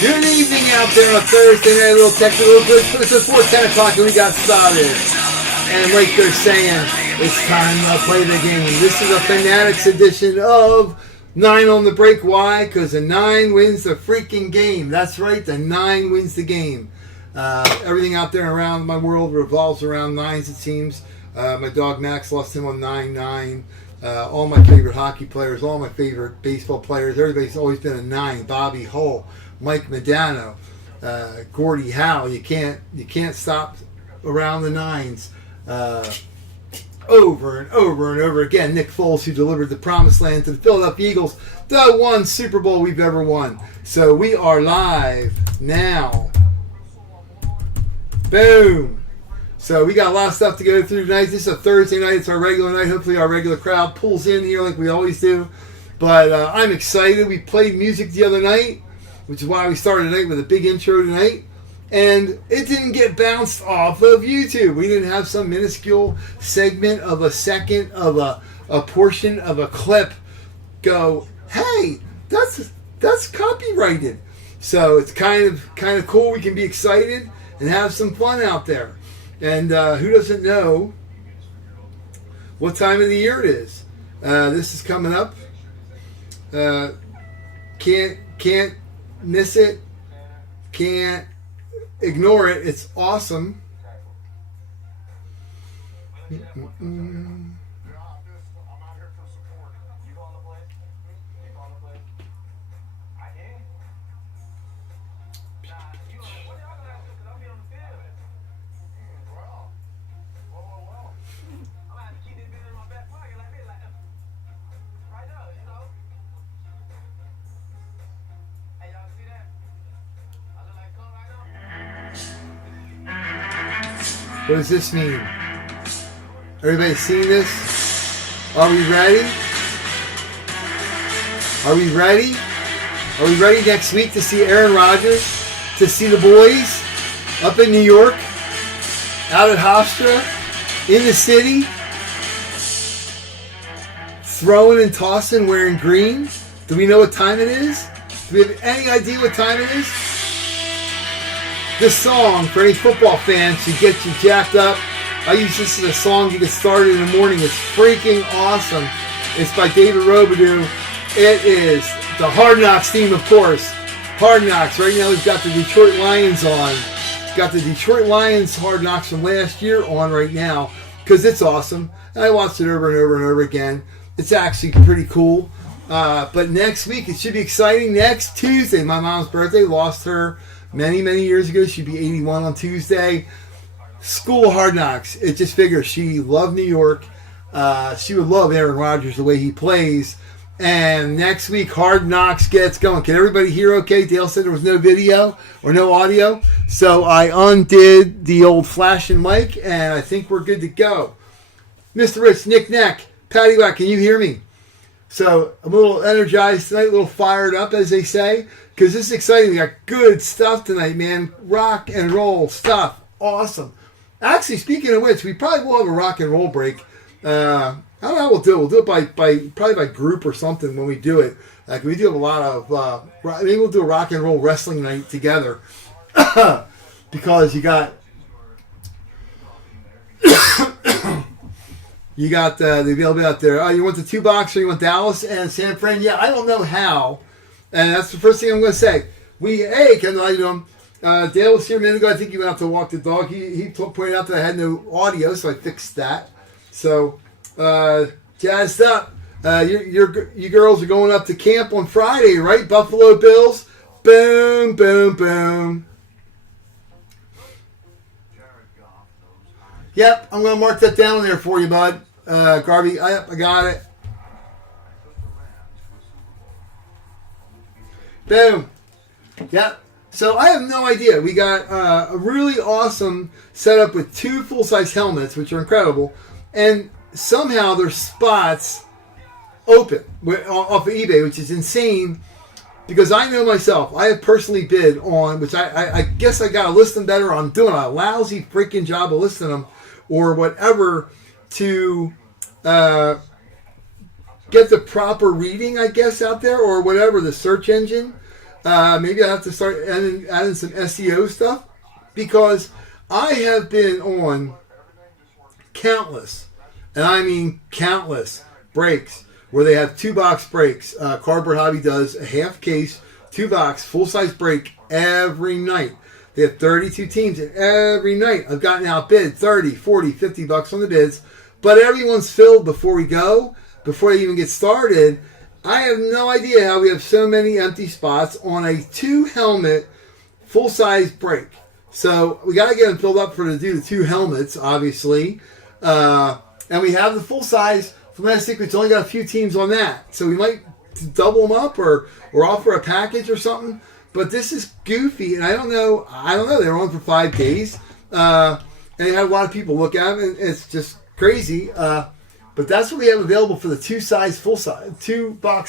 Good evening out there on Thursday night, a little technical glitch, but it's before 10 o'clock and we got started. And like they're saying, it's time to play the game. This is a Fanatics edition of 9 on the break. Why? Because the 9 wins the freaking game. That's right, the 9 wins the game. Everything out there around my world revolves around 9s, it seems. My dog Max lost him on 9-9. All my favorite hockey players, all my favorite baseball players, everybody's always been a 9. Bobby Hull, Mike Modano, Gordie Howe. You can't stop around the 9s. Over and over and over again. Nick Foles, who delivered the promised land to the Philadelphia Eagles, the one Super Bowl we've ever won. So we are live now. Boom. So we got a lot of stuff to go through tonight. This is a Thursday night. It's our regular night. Hopefully our regular crowd pulls in here like we always do. But I'm excited. We played music the other night, which is why we started tonight with a big intro tonight. And it didn't get bounced off of YouTube. We didn't have some minuscule segment of a second of a portion of a clip go, hey, that's copyrighted. So it's kind of cool. We can be excited and have some fun out there. And who doesn't know what time of the year it is? This is coming up. Can't miss it. Can't ignore it. It's awesome. What does this mean? Everybody seen this? Are we ready? Are we ready? Are we ready next week to see Aaron Rodgers? To see the boys up in New York? Out at Hofstra? In the city? Throwing and tossing wearing green? Do we know what time it is? Do we have any idea what time it is? This song, for any football fans, should get you jacked up. I use this as a song to get started in the morning. It's freaking awesome. It's by David Robidoux. It is the Hard Knocks theme, of course. Hard Knocks. Right now we've got the Detroit Lions on. Got the Detroit Lions Hard Knocks from last year on right now because it's awesome. And I watched it over and over and over again. It's actually pretty cool. But next week, it should be exciting. Next Tuesday, my mom's birthday. Lost her many years ago. She'd be 81 on Tuesday. School of Hard Knocks. It just figures she loved New York. She would love Aaron Rodgers the way he plays. And next week, Hard Knocks gets going. Can everybody hear okay? Dale said there was no video or no audio. So I undid the old flashing mic, and I think we're good to go. Mr. Rich, Nick Nack, Patty Whack, can you hear me? So I'm a little energized tonight, a little fired up, as they say, because this is exciting. We got good stuff tonight, man. Rock and roll stuff. Awesome. Actually, speaking of which, we probably will have a rock and roll break. I don't know how we'll do it. We'll do it probably by group or something when we do it. We do have a lot of, maybe we'll do a rock and roll wrestling night together. Because you got the availability out there. Oh, you want the 2 box or you want Dallas and San Fran? Yeah, I don't know how. And that's the first thing I'm going to say. Hey, Ken, how you doing? Dale was here a minute ago. I think he went out to walk the dog. He pointed out that I had no audio, so I fixed that. So, jazzed up. You girls are going up to camp on Friday, right? Buffalo Bills. Boom, boom, boom. Yep, I'm going to mark that down there for you, bud. Garvey, I got it. Boom. Yep. So I have no idea. We got a really awesome setup with 2 full-size helmets, which are incredible. And somehow there's spots open off of eBay, which is insane. because I know myself, I have personally bid on, which I guess I got to list them better. I'm doing a lousy freaking job of listing them or whatever to get the proper reading, I guess, out there or whatever, the search engine. Maybe I have to start adding some SEO stuff because I have been on countless, and I mean countless, breaks where they have 2-box breaks. Cardboard Hobby does a half case, 2-box, full-size break every night. They have 32 teams, and every night I've gotten outbid 30, 40, 50 bucks on the bids, but everyone's filled before we go, before they even get started. I have no idea how we have so many empty spots on a 2-helmet full-size break. So we got to get them filled up to do the 2 helmets, obviously. And we have the full-size Fanatics, which only got a few teams on that. So we might double them up or offer a package or something. But this is goofy, and I don't know. They were on for 5 days. And they had a lot of people look at them, and it's just crazy. But that's what we have available for the 2-box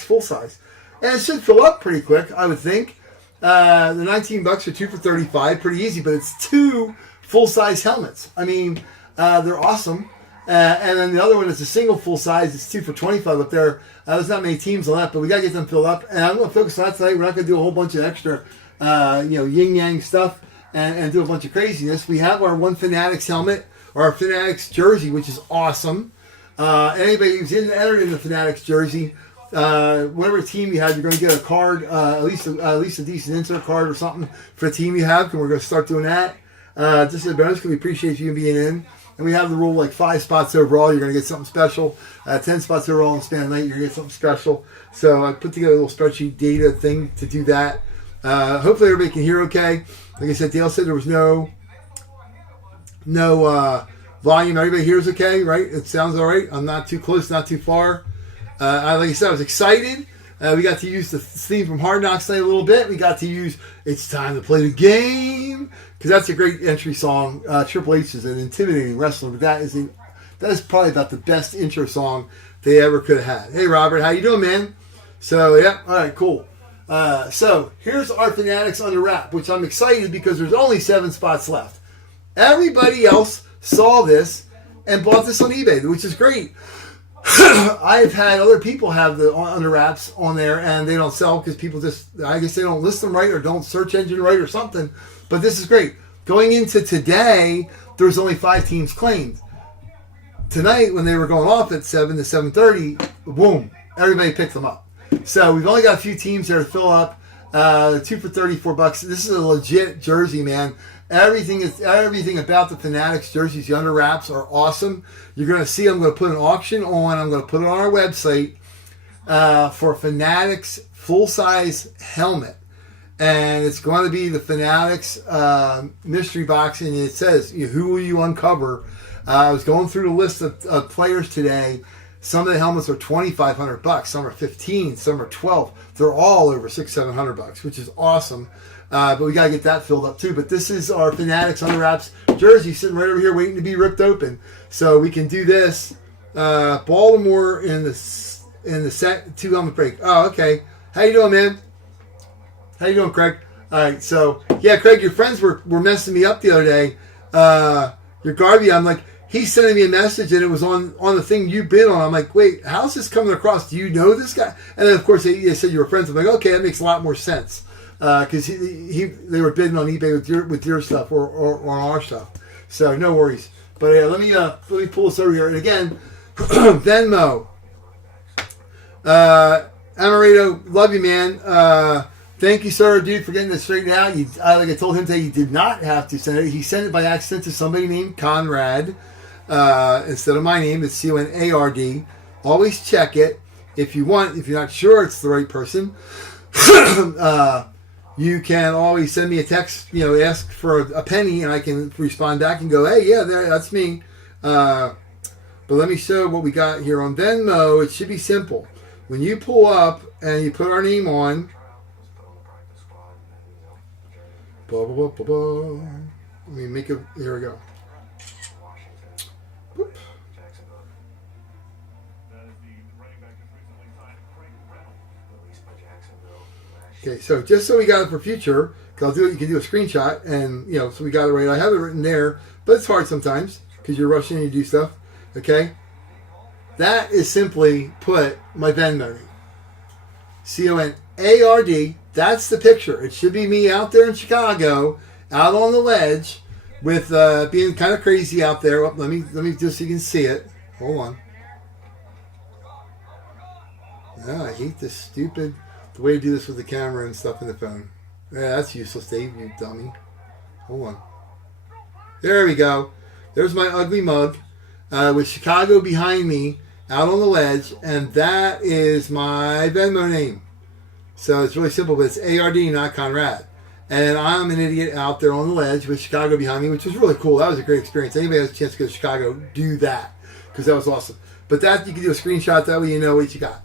full size. And it should fill up pretty quick, I would think. The 19 bucks are 2 for 35, pretty easy, but it's 2 full-size helmets. I mean, they're awesome. And then the other one is a single full size. It's 2 for 25 up there. There's not many teams on that, but we got to get them filled up. And I'm going to focus on that tonight. We're not going to do a whole bunch of extra, yin-yang stuff and do a bunch of craziness. We have our one Fanatics helmet, or our Fanatics jersey, which is awesome. Anybody who's entered in the Fanatics jersey, whatever team you have, you're going to get a card, at least a decent insert card or something for the team you have, and we're going to start doing that. Just as a bonus, because we appreciate you being in. And we have the rule, like 5 spots overall, you're going to get something special. 10 spots overall in the span of the night, you're going to get something special. So I put together a little spreadsheet data thing to do that. Hopefully everybody can hear okay. Like I said, Dale said there was no volume. Everybody hears okay, right? It sounds all right. I'm not too close, not too far. Like I said, I was excited. We got to use the theme from Hard Knocks tonight a little bit. We got to use "It's Time to Play the Game" because that's a great entry song. Triple H is an intimidating wrestler, but that is probably about the best intro song they ever could have had. Hey, Robert, how you doing, man? So, yeah, all right, cool. So, here's our Fanatics under wrap, which I'm excited because there's only 7 spots left. Everybody else saw this and bought this on eBay, which is great. I've had other people have the under wraps on there and they don't sell because people I guess they don't list them right or don't search engine right or something. But this is great. Going into today, there's only 5 teams claimed. Tonight, when they were going off at 7 to 7:30, boom, everybody picked them up. So we've only got a few teams there to fill up. 2 for 34 bucks. This is a legit jersey, man. Everything about the Fanatics jerseys, the under wraps are awesome. You're going to see I'm going to put an auction on. I'm going to put it on our website for Fanatics full-size helmet. And it's going to be the Fanatics mystery box. And it says, who will you uncover? I was going through the list of players today. Some of the helmets are $2,500. Some are $15. Some are $12. They're all over $600-700, which is awesome. But we got to get that filled up too. But this is our Fanatics under wraps jersey sitting right over here waiting to be ripped open. So we can do this. Baltimore in the set 2 helmet break. Oh, okay. How you doing, man? How you doing, Craig? All right. So yeah, Craig, your friends were messing me up the other day. Your Garvey, I'm like, he's sending me a message and it was on the thing you bid on. I'm like, wait, how's this coming across? Do you know this guy? And then of course they said you were friends. I'm like, okay, that makes a lot more sense. Because they were bidding on eBay with your stuff or on our stuff, so no worries. But let me pull this over here. And again, Venmo, Amarito, love you, man. Thank you, sir, dude, for getting this straightened out. Like I told him today, you did not have to send it. He sent it by accident to somebody named Conrad instead of my name. It's Conard. Always check it if you want. If you're not sure it's the right person. You can always send me a text, ask for a penny, and I can respond back and go, hey, yeah, that's me. But let me show what we got here on Venmo. It should be simple. When you pull up and you put our name on, blah, blah, blah, blah, blah. Let me make it, here we go. Whoop. Okay, so just so we got it for future, because I'll do it, you can do a screenshot, and, so we got it right. I have it written there, but it's hard sometimes, because you're rushing and you do stuff. Okay? That is simply put my Venmo name. CONARD. That's the picture. It should be me out there in Chicago, out on the ledge, with being kind of crazy out there. Oh, let me just so you can see it. Hold on. I hate this the way to do this with the camera and stuff in the phone. Yeah, that's useless, Dave, you dummy. Hold on. There we go. There's my ugly mug with Chicago behind me out on the ledge, and that is my Venmo name. So it's really simple, but it's ARD, not Conrad. And I'm an idiot out there on the ledge with Chicago behind me, which was really cool. That was a great experience. Anybody has a chance to go to Chicago, do that, because that was awesome. But that, you can do a screenshot, that way you know what you got.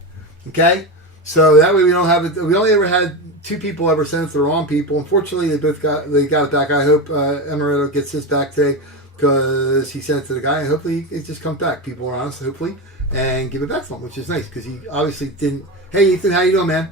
Okay? So that way we don't have it. We only ever had 2 people ever send it to the wrong people. Unfortunately, they got it back. I hope Amaretto gets his back today, because he sent it to the guy, and hopefully it just comes back. People are honest, hopefully, and give it back to him, which is nice, because he obviously didn't. Hey, Ethan, how you doing, man?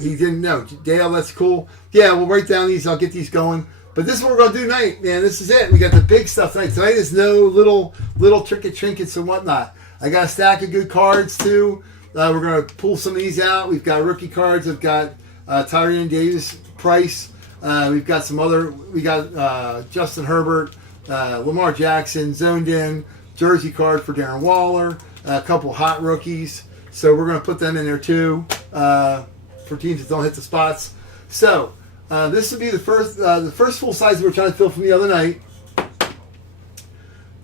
He didn't know. Dale, that's cool. Yeah, we'll write down these. I'll get these going. But this is what we're going to do tonight, man. This is it. We got the big stuff tonight. Tonight is no little trinkets and whatnot. I got a stack of good cards, too. We're going to pull some of these out. We've got rookie cards. I've got Tyrion Davis, Price. We've got some other. We got Justin Herbert, Lamar Jackson, zoned in, jersey card for Darren Waller, a couple hot rookies. So we're going to put them in there, too. For teams that don't hit the spots. So this would be the first full size we were trying to fill from the other night.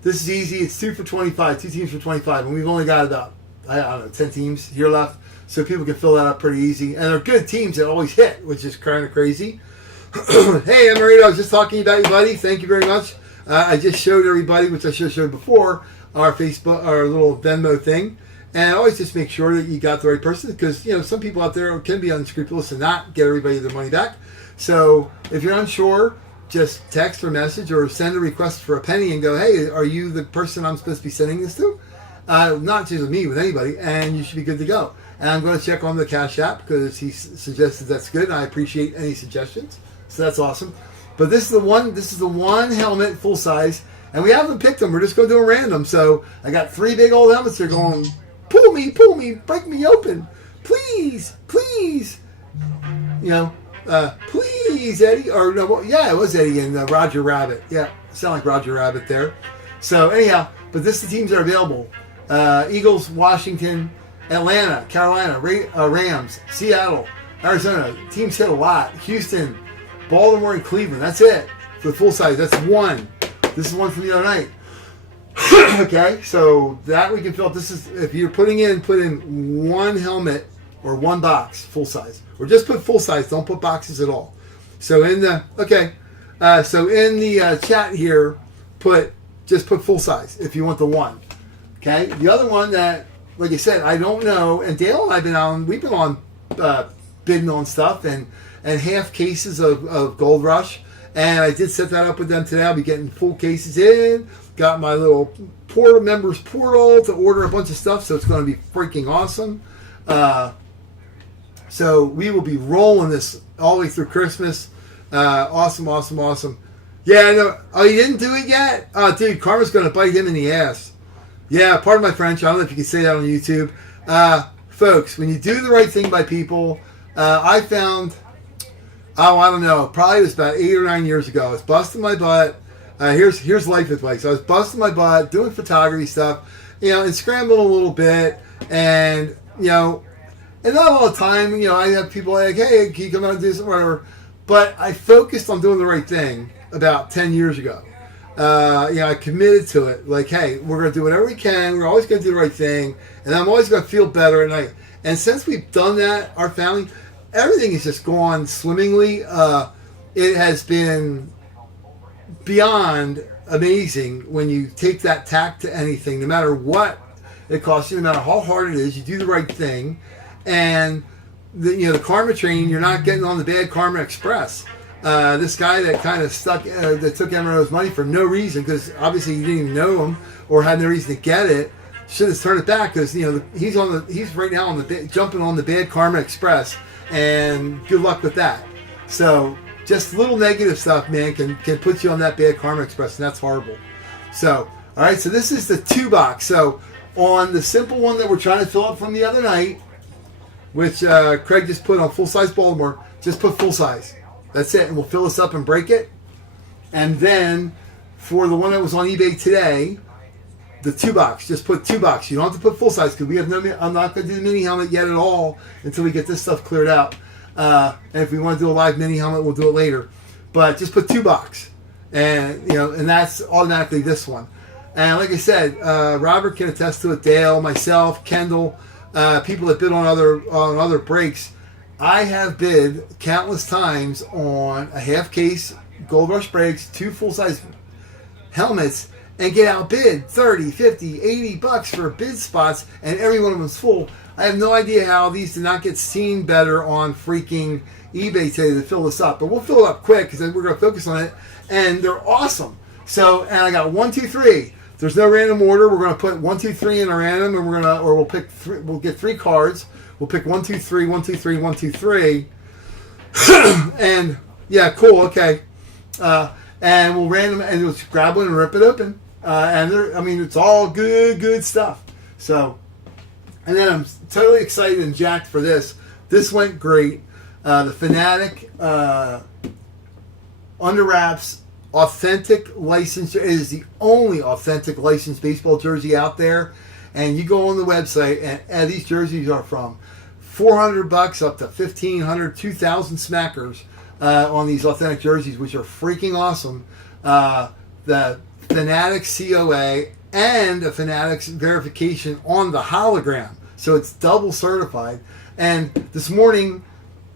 This is easy. It's 2 for 25, 2 teams for 25, and we've only got about, I don't know, 10 teams here left, so people can fill that up pretty easy. And they're good teams that always hit, which is kind of crazy. Hey, Emerito, I was just talking about you, buddy. Thank you very much. I just showed everybody, which I should have showed before, our Facebook, our little Venmo thing. And always just make sure that you got the right person, because some people out there can be unscrupulous and not get everybody their money back. So if you're unsure, just text or message or send a request for a penny and go, hey, are you the person I'm supposed to be sending this to? Not just with me, with anybody, and you should be good to go. And I'm going to check on the Cash App, because he suggested that's good, and I appreciate any suggestions. So that's awesome. But this is the one helmet, full size, and we haven't picked them. We're just going to do a random. So I got 3 big old helmets here going. Pull me, break me open. Please. Please, Eddie. Or, no, yeah, it was Eddie and Roger Rabbit. Yeah, sound like Roger Rabbit there. So, anyhow, but this is the teams that are available. Eagles, Washington, Atlanta, Carolina, Rams, Seattle, Arizona. Teams hit a lot. Houston, Baltimore, and Cleveland. That's it for the full size. That's one. This is one from the other night. Okay, so that we can fill up. This is, if you're put in one helmet or one box, full size, or just put full size. Don't put boxes at all. So in the chat here, just put full size if you want the one. Okay, the other one that, like I said, I don't know. And Dale and we've been on bidding on stuff and half cases of Gold Rush, and I did set that up with them today. I'll be getting full cases in. Got my little members portal to order a bunch of stuff, so it's going to be freaking awesome. So we will be rolling this all the way through Christmas. Awesome. Yeah, I know. Oh, you didn't do it yet? Oh, dude, Karma's going to bite him in the ass. Yeah, pardon my French. I don't know if you can say that on YouTube. Folks, when you do the right thing by people, I found, I don't know, probably it was about 8 or 9 years ago. I was busting my butt. Here's life advice. I was busting my butt, doing photography stuff, and scrambling a little bit, and and not all the time. I have people like, hey, can you come out and do something, whatever. But I focused on doing the right thing about 10 years ago. I committed to it. Like, hey, we're going to do whatever we can. We're always going to do the right thing, and I'm always going to feel better at night. And since we've done that, our family, everything has just gone swimmingly. It has been beyond amazing when you take that tack to anything, no matter what it costs you, no matter how hard it is, you do the right thing, and the karma train, you're not getting on the bad karma express. This guy that kind of that took Emero's money for no reason, because obviously you didn't even know him or had no reason to get it, should have turned it back, because he's right now jumping on the bad karma express, and good luck with that. So just little negative stuff, man, can put you on that bad karma express, and that's horrible. So, all right, so this is the 2-box. So on the simple one that we're trying to fill up from the other night, which Craig just put on full-size Baltimore, just put full size. That's it, and we'll fill this up and break it. And then for the one that was on eBay today, the 2-box, just put 2-box. You don't have to put full size because we have no. I'm not going to do the mini helmet yet at all until we get this stuff cleared out. And if we want to do a live mini helmet, we'll do it later. But just put 2-box, and and that's automatically this one. And like I said, Robert can attest to it. Dale, myself, Kendall, people that bid on other breaks. I have bid countless times on a half case Gold Rush breaks, 2 full size helmets, and get outbid $30, $50, $80 for bid spots, and every one of them's full. I have no idea how these did not get seen better on freaking eBay today to fill this up. But we'll fill it up quick because then we're going to focus on it. And they're awesome. So, and I got 1, 2, 3. There's no random order. We're going to put 1, 2, 3 in a random, and we'll pick 3. We'll get 3 cards. We'll pick 1, 2, 3, 1, 2, 3, 1, 2, 3. And yeah, cool. Okay. And we'll random and we'll grab one and rip it open. And it's all good stuff. So. And then I'm totally excited and jacked for this. This went great. The Fanatic Under Wraps authentic licensed. It is the only authentic licensed baseball jersey out there. And you go on the website, and these jerseys are from $400 up to $1,500, 2,000 smackers on these authentic jerseys, which are freaking awesome. The Fanatic COA and a Fanatics verification on the hologram. So it's double certified. And this morning,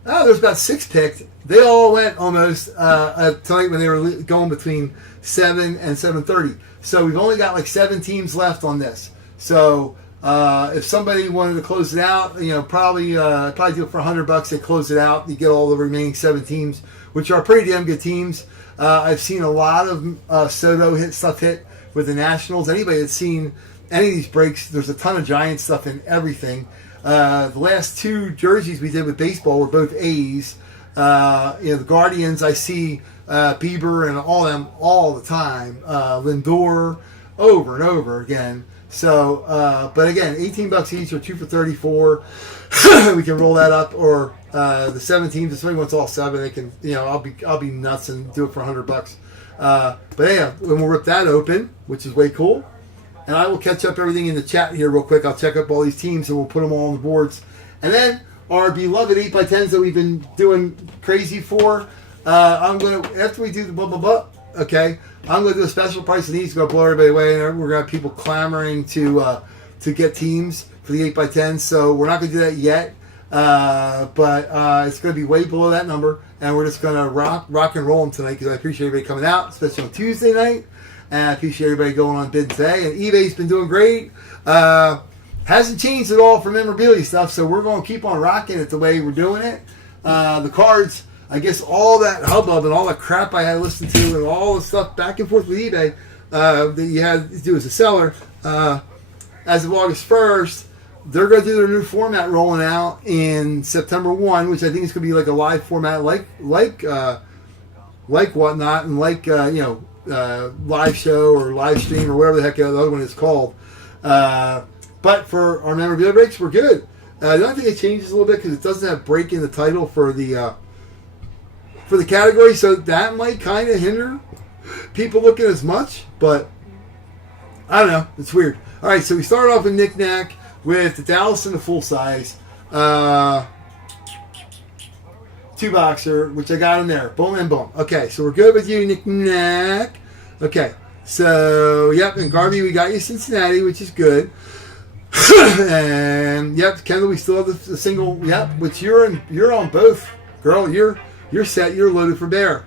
there's about 6 picked. They all went almost tonight when they were going between 7 and 7:30. So we've only got like 7 teams left on this. So if somebody wanted to close it out, probably do it for $100. They close it out. You get all the remaining 7 teams, which are pretty damn good teams. I've seen a lot of Soto hit with the Nationals. Anybody that's seen any of these breaks, there's a ton of Giant stuff in everything. The last 2 jerseys we did with baseball were both A's. The Guardians, I see Bieber and all them all the time. Lindor, over and over again. So, but again, $18 each or 2 for $34. We can roll that up, or the 7 teams. If somebody wants all 7, they can. I'll be nuts and do it for $100. But yeah, when we'll rip that open, which is way cool. And I will catch up everything in the chat here real quick. I'll check up all these teams and we'll put them all on the boards. And then our beloved 8x10s that we've been doing crazy for. I'm going to, after we do the blah, blah, blah, okay, I'm going to do a special price, and these are going to blow everybody away. And we're going to have people clamoring to get teams for the 8x10s. So we're not going to do that yet. But it's going to be way below that number. And we're just going to rock and roll them tonight because I appreciate everybody coming out, especially on Tuesday night. And I appreciate everybody going on bid today. And eBay's been doing great. Hasn't changed at all for memorabilia stuff, so we're going to keep on rocking it the way we're doing it. The cards, I guess all that hubbub and all the crap I had to listen to and all the stuff back and forth with eBay that you had to do as a seller, as of August 1st, they're going to do their new format rolling out in September 1, which I think is going to be like a live format like Whatnot and live show or live stream or whatever the heck the other one is called. But for our memorabilia breaks, we're good. The only thing it changes a little bit because it doesn't have break in the title for the category, so that might kind of hinder people looking as much. But I don't know. It's weird. All right, so we start off with Knick Knack with the Dallas in the full size. 2-boxer, which I got in there. Boom and boom. Okay, so we're good with you, Knick Knack. Okay, so, yep, and Garvey, we got you Cincinnati, which is good. And, yep, Kendall, we still have the single, yep, which you're on both. Girl, you're set, you're loaded for bear.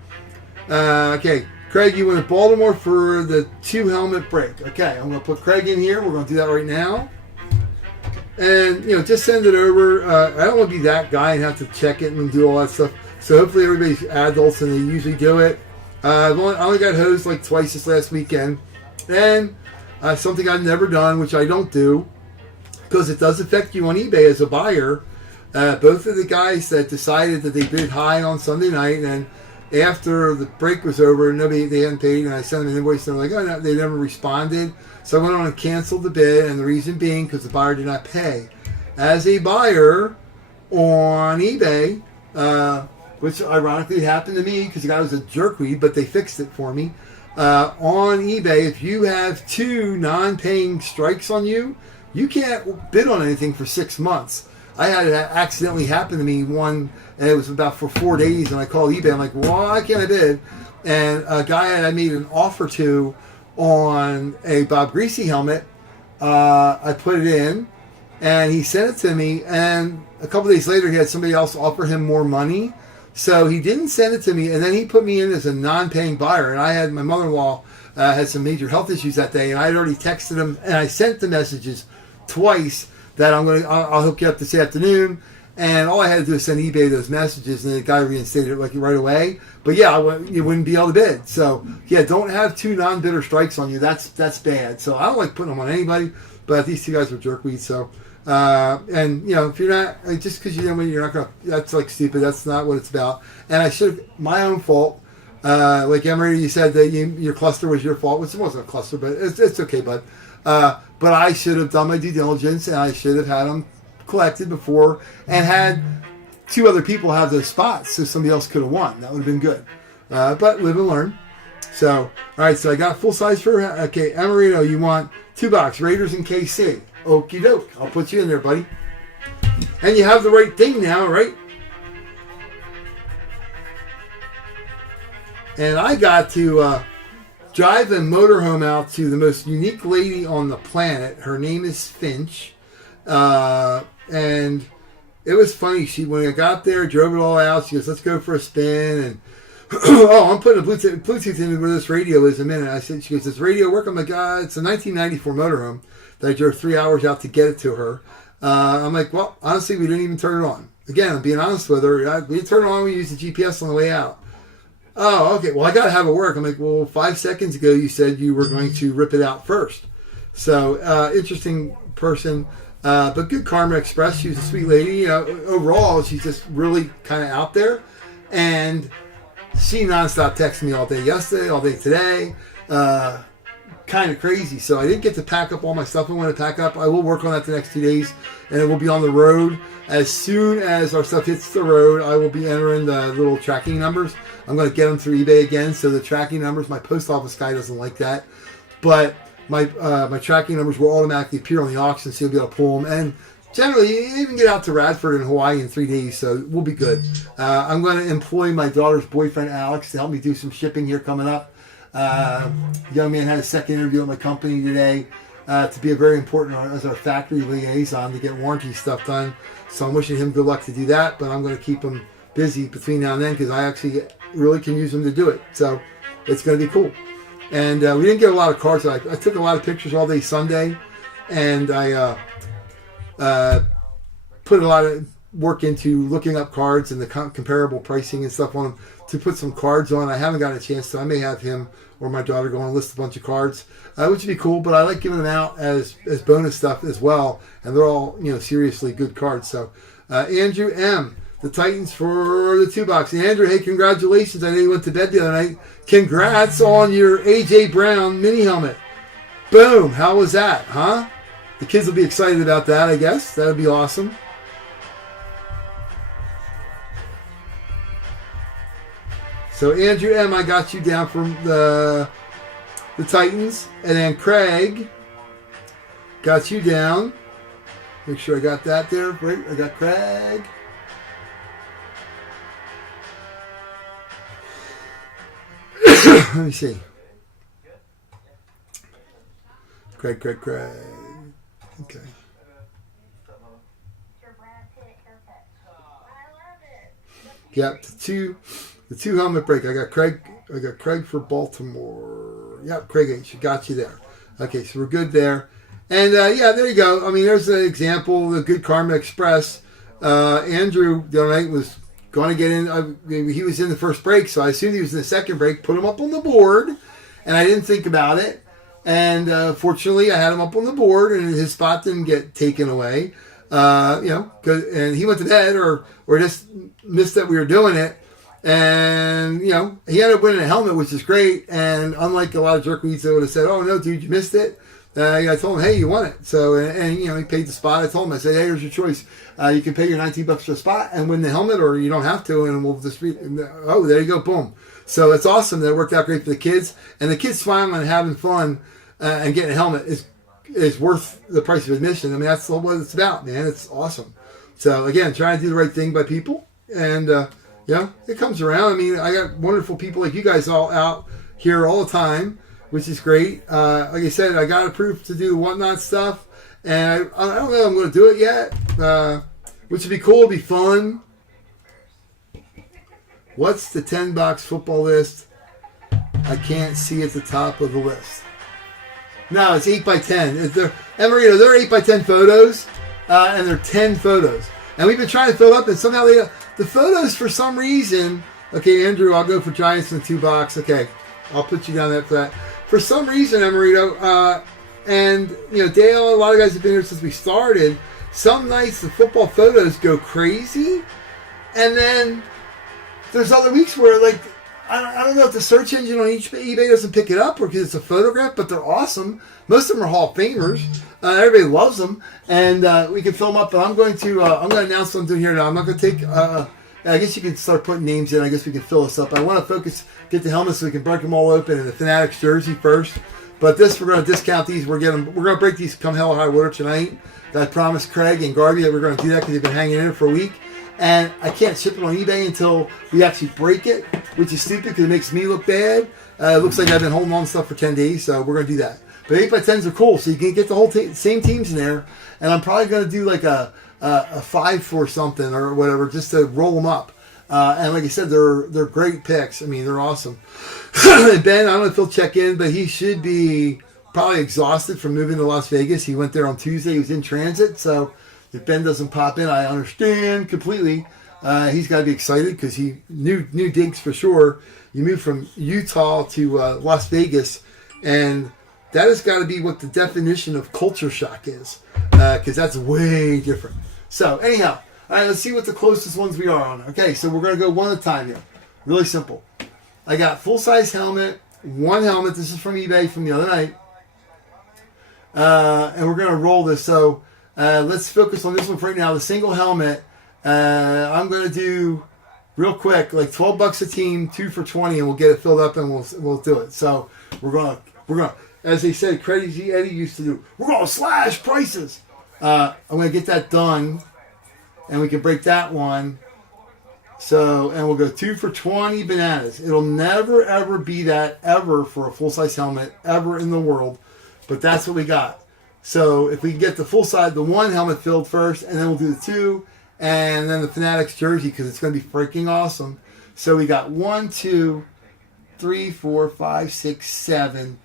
Okay, Craig, you went to Baltimore for the 2-helmet break. Okay, I'm going to put Craig in here. We're going to do that right now. And, just send it over. I don't want to be that guy and have to check it and do all that stuff. So hopefully everybody's adults and they usually do it. I only got hosed like twice this last weekend. And something I've never done, which I don't do, because it does affect you on eBay as a buyer. Both of the guys that decided that they bid high on Sunday night, and after the break was over, they hadn't paid, and I sent them an invoice, and they're like, oh, no, they never responded. So I went on and canceled the bid, and the reason being because the buyer did not pay. As a buyer on eBay, which ironically happened to me because the guy was a jerkweed, but they fixed it for me. On eBay, if you have 2 non-paying strikes on you, you can't bid on anything for 6 months. I had it accidentally happen to me one, and it was about for 4 days, and I called eBay. I'm like, why can't I bid? And a guy I made an offer to on a Bob Greasy helmet, I put it in, and he sent it to me, and a couple days later, he had somebody else offer him more money. So he didn't send it to me, and then he put me in as a non-paying buyer. And I had my mother-in-law had some major health issues that day, and I had already texted him, and I sent the messages twice that I'll hook you up this afternoon. And all I had to do was send eBay those messages, and the guy reinstated it like right away. But yeah, you wouldn't be able to bid. So yeah, don't have 2 non-bidder strikes on you. That's bad. So I don't like putting them on anybody. But these 2 guys were jerkweeds, so. And if you're not, just because you're not gonna, that's like stupid. That's not what it's about. And I should, my own fault. Like Emery, you said that your cluster was your fault, which wasn't a cluster, but it's okay, bud. But I should have done my due diligence, and I should have had them collected before, and had 2 other people have those spots, so somebody else could have won. That would have been good. But live and learn. So, all right. So I got full size for Emerino. You want 2 box Raiders and KC. Okie doke. I'll put you in there, buddy. And you have the right thing now, right? And I got to drive a motorhome out to the most unique lady on the planet. Her name is Finch. And it was funny. When I got there, drove it all out. She goes, let's go for a spin. And oh, I'm putting a Bluetooth in where this radio is in a minute. She goes, does radio work? I'm like, it's a 1994 motorhome that I drove 3 hours out to get it to her. I'm like, well, honestly, we didn't even turn it on. Again, I'm being honest with her. We didn't turn it on. We used the GPS on the way out. Oh, okay. Well, I got to have it work. I'm like, well, 5 seconds ago, you said you were going to rip it out first. So, interesting person. But good Karma Express. She was a sweet lady. Overall, she's just really kind of out there. And she nonstop texted me all day yesterday, all day today. Kind of crazy. So I didn't get to pack up all my stuff I want to pack up. I will work on that the next 2 days, and it will be on the road. As soon as our stuff hits the road, I will be entering the little tracking numbers. I'm going to get them through eBay again. So the tracking numbers, my post office guy doesn't like that, but my tracking numbers will automatically appear on the auction, so you'll be able to pull them. And generally, you even get out to Radford and Hawaii in 3 days, so we'll be good. I'm going to employ my daughter's boyfriend, Alex, to help me do some shipping here coming up. Young man had a second interview at my company today to be a very important as our factory liaison to get warranty stuff done. So I'm wishing him good luck to do that, but I'm going to keep him busy between now and then because I actually really can use him to do it. So it's going to be cool. And we didn't get a lot of cards. I took a lot of pictures all day Sunday, and I put a lot of work into looking up cards and the comparable pricing and stuff on them to put some cards on. I haven't got a chance, so I may have him or my daughter go and list a bunch of cards, which would be cool. But I like giving them out as bonus stuff as well, and they're all seriously good cards. So Andrew M, the Titans for the 2 box. Andrew, hey, congratulations! I know you went to bed the other night. Congrats on your AJ Brown mini helmet. Boom! How was that, huh? The kids will be excited about that, I guess. That would be awesome. So Andrew M, I got you down from the Titans, and then Craig got you down. Make sure I got that there. Right, I got Craig. Let me see. Craig. Okay. Yep, the two helmet break. I got Craig for Baltimore. Yep, Craig H. Got you there. Okay, so we're good there. And yeah, there you go. I mean, there's an example. The Good Karma Express. Andrew the other night was going to get in. He was in the first break, so I assumed he was in the second break. Put him up on the board, and I didn't think about it. And fortunately, I had him up on the board, and his spot didn't get taken away. And he went to bed or just missed that we were doing it. And, he ended up winning a helmet, which is great. And unlike a lot of jerkweeds that would have said, oh, no, dude, you missed it. I told him, hey, you won it. So, and he paid the spot. I told him, I said, hey, here's your choice. You can pay your $19 for the spot and win the helmet, or you don't have to, and we'll just oh, there you go, boom. So it's awesome that it worked out great for the kids. And the kids smiling and having fun and getting a helmet is worth the price of admission. I mean, that's what it's about, man. It's awesome. So, again, trying to do the right thing by people. And, it comes around. I mean, I got wonderful people like you guys all out here all the time, which is great. Like I said, I got approved to do the whatnot stuff, and I don't know if I'm going to do it yet, which would be cool. It'd be fun. What's the 10-box football list? I can't see at the top of the list. No, it's 8x10. They're 8x10 photos, and they're 10 photos. And we've been trying to fill up, and somehow the photos, for some reason... Okay, Andrew, I'll go for Giants in the 2-box. Okay, I'll put you down there for that. For some reason, Emerito, and Dale, a lot of guys have been here since we started. Some nights the football photos go crazy, and then there's other weeks where, like, I don't know if the search engine on eBay doesn't pick it up or because it's a photograph, but they're awesome. Most of them are Hall of Famers. Everybody loves them, and we can fill them up. But I'm going to announce what I'm doing here now. I'm not going to take. I guess you can start putting names in. I guess we can fill this up. I want to get the helmets so we can break them all open in the Fanatics jersey first. But we're going to discount these. We're going to break these come hell or high water tonight. I promised Craig and Garvey that we're going to do that because they've been hanging in it for a week. And I can't ship it on eBay until we actually break it, which is stupid because it makes me look bad. It looks like I've been holding on to stuff for 10 days, so we're going to do that. But 8x10s are cool, so you can get the whole same teams in there. And I'm probably going to do like a 5 for something or whatever just to roll them up. And like I said, they're great picks. I mean, they're awesome. Ben, I don't know if he'll check in, but he should be probably exhausted from moving to Las Vegas. He went there on Tuesday. He was in transit, so if Ben doesn't pop in, I understand completely. He's got to be excited because he new digs for sure. You move from Utah to Las Vegas, and that has got to be what the definition of culture shock is, because that's way different. So anyhow, all right, let's see what the closest ones we are on. Okay, so we're going to go one at a time here. Really simple. I got full-size helmet, one helmet. This is from eBay from the other night. And we're going to roll this. So let's focus on this one for right now. The single helmet, I'm going to do real quick, like $12 a team, 2 for $20, and we'll get it filled up and we'll do it. So we're gonna, as they said, Crazy Eddie used to do, we're gonna slash prices. I'm gonna get that done, and we can break that one. So, and we'll go 2 for 20 bananas. It'll never ever be that ever for a full size helmet ever in the world, but that's what we got. So if we can get the full size, the one helmet filled first, and then we'll do the 2, and then the Fanatics jersey because it's going to be freaking awesome. So we got 1, 2, 3, 4, 5, 6, 7,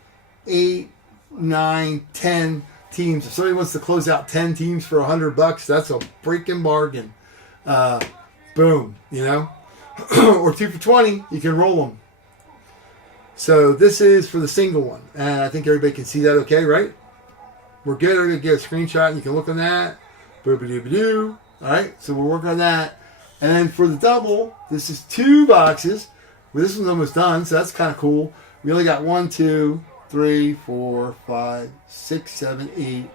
8, 9, 10 teams. If somebody wants to close out 10 teams for $100, that's a freaking bargain. Boom, or 2 for 20, you can roll them. So this is for the single one, and I think everybody can see that okay, right? We're good. I'm going to get a screenshot, and you can look on that. Boop-a-doo-ba-doo. All right, so we're working on that. And then for the double, this is 2 boxes. Well, this one's almost done, so that's kind of cool. We only got 1, 2, 3, 4, 5, 6, 7, 8,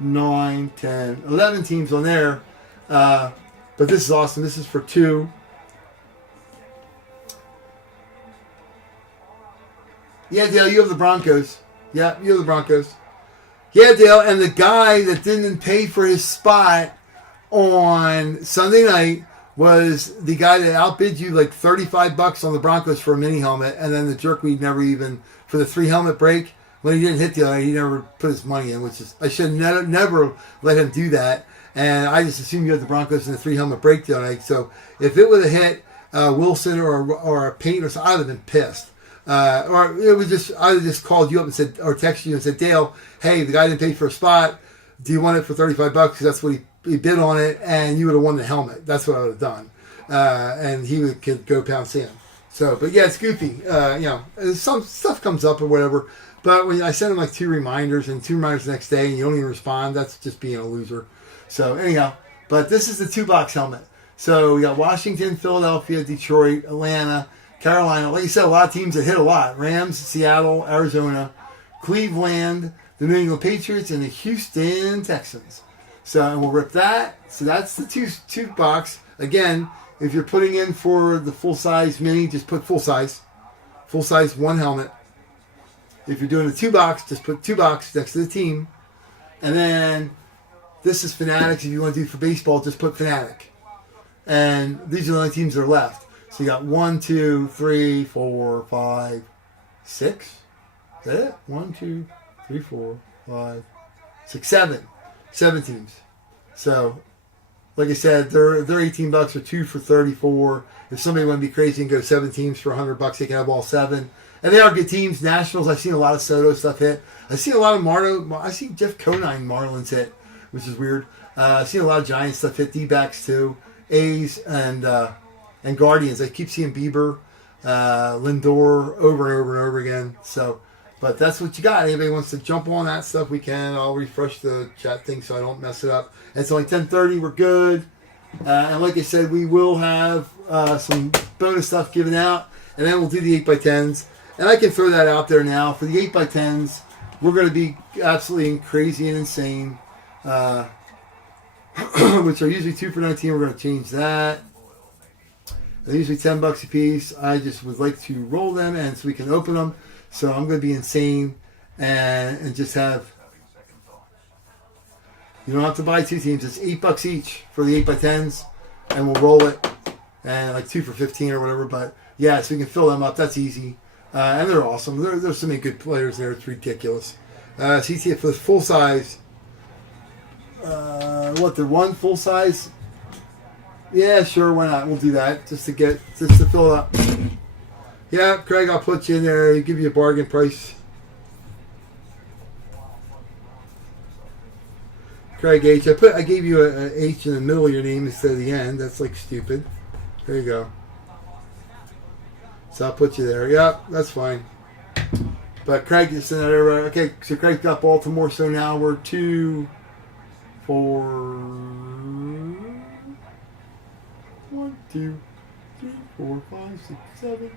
9, 10, 11 teams on there. But this is awesome. This is for 2. Yeah, Dale, you have the Broncos. Yeah, you have the Broncos. Yeah, Dale, and the guy that didn't pay for his spot on Sunday night was the guy that outbid you like $35 on the Broncos for a mini helmet, and then the jerkweed never even, for the 3 helmet break, when he didn't hit the other, he never put his money in, which is, I should never let him do that. And I just assumed you had the Broncos in the 3 helmet break the other night. So if it would have hit Wilson or a Payne or something, I would have been pissed. Or it was just, I would have just called you up and said, or texted you and said, Dale, hey, the guy didn't pay for a spot. Do you want it for $35? Because that's what he bid on it, and you would have won the helmet. That's what I would have done. And he could go pound sand. So, but yeah, it's goofy. Some stuff comes up or whatever. But when I send him like 2 reminders and 2 reminders the next day, and you don't even respond, that's just being a loser. So anyhow, but this is the 2-box helmet. So we got Washington, Philadelphia, Detroit, Atlanta, Carolina. Like you said, a lot of teams that hit a lot. Rams, Seattle, Arizona, Cleveland, the New England Patriots, and the Houston Texans. So, and we'll rip that. So that's the two box. Again, if you're putting in for the full-size mini, just put full-size. Full-size, one helmet. If you're doing a 2-box, just put 2-box next to the team. And then this is Fanatics. If you want to do for baseball, just put Fanatic. And these are the only teams that are left. So you got 1, 2, 3, 4, 5, 6. Is that it? 1, 2, 3, 4, 5, 6, 7. 7 teams. So, like I said, they're $18 or 2 for 34. If somebody want to be crazy and go 7 teams for $100, they can have all 7. And they are good teams. Nationals, I've seen a lot of Soto stuff hit. I've seen a lot of I've seen Jeff Conine Marlins hit, which is weird. I've seen a lot of Giants stuff hit. D-backs too. A's and Guardians. I keep seeing Bieber, Lindor over and over and over again. So, but that's what you got. Anybody wants to jump on that stuff, we can. I'll refresh the chat thing so I don't mess it up. And it's only 10:30. We're good. And like I said, we will have some bonus stuff given out. And then we'll do the 8x10s. And I can throw that out there now. For the 8x10s, we're going to be absolutely crazy and insane. Which are usually 2 for $19. We're going to change that. They're usually $10 a piece. I just would like to roll them and so we can open them. So I'm going to be insane and just have... You don't have to buy 2 teams. It's $8 each for the 8x10s. And we'll roll it. And like 2 for 15 or whatever. But yeah, so we can fill them up. That's easy. And they're awesome. There's so many good players there. It's ridiculous. CTA for the full size. They're one full size? Yeah, sure, why not? We'll do that just to fill it up. Yeah, Craig, I'll put you in there. I'll give you a bargain price. Craig H. I gave you a H in the middle of your name instead of the end. That's like stupid. There you go. So I'll put you there. Yeah, that's fine. But Craig is in that area. Okay, so Craig got Baltimore. So now we're 2, 4, 1, 2, 3, 4, 5, 6, 7,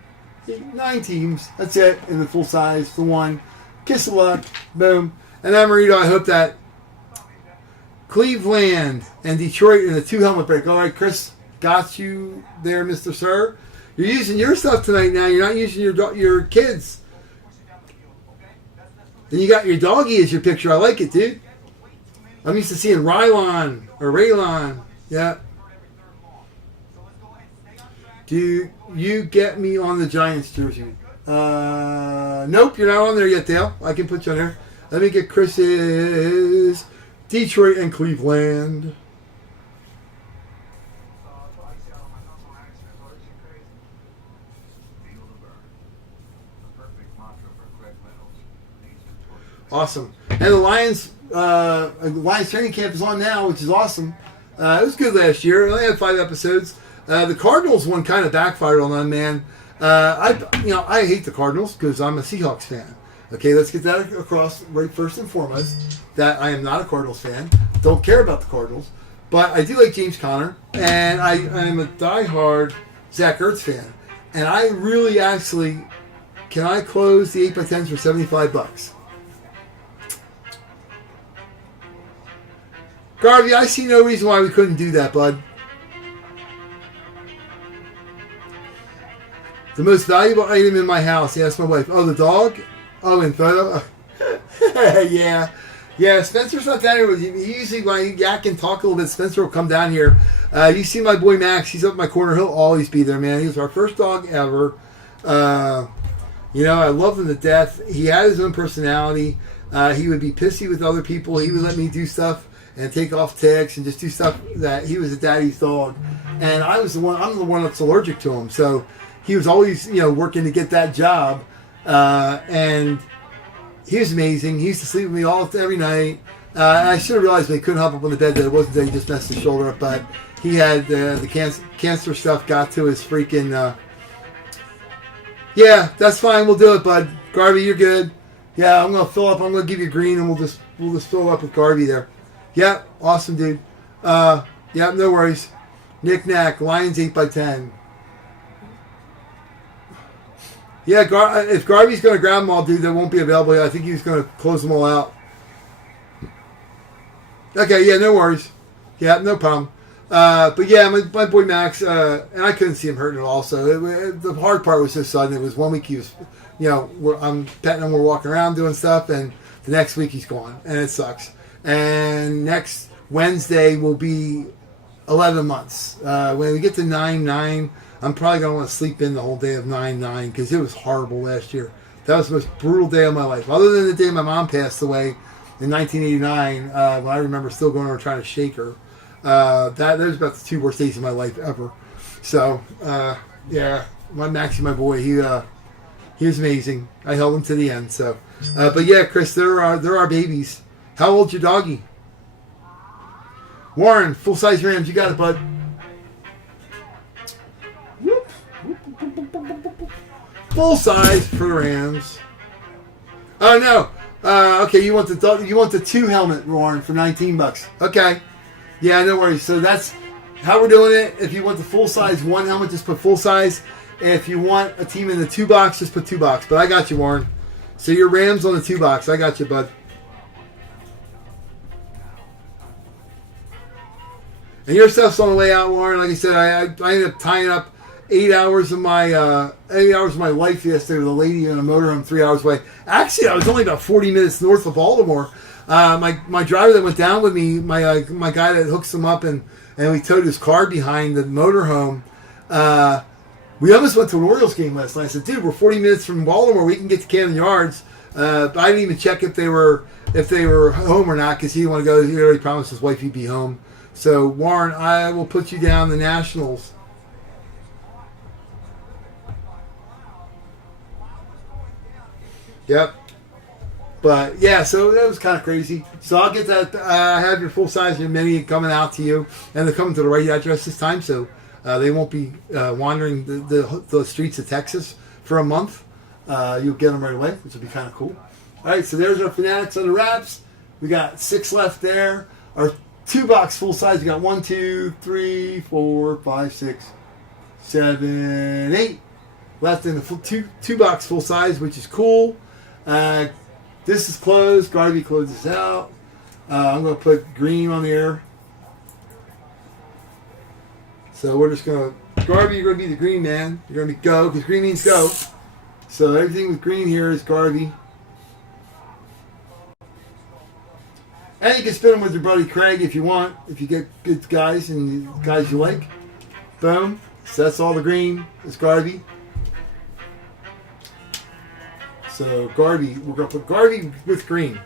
8, 9 teams. That's it in the full size. The one. Kiss of luck. Boom. And Amarito, I hope that Cleveland and Detroit in the 2 helmet break. All right, Chris, got you there, Mr. Sir. You're using your stuff tonight now. You're not using your kids. Then you got your doggy as your picture. I like it, dude. I'm used to seeing Rylon or Raylon. Yeah. Do you get me on the Giants jersey? Nope, you're not on there yet, Dale. I can put you on there. Let me get Chris's Detroit and Cleveland. Awesome. And the Lions training camp is on now, which is awesome. It was good last year. I only had 5 episodes. The Cardinals one kind of backfired on them, man. I hate the Cardinals because I'm a Seahawks fan. Okay, let's get that across right first and foremost. That I am not a Cardinals fan. Don't care about the Cardinals. But I do like James Conner. And I am a diehard Zach Ertz fan. And I really actually... Can I close the 8x10s for $75? Garvey, I see no reason why we couldn't do that, bud. The most valuable item in my house. Yes, my wife. Oh, the dog? Oh, in photo? Yeah. Yeah, Spencer's not down here. He usually, when I yak and talk a little bit, Spencer will come down here. You see my boy Max. He's up in my corner. He'll always be there, man. He was our first dog ever. I love him to death. He had his own personality. He would be pissy with other people. He would let me do stuff and take off tags and just do stuff that he was a daddy's dog. And I'm the one that's allergic to him. So he was always, working to get that job. And he was amazing. He used to sleep with me every night. I should have realized when he couldn't hop up on the bed that it wasn't that he just messed his shoulder up, but he had the cancer stuff got to his freaking... Yeah, that's fine. We'll do it, bud. Garvey, you're good. Yeah, I'm going to fill up. I'm going to give you green, and we'll just fill up with Garvey there. Yeah, awesome, dude. Yeah, no worries. Knick Knack, Lions 8x10. Yeah, if Garvey's going to grab them all, dude, they won't be available. I think he's going to close them all out. Okay, yeah, no worries. Yeah, no problem. But yeah, my boy Max, and I couldn't see him hurting at all. So the hard part was so sudden. It was 1 week he was, I'm petting him, we're walking around doing stuff, and the next week he's gone, and it sucks. And next Wednesday will be 11 months. When we get to 9/9, I'm probably going to want to sleep in the whole day of 9/9 because it was horrible last year. That was the most brutal day of my life. Other than the day my mom passed away in 1989, when I remember still going over trying to shake her. That was about the 2 worst days of my life ever. So, yeah, my Maxie, my boy, he was amazing. I held him to the end. So, but yeah, Chris, they're our babies. How old's your doggy? Warren, full-size Rams. You got it, bud. Whoop. Full size for the Rams. Oh no. Okay, you want the 2 helmet, Warren, for $19. Okay. Yeah, no worries. So that's how we're doing it. If you want the full size 1 helmet, just put full size. If you want a team in the 2 box, just put 2 box. But I got you, Warren. So your Rams on the 2 box. I got you, bud. And your stuff's on the way out, Warren. Like I said, I ended up tying up 8 hours of my life yesterday with a lady in a motorhome 3 hours away. Actually, I was only about 40 minutes north of Baltimore. My driver that went down with me, my guy that hooks him up, and we towed his car behind the motorhome. We almost went to an Orioles game last night. I said, dude, we're 40 minutes from Baltimore. We can get to Camden Yards. But I didn't even check if they were home or not because he didn't want to go. He already promised his wife he'd be home. So, Warren, I will put you down the Nationals. Yep. But, yeah, so that was kind of crazy. So I'll get that. I have your full-size mini coming out to you. And they're coming to the right address this time, so they won't be wandering the streets of Texas for a month. You'll get them right away, which will be kind of cool. All right, so there's our Fanatics on the wraps. We got 6 left there. Our 2 box full size. We got 1, 2, 3, 4, 5, 6, 7, 8 left in the 2 box full size, which is cool. This is closed. Garvey closes out. I'm going to put green on the air. So we're just going to, Garvey, you're going to be the green man. You're going to be go, because green means go. So everything with green here is Garvey. And you can spin them with your buddy Craig if you want, if you get good guys and guys you like. Boom. So that's all the green. It's Garvey. So Garvey, we're going to put Garvey with green.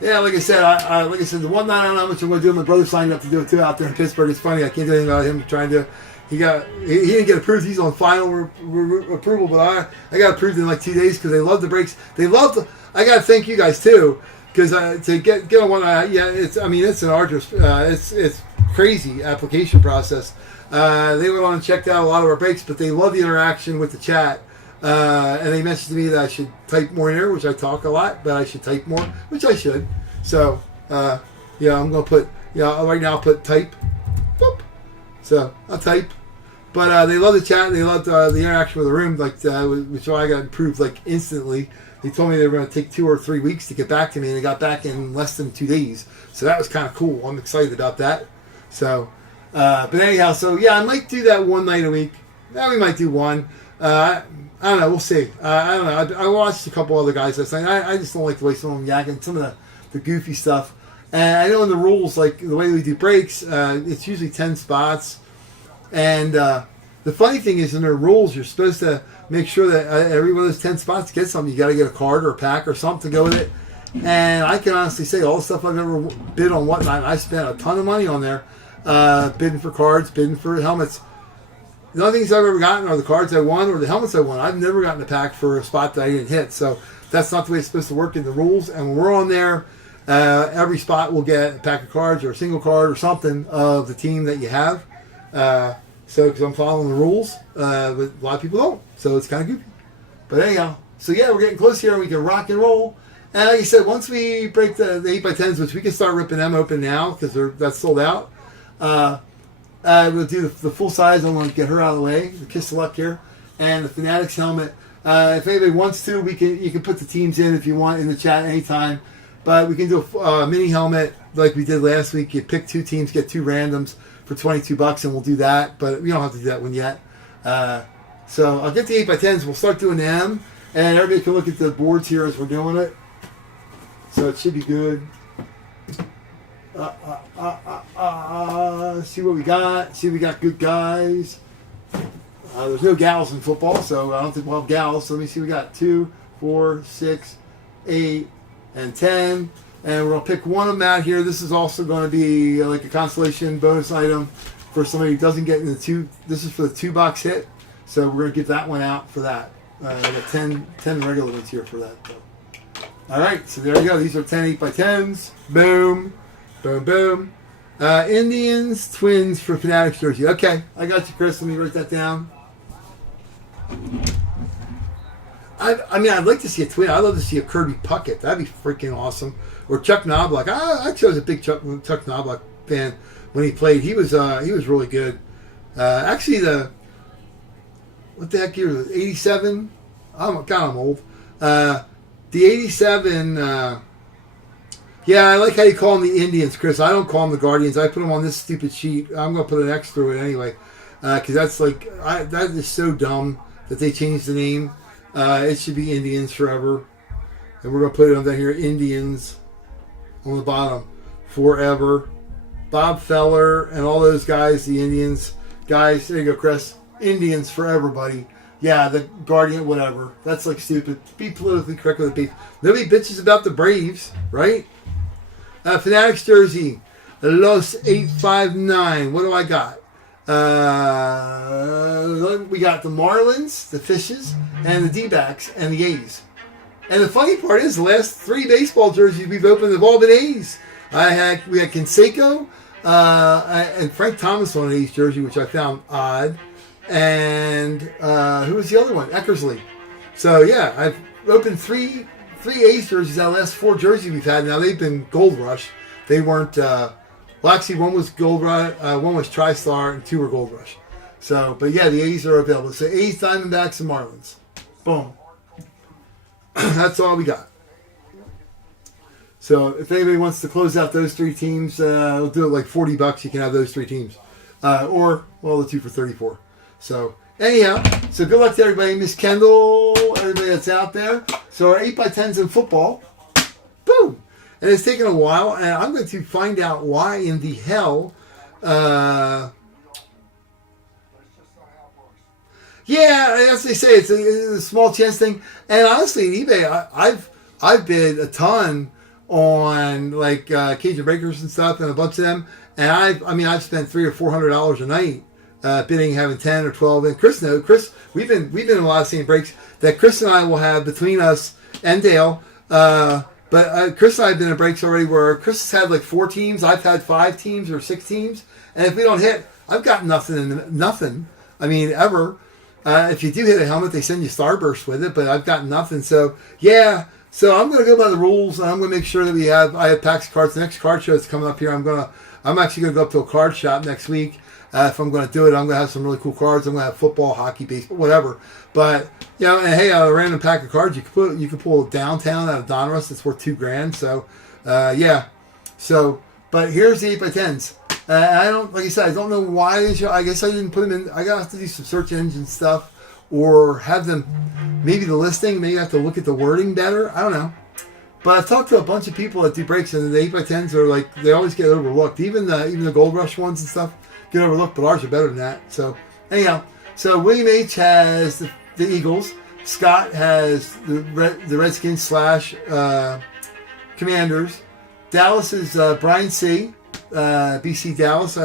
Yeah, like I said, the one night I don't know how much I'm going to do. My brother signed up to do it too out there in Pittsburgh. It's funny, I can't do anything about him trying to. He didn't get approved. He's on final approval, but I got approved in like 2 days because they love the breaks. I got to thank you guys too because to get on one. It's an arduous, it's crazy application process. They went on and checked out a lot of our breaks, but they love the interaction with the chat. And they messaged me that I should type more in there, which I talk a lot, but I should type more, which I should. So, I'm going to put, right now I'll put type. Boop. So, I'll type. But they love the chat. They love the interaction with the room, which I got improved instantly. They told me they were going to take 2 or 3 weeks to get back to me, and they got back in less than 2 days. So that was kind of cool. I'm excited about that. So, but anyhow, I might do that one night a week. Now we might do one. I don't know. We'll see. I don't know. I watched a couple other guys last night. I just don't like the way some of them yakking, some of the goofy stuff. And I know in the rules, like the way we do breaks, it's usually 10 spots. And the funny thing is, in their rules, you're supposed to make sure that every one of those 10 spots gets something. You got to get a card or a pack or something to go with it. And I can honestly say, all the stuff I've ever bid on Whatnot, I spent a ton of money on there, bidding for cards, bidding for helmets. The only things I've ever gotten are the cards I won or the helmets I won. I've never gotten a pack for a spot that I didn't hit. So that's not the way it's supposed to work in the rules. And when we're on there, every spot will get a pack of cards or a single card or something of the team that you have. Because I'm following the rules, but a lot of people don't. So it's kind of goofy. But anyhow, we're getting close here and we can rock and roll. And like I said, once we break the 8x10s, which we can start ripping them open now because that's sold out, we'll do the full size. I'm going to get her out of the way. The Kiss of Luck here. And the Fanatics helmet. If anybody wants to, you can put the teams in if you want in the chat anytime. But we can do a mini helmet like we did last week. You pick 2 teams, get 2 randoms for $22, and we'll do that. But we don't have to do that one yet. So I'll get the 8x10s. We'll start doing them. And everybody can look at the boards here as we're doing it. So it should be good. See what we got. See if we got good guys. There's no gals in football, so I don't think we'll have gals. So let me see. We got 2, 4, 6, 8, and 10. And we're going to pick one of them out here. This is also going to be like a consolation bonus item for somebody who doesn't get in the 2. This is for the 2-box hit. So we're going to give that one out for that. I got 10 regular ones here for that. So. All right, so there you go. These are 10 8x10s. Boom. Boom, boom. Indians, Twins for Fanatics jersey. Okay, I got you, Chris. Let me write that down. I mean, I'd like to see a twin. I'd love to see a Kirby Puckett. That'd be freaking awesome. Or Chuck Knobloch. I actually was a big Chuck Knobloch fan when he played. He was really good. Actually, what the heck year was it? 87? I'm old. The 87, yeah, I like how you call them the Indians, Chris. I don't call them the Guardians. I put them on this stupid sheet. I'm going to put an X through it anyway. Because that's that is so dumb that they changed the name. It should be Indians forever. And we're going to put it on down here, Indians, on the bottom, forever. Bob Feller and all those guys, the Indians. Guys, there you go, Chris. Indians forever, buddy. Yeah, the Guardian, whatever. That's like stupid. Be politically correct with the beef. Nobody bitches about the Braves, right? Fanatics jersey, Los 859. What do I got? We got the Marlins, the Fishes, and the D-backs, and the A's. And the funny part is, the last 3 baseball jerseys we've opened have all been A's. We had Canseco and Frank Thomas on an A's jersey, which I found odd. And who was the other one? Eckersley. So yeah, I've opened three A's jerseys out of the last 4 jerseys we've had. Now they've been Gold Rush. They weren't. Well, actually, one was Gold Rush, one was TriStar, and 2 were Gold Rush. So, but yeah, the A's are available. So A's, Diamondbacks, and Marlins. Boom. That's all we got. So if anybody wants to close out those 3 teams, we'll do it like $40. You can have those 3 teams, or the 2 for $34. So anyhow, so good luck to everybody, Miss Kendall, everybody that's out there. So our 8x10s in football, boom, and it's taken a while, and I'm going to find out why in the hell. Yeah, as they say, it's a small chance thing. And honestly, at eBay, I've bid a ton on like Cajun Breakers and stuff, and a bunch of them, and I've spent $300 or $400 a night. Bidding, having 10 or 12, and Chris, we've been in a lot of same breaks that Chris and I will have between us and Dale. But Chris and I have been in breaks already where Chris has had like 4 teams, I've had 5 teams or 6 teams, and if we don't hit, I've got nothing. I mean, ever. If you do hit a helmet, they send you Starburst with it, but I've got nothing. So yeah, so I'm going to go by the rules, and I'm going to make sure that I have packs of cards. The next card show that's coming up here, I'm actually going to go up to a card shop next week. If I'm going to do it, I'm going to have some really cool cards. I'm going to have football, hockey, baseball, whatever. But, and hey, a random pack of cards you can pull downtown out of Donruss. It's worth $2,000. So, yeah. So, but here's the 8x10s. I don't, like I said, I don't know why they show. I guess I didn't put them in. I got to have to do some search engine stuff or have them, maybe the listing, maybe I have to look at the wording better. I don't know. But I've talked to a bunch of people that do breaks, and the 8x10s are like, they always get overlooked. Even the Gold Rush ones and stuff get overlooked, but ours are better than that. So anyhow, so William H has the Eagles. Scott has the Redskins / Commanders. Dallas is Brian C. BC Dallas.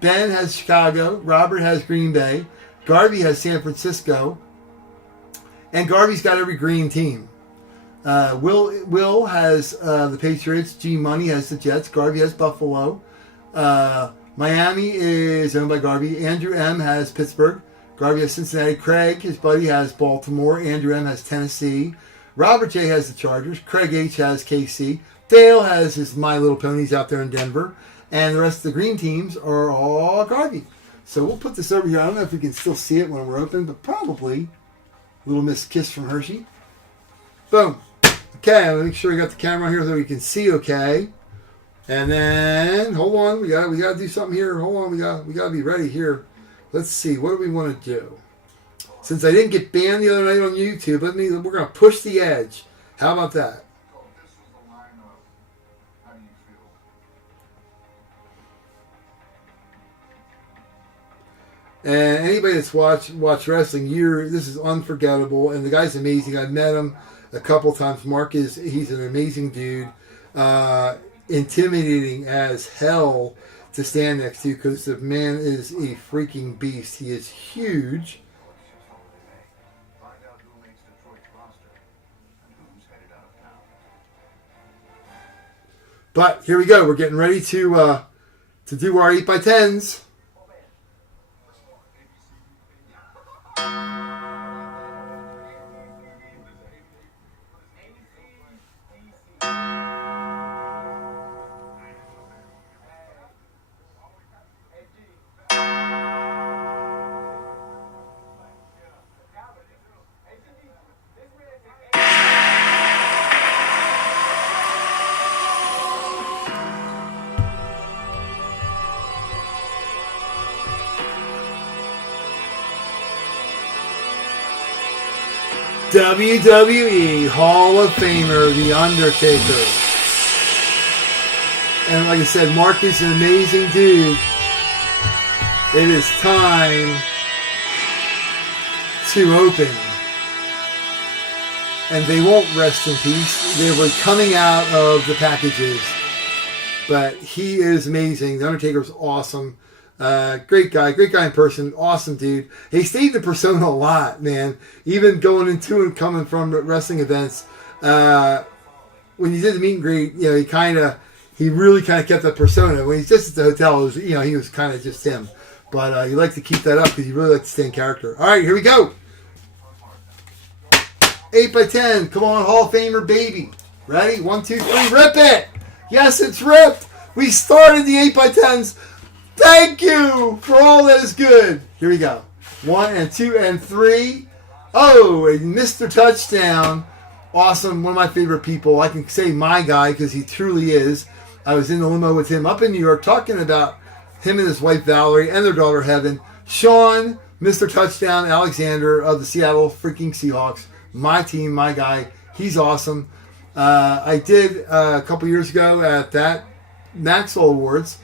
Ben has Chicago. Robert has Green Bay. Garvey has San Francisco. And Garvey's got every green team. Will has the Patriots. G Money has the Jets. Garvey has Buffalo. Miami is owned by Garvey. Andrew M has Pittsburgh. Garvey has Cincinnati. Craig, his buddy, has Baltimore. Andrew M has Tennessee. Robert J has the Chargers. Craig H has KC. Dale has his My Little Ponies out there in Denver. And the rest of the green teams are all Garvey. So we'll put this over here. I don't know if we can still see it when we're open, but probably. Little Miss Kiss from Hershey. Boom. Okay, I'll make sure we got the camera here so we can see okay. And then, hold on, we got to do something here. Hold on, we got to be ready here. Let's see, what do we want to do? Since I didn't get banned the other night on YouTube, we're going to push the edge. How about that? And anybody that's watched wrestling, this is unforgettable. And the guy's amazing. I've met him a couple times. Mark he's an amazing dude. Intimidating as hell to stand next to because the man is a freaking beast. He is huge. But here we go. We're getting ready to do our 8x10s. WWE Hall of Famer, The Undertaker. And like I said, Mark is an amazing dude. It is time to open. And they won't rest in peace. They were coming out of the packages. But he is amazing. The Undertaker's awesome. Great guy in person, awesome dude. He stayed in persona a lot, man. Even going into and coming from wrestling events. When he did the meet and greet, you know, he really kind of kept that persona. When he's just at the hotel, it was, you know, he was kind of just him. But he liked to keep that up because he really liked to stay in character. All right, here we go. 8x10. Come on, Hall of Famer, baby. Ready? 1, 2, 3. Rip it. Yes, it's ripped. We started the 8x10s. Thank you for all that is good. Here we go. 1 and 2 and 3. Oh, a Mr. Touchdown. Awesome. One of my favorite people. I can say my guy because he truly is. I was in the limo with him up in New York talking about him and his wife Valerie and their daughter Heaven. Sean, Mr. Touchdown Alexander of the Seattle freaking Seahawks. My team, my guy. He's awesome. I did a couple years ago at that Maxwell Awards.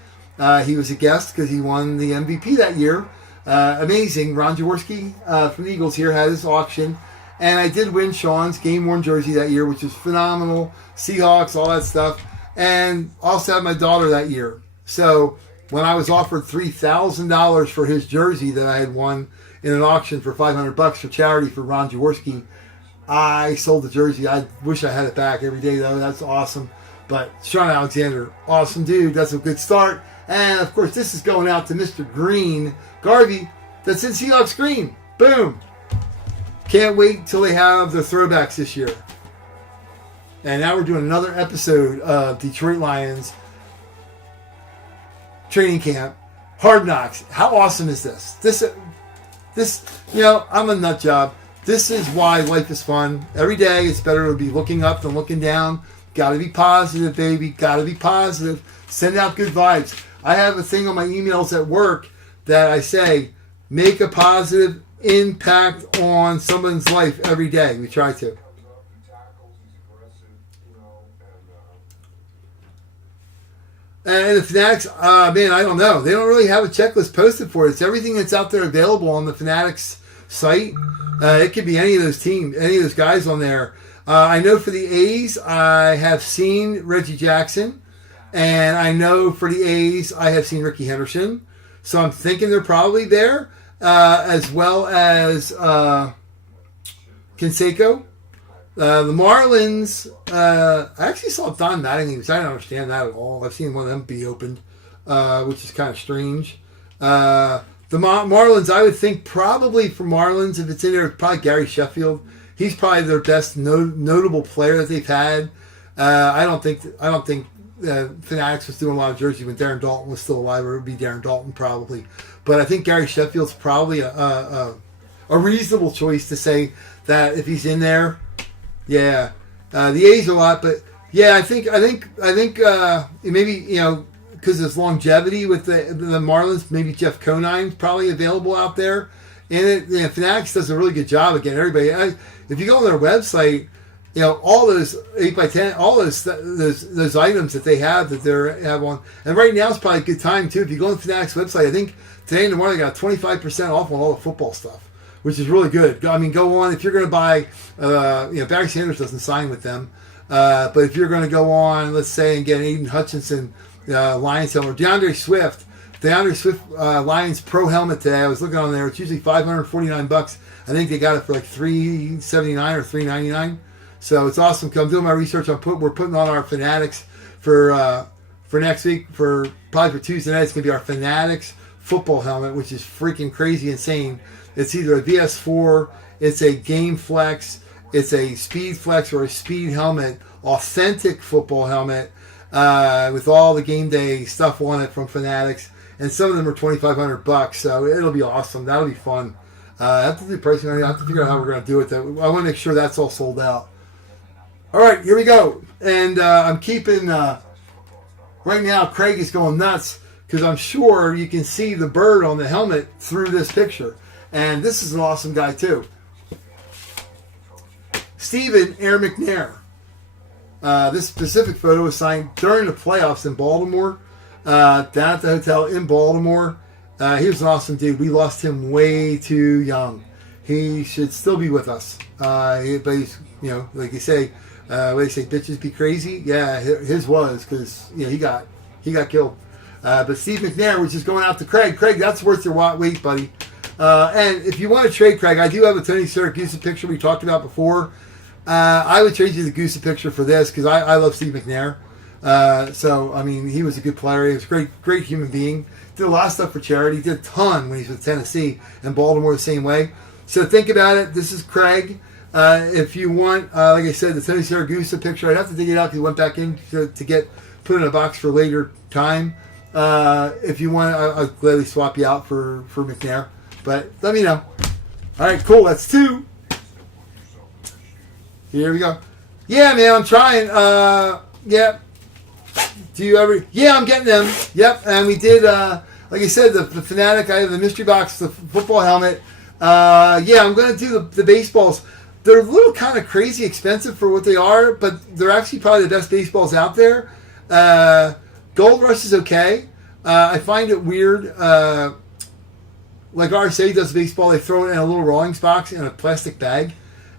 He was a guest because he won the MVP that year. Amazing. Ron Jaworski from the Eagles here had his auction. And I did win Sean's game-worn jersey that year, which was phenomenal. Seahawks, all that stuff. And also had my daughter that year. So when I was offered $3,000 for his jersey that I had won in an auction for $500 for charity for Ron Jaworski, I sold the jersey. I wish I had it back every day, though. That's awesome. But Sean Alexander, awesome dude. That's a good start. And, of course, this is going out to Mr. Green, Garvey, that's in Seahawks Green. Boom. Can't wait till they have the throwbacks this year. And now we're doing another episode of Detroit Lions training camp. Hard Knocks. How awesome is this? This, you know, I'm a nut job. This is why life is fun. Every day it's better to be looking up than looking down. Got to be positive, baby. Got to be positive. Send out good vibes. I have a thing on my emails at work that I say, make a positive impact on someone's life every day. We try to. And the Fanatics, man, I don't know. They don't really have a checklist posted for it. It's everything that's out there available on the Fanatics site. It could be any of those teams, any of those guys on there. I know for the A's, I have seen Reggie Jackson. And I know for the A's, I have seen Ricky Henderson. So I'm thinking they're probably there. As well as Canseco. The Marlins, I actually saw Don Mattingly, which I don't understand that at all. I've seen one of them be opened, which is kind of strange. The Marlins, I would think probably for Marlins, if it's in there, it's probably Gary Sheffield. He's probably their best notable player that they've had. I don't think Fanatics was doing a lot of jerseys when Darren Dalton was still alive, or it would be Darren Dalton probably. But I think Gary Sheffield's probably a reasonable choice to say that if he's in there. Yeah, the A's a lot, but yeah, I think maybe because there's longevity with the Marlins, maybe Jeff Conine's probably available out there. And Fanatics does a really good job of getting everybody. If you go on their website, all those 8x10, all those items that they have on. And right now is probably a good time too. If you go on the Fanatics website, I think today in the morning they got 25% off on all the football stuff, which is really good. I mean, go on if you're going to buy. Barry Sanders doesn't sign with them, but if you're going to go on, let's say, and get an Aiden Hutchinson Lions helmet, or DeAndre Swift Lions Pro helmet today. I was looking on there. It's usually $549. I think they got it for like $379 or $399. So it's awesome. I'm doing my research on we're putting on our Fanatics for next week, probably for Tuesday night. It's gonna be our Fanatics football helmet, which is freaking crazy insane. It's either a VS4, it's a Game Flex, it's a Speed Flex, or a Speed helmet, authentic football helmet with all the game day stuff on it from Fanatics. And some of them are $2,500, so it'll be awesome. That'll be fun. I have to do pricing. I have to figure out how we're going to do it. I want to make sure that's all sold out. All right, here we go. And I'm keeping, right now, Craig is going nuts because I'm sure you can see the bird on the helmet through this picture. And this is an awesome guy, too. Stephen Air McNair. This specific photo was signed during the playoffs in Baltimore. Down at the hotel in Baltimore. He was an awesome dude. We lost him way too young. He should still be with us. But he's, like you say, bitches be crazy. Yeah, his was, because he got killed. But Steve McNair, which is going out to Craig. Craig, that's worth your weight, buddy. And if you want to trade Craig, I do have a Tony Siragusa picture we talked about before. I would trade you the Gusa picture for this because I love Steve McNair. So, I mean, he was a good player. He was a great human being. Did a lot of stuff for charity. Did a ton when he was with Tennessee, and Baltimore the same way. So think about it. This is Craig. If you want, like I said, the Tony Siragusa picture, I'd have to dig it out because it went back in to get put in a box for later time. If you want, I'll gladly swap you out for McNair. But let me know. All right, cool. That's 2. Here we go. Yeah, man, I'm trying. Yeah. Do you ever? Yeah, I'm getting them. Yep, and we did. Like I said, the Fanatic. I have the mystery box, the football helmet. Yeah, I'm going to do the baseballs. They're a little kind of crazy expensive for what they are, but they're actually probably the best baseballs out there. Gold Rush is okay. I find it weird. Like RSA does baseball, they throw it in a little Rawlings box in a plastic bag,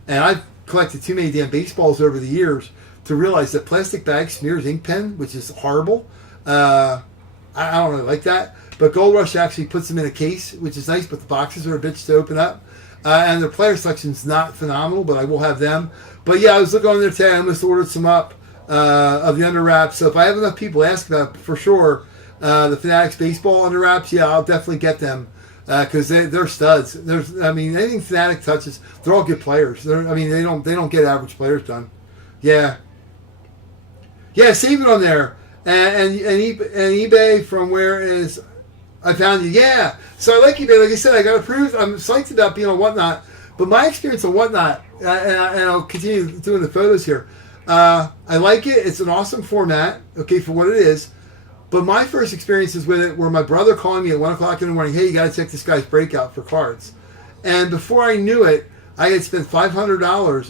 and I've collected too many damn baseballs over the years to realize that plastic bag smears ink pen, which is horrible. I don't really like that. But Gold Rush actually puts them in a case, which is nice, but the boxes are a bitch to open up. And their player selection's not phenomenal, but I will have them. But yeah, I was looking on there today. I almost ordered some up of the under wraps. So if I have enough people ask about it, for sure, the Fanatics baseball under wraps, yeah, I'll definitely get them. Because they're studs. Anything Fanatic touches, they're all good players. They don't get average players done. Yeah, save it on there. And eBay from where is I found you. Yeah, so I like eBay. Like I said, I got approved. I'm psyched about being on Whatnot. But my experience on Whatnot, and I'll continue doing the photos here. I like it. It's an awesome format. Okay, for what it is. But my first experiences with it were my brother calling me at 1 o'clock in the morning, hey, you got to check this guy's breakout for cards. And before I knew it, I had spent $500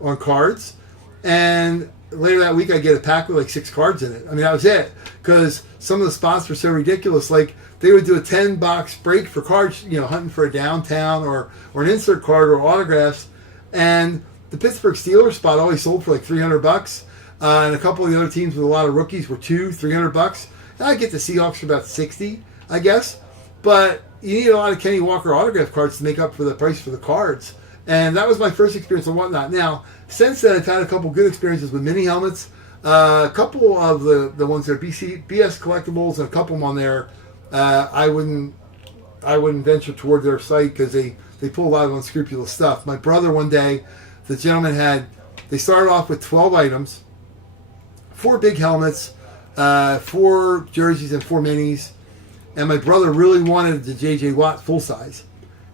on cards. And later that week, I get a pack with like 6 cards in it. I mean, that was it. Because some of the spots were so ridiculous. Like, they would do a 10-box break for cards, hunting for a downtown or an insert card or autographs. And the Pittsburgh Steelers spot always sold for like $300. And a couple of the other teams with a lot of rookies were $200-$300. And I get the Seahawks for about $60, I guess. But you need a lot of Kenny Walker autograph cards to make up for the price for the cards. And that was my first experience on Whatnot. Now, since then, I've had a couple good experiences with mini helmets. A couple of the ones that are BS collectibles, and a couple of them on there, I wouldn't venture toward their site because they pull a lot of unscrupulous stuff. My brother one day the gentleman had, they started off with 12 items, 4 big helmets, 4 jerseys, and 4 minis. And my brother really wanted the J.J. Watt full size.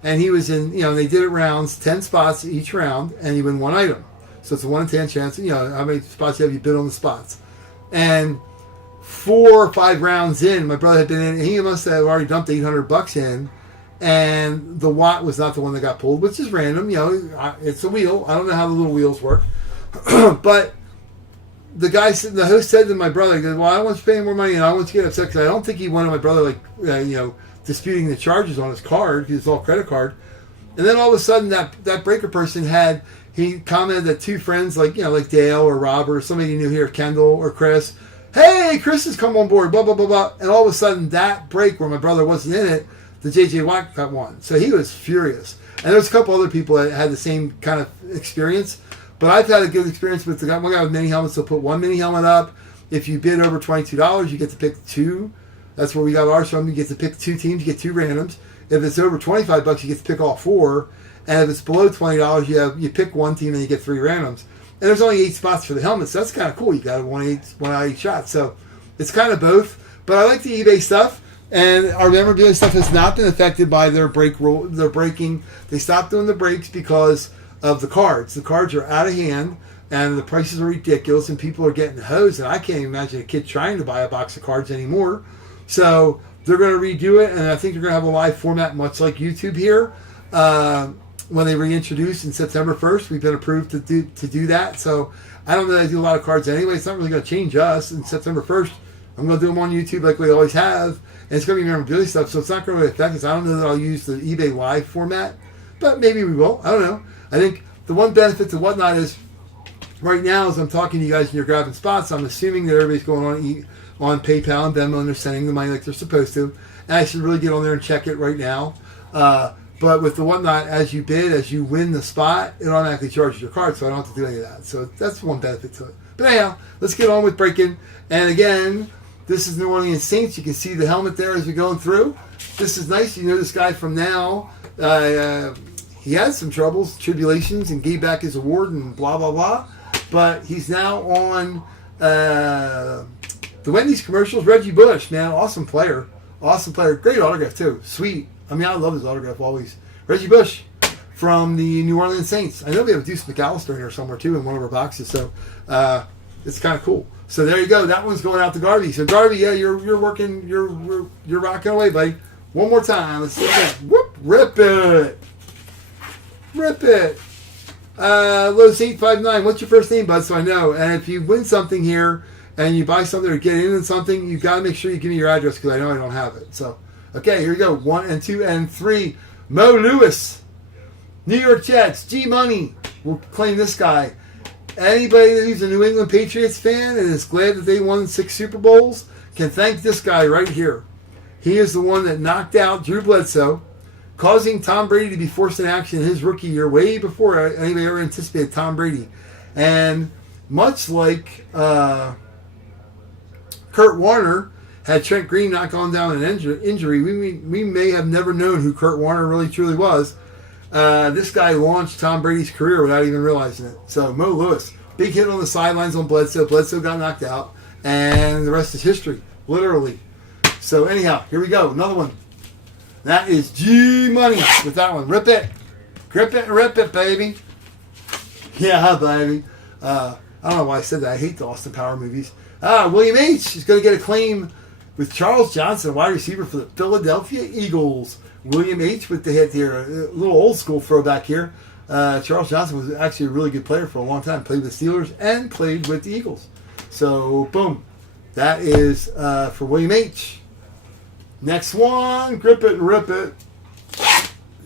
And he was in, they did it rounds, 10 spots each round, and he win 1 item. So it's a 1 in 10 chance. How many spots you bid on the spots. And 4 or 5 rounds in, my brother had been in, he must have already dumped $800 in. And the Watt was not the one that got pulled, which is random. It's a wheel. I don't know how the little wheels work. But the host said to my brother, he goes, well, I don't want you paying more money, and I don't want you to get upset because I don't think he wanted my brother, disputing the charges on his card because it's all credit card. And then all of a sudden, that breaker person he commented that 2 friends, like Dale or Robert or somebody you knew here, Kendall or Chris, hey, Chris has come on board, blah, blah, blah, blah. And all of a sudden, that break where my brother wasn't in it, the J.J. Watt got one. So he was furious. And there was a couple other people that had the same kind of experience. But I've had a good experience with one guy with mini helmets. So put 1 mini helmet up. If you bid over $22, you get to pick 2. That's where we got ours from. You get to pick 2 teams. You get 2 randoms. If it's over $25, you get to pick all 4. And if it's below $20, you pick 1 team and you get 3 randoms. And there's only 8 spots for the helmets. So that's kind of cool. You got one out of each shot. So it's kind of both. But I like the eBay stuff. And our memorabilia stuff has not been affected by their breaking. They stopped doing the breaks because of the cards. The cards are out of hand, and the prices are ridiculous, and people are getting hosed. And I can't imagine a kid trying to buy a box of cards anymore. So they're going to redo it, and I think they're going to have a live format, much like YouTube here. When they reintroduce in September 1st, we've been approved to do that. So I don't know that I do a lot of cards anyway. It's not really going to change us. In September 1st, I'm going to do them on YouTube like we always have. And it's going to be memorabilia stuff, so it's not going to really affect us. I don't know that I'll use the eBay Live format, but maybe we will. I don't know. I think the one benefit to Whatnot is right now, as I'm talking to you guys and you're grabbing spots, I'm assuming that everybody's going on PayPal and Venmo and they're sending the money like they're supposed to. And I should really get on there and check it right now. But with the Whatnot, as you bid, as you win the spot, it automatically charges your card, so I don't have to do any of that. So that's one benefit to it. But anyhow, let's get on with breaking. And again, this is New Orleans Saints. You can see the helmet there as we're going through. This is nice. You know this guy from now. He had some troubles, tribulations, and gave back his award and blah, blah, blah. But he's now on the Wendy's commercials. Reggie Bush, man, awesome player. Awesome player. Great autograph, too. Sweet. I mean, I love his autograph always. Reggie Bush from the New Orleans Saints. I know we have Deuce McAllister in here somewhere, too, in one of our boxes. So it's kind of cool. So there you go. That one's going out to Garvey. So Garvey, yeah, you're working, you're rocking away, buddy. One more time. Let's see that. Whoop, rip it. Rip it. Lowe's 859. What's your first name, bud? So I know. And if you win something here and you buy something or get in something, you got to make sure you give me your address because I know I don't have it. So, okay, here we go. 1 and 2 and 3. Mo Lewis. New York Jets. G Money. We'll claim this guy. Anybody who's a New England Patriots fan and is glad that they won 6 Super Bowls can thank this guy right here. He is the one that knocked out Drew Bledsoe, causing Tom Brady to be forced in action in his rookie year way before anybody ever anticipated Tom Brady. And much like Kurt Warner had Trent Green not gone down an injury, we may have never known who Kurt Warner really truly was. This guy launched Tom Brady's career without even realizing it. So Mo Lewis, big hit on the sidelines on Bledsoe. Bledsoe got knocked out, and the rest is history, literally. So anyhow, here we go. Another one. That is G Money with that one. Rip it. Grip it and rip it, baby. Yeah, baby. I don't know why I said that. I hate the Austin Power movies. William H. is going to get a claim with Charles Johnson, wide receiver for the Philadelphia Eagles. William H. with the hit here. A little old school throwback here. Charles Johnson was actually a really good player for a long time. Played with the Steelers and played with the Eagles. So, boom. That is for William H. Next one. Grip it and rip it.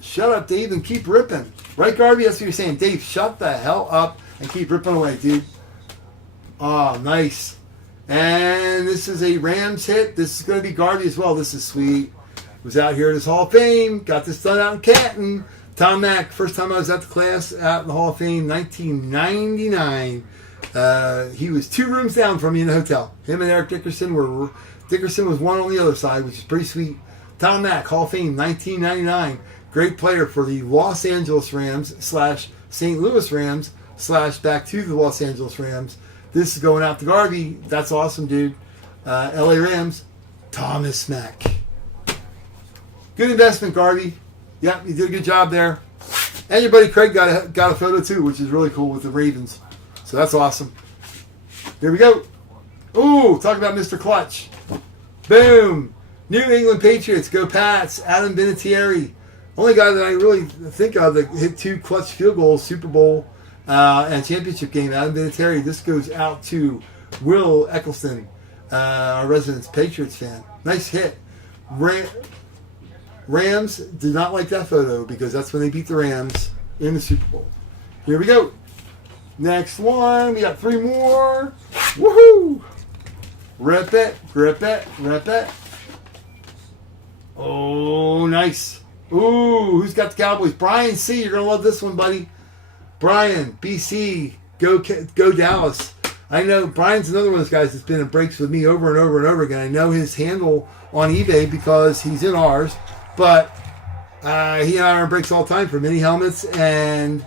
Shut up, Dave, and keep ripping. Right, Garvey? That's what you're saying. Dave, shut the hell up and keep ripping away, dude. Oh, nice. And this is a Rams hit. This is going to be Garvey as well. This is sweet. Was out here at his Hall of Fame. Got this done out in Canton. Tom Mack, first time I was at the class out in the Hall of Fame, 1999. He was 2 rooms down from me in the hotel. Him and Eric Dickerson were... Dickerson was one on the other side, which is pretty sweet. Tom Mack, Hall of Fame, 1999. Great player for the Los Angeles Rams / St. Louis Rams / back to the Los Angeles Rams. This is going out to Garvey. That's awesome, dude. LA Rams, Thomas Smack. Good investment, Garvey. Yeah, you did a good job there. And your buddy Craig got a photo too, which is really cool with the Ravens. So that's awesome. Here we go. Ooh, talk about Mr. Clutch. Boom. New England Patriots, go Pats. Adam Vinatieri. Only guy that I really think of that hit 2 clutch field goals, Super Bowl and championship game. Adam Vinatieri. This goes out to Will Eccleston, our resident Patriots fan. Nice hit. Rams did not like that photo because that's when they beat the Rams in the Super Bowl. Here we go. Next one. We got 3 more. Woohoo! Rip it, rip it, rip it. Oh, nice. Ooh, who's got the Cowboys? Brian C. You're going to love this one, buddy. Brian, BC, go Dallas. I know Brian's another one of those guys that's been in breaks with me over and over and over again. I know his handle on eBay because he's in ours. But he and I are in breaks all the time for mini helmets and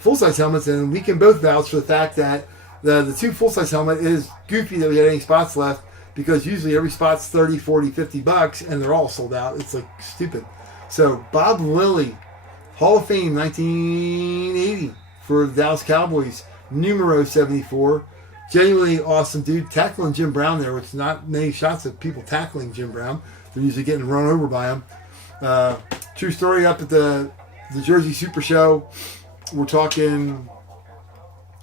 full-size helmets. And we can both vouch for the fact that the 2 full-size helmet is goofy that we had any spots left because usually every spot's 30, 40, 50 bucks and they're all sold out. It's like stupid. So Bob Lilly, Hall of Fame 1980 for the Dallas Cowboys, numero 74. Genuinely awesome dude. Tackling Jim Brown there, which not many shots of people tackling Jim Brown. They're usually getting run over by him. True story up at the Jersey Super Show. We're talking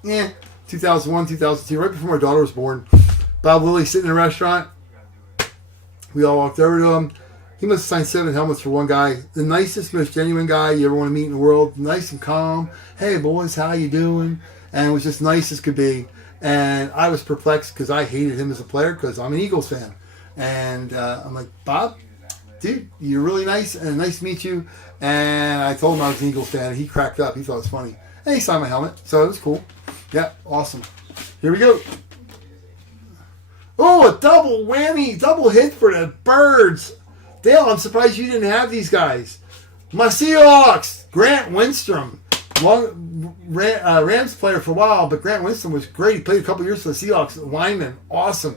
2001, 2002, right before my daughter was born. Bob Lilly sitting in a restaurant. We all walked over to him. He must have signed 7 helmets for one guy. The nicest, most genuine guy you ever want to meet in the world. Nice and calm. Hey, boys, how you doing? And it was just nice as could be. And I was perplexed because I hated him as a player because I'm an Eagles fan. And I'm like, Bob, dude, you're really nice and nice to meet you. And I told him I was an Eagles fan. And he cracked up. He thought it was funny. And he signed my helmet. So it was cool. Yeah, awesome. Here we go. Oh, a double whammy, double hit for the Birds. Dale, I'm surprised you didn't have these guys. My Seahawks, Grant Winstrom. Rams player for a while, but Grant Winstrom was great. He played a couple years for the Seahawks. Lineman, awesome.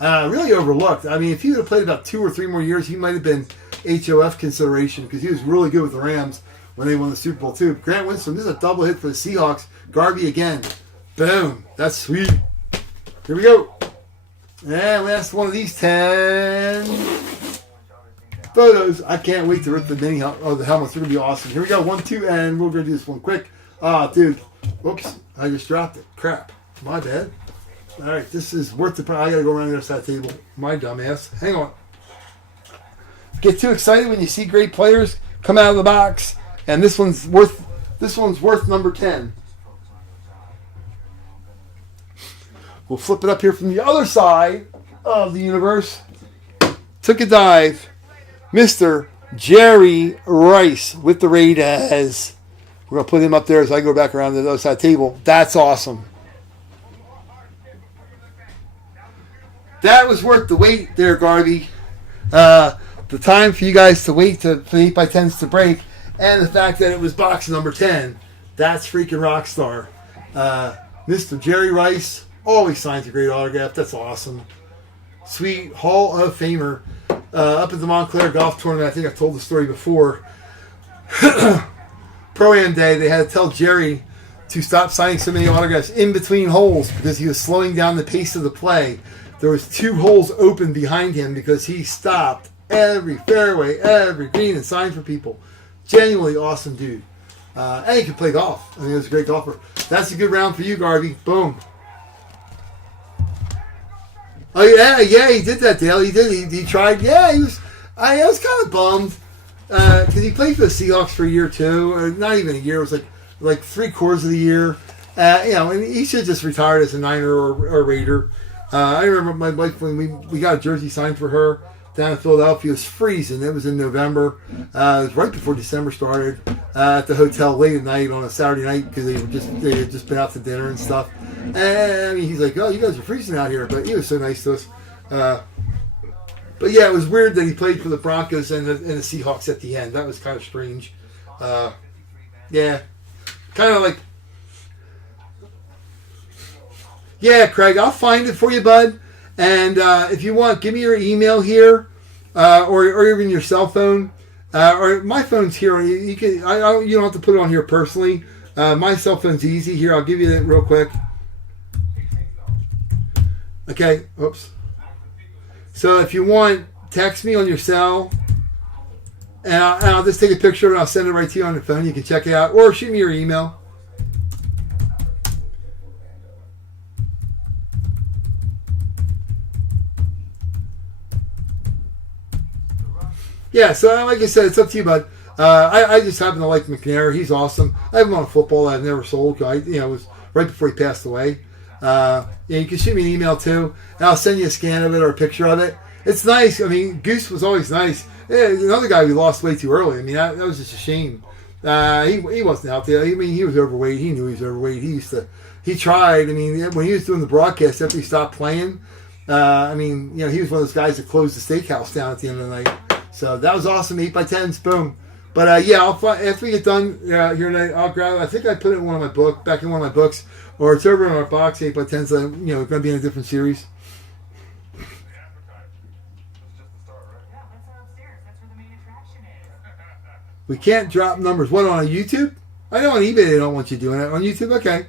Really overlooked. I mean, if he would have played about 2 or 3 more years, he might have been HOF consideration because he was really good with the Rams when they won the Super Bowl too. Grant Winstrom, this is a double hit for the Seahawks. Garvey again. Boom. That's sweet. Here we go. And last one of these 10 photos. I can't wait to rip the the helmets. They're going to be awesome. Here we go. 1, 2, and we're going to do this one quick. Dude. Whoops. I just dropped it. Crap. My bad. All right. This is worth the price. I got to go around the other side of the table. My dumbass. Hang on. Get too excited when you see great players come out of the box. And this one's worth number 10. We'll flip it up here from the other side of the universe. Took a dive. Mr. Jerry Rice with the Raiders. We're going to put him up there as I go back around to the other side of the table. That's awesome. That was worth the wait there, Garvey. The time for you guys to wait for the 8x10s to break and the fact that it was box number 10. That's freaking rock star. Mr. Jerry Rice. Always signs a great autograph. That's awesome. Sweet Hall of Famer. Up at the Montclair Golf Tournament, I think I've told the story before. Pro-Am Day, they had to tell Jerry to stop signing so many autographs in between holes because he was slowing down the pace of the play. There was 2 holes open behind him because he stopped every fairway, every green, and signed for people. Genuinely awesome dude. And he could play golf. I mean, he was a great golfer. That's a good round for you, Garvey. Boom. Oh yeah, he did that, Dale. He did. He tried. Yeah, I was kind of bummed because he played for the Seahawks for a year too, or not even a year. It was like 3/4 of the year. And he should have just retired as a Niner or Raider. I remember my wife when we got a jersey signed for her down in Philadelphia. It was freezing. It was in November. It was right before December started at the hotel late at night on a Saturday night because they had just been out to dinner and stuff. And I mean, he's like, "Oh, you guys are freezing out here," but he was so nice to us. But yeah, it was weird that he played for the Broncos and the Seahawks at the end. That was kind of strange. Yeah, Kind of like, yeah, Craig, I'll find it for you, bud. And if you want, give me your email here, or even your cell phone, or my phone's here. You can, you don't have to put it on here personally. My cell phone's easy. Here, I'll give you that real quick. Okay, oops. So if you want, text me on your cell, and I'll just take a picture of it and I'll send it right to you on the phone. You can check it out, or shoot me your email. Yeah, so like I said, it's up to you, bud. I just happen to like McNair. He's awesome. I have him on football that I've never sold. It was right before he passed away. You can shoot me an email too, and I'll send you a scan of it or a picture of it. It's nice. I mean, Goose was always nice. Yeah, another guy we lost way too early. I mean, that was just a shame. He wasn't out there. I mean, he was overweight. He knew he was overweight. He tried. I mean, when he was doing the broadcast after he stopped playing, I mean, he was one of those guys that closed the steakhouse down at the end of the night. So that was awesome. 8x10s, boom. But yeah, I'll find, after we get done here tonight, I'll grab it. I think I put it in back in one of my books, or it's over in our box. 8x10s, going to be in a different series. We can't drop numbers. What, on YouTube? I know on eBay they don't want you doing it. On YouTube, okay.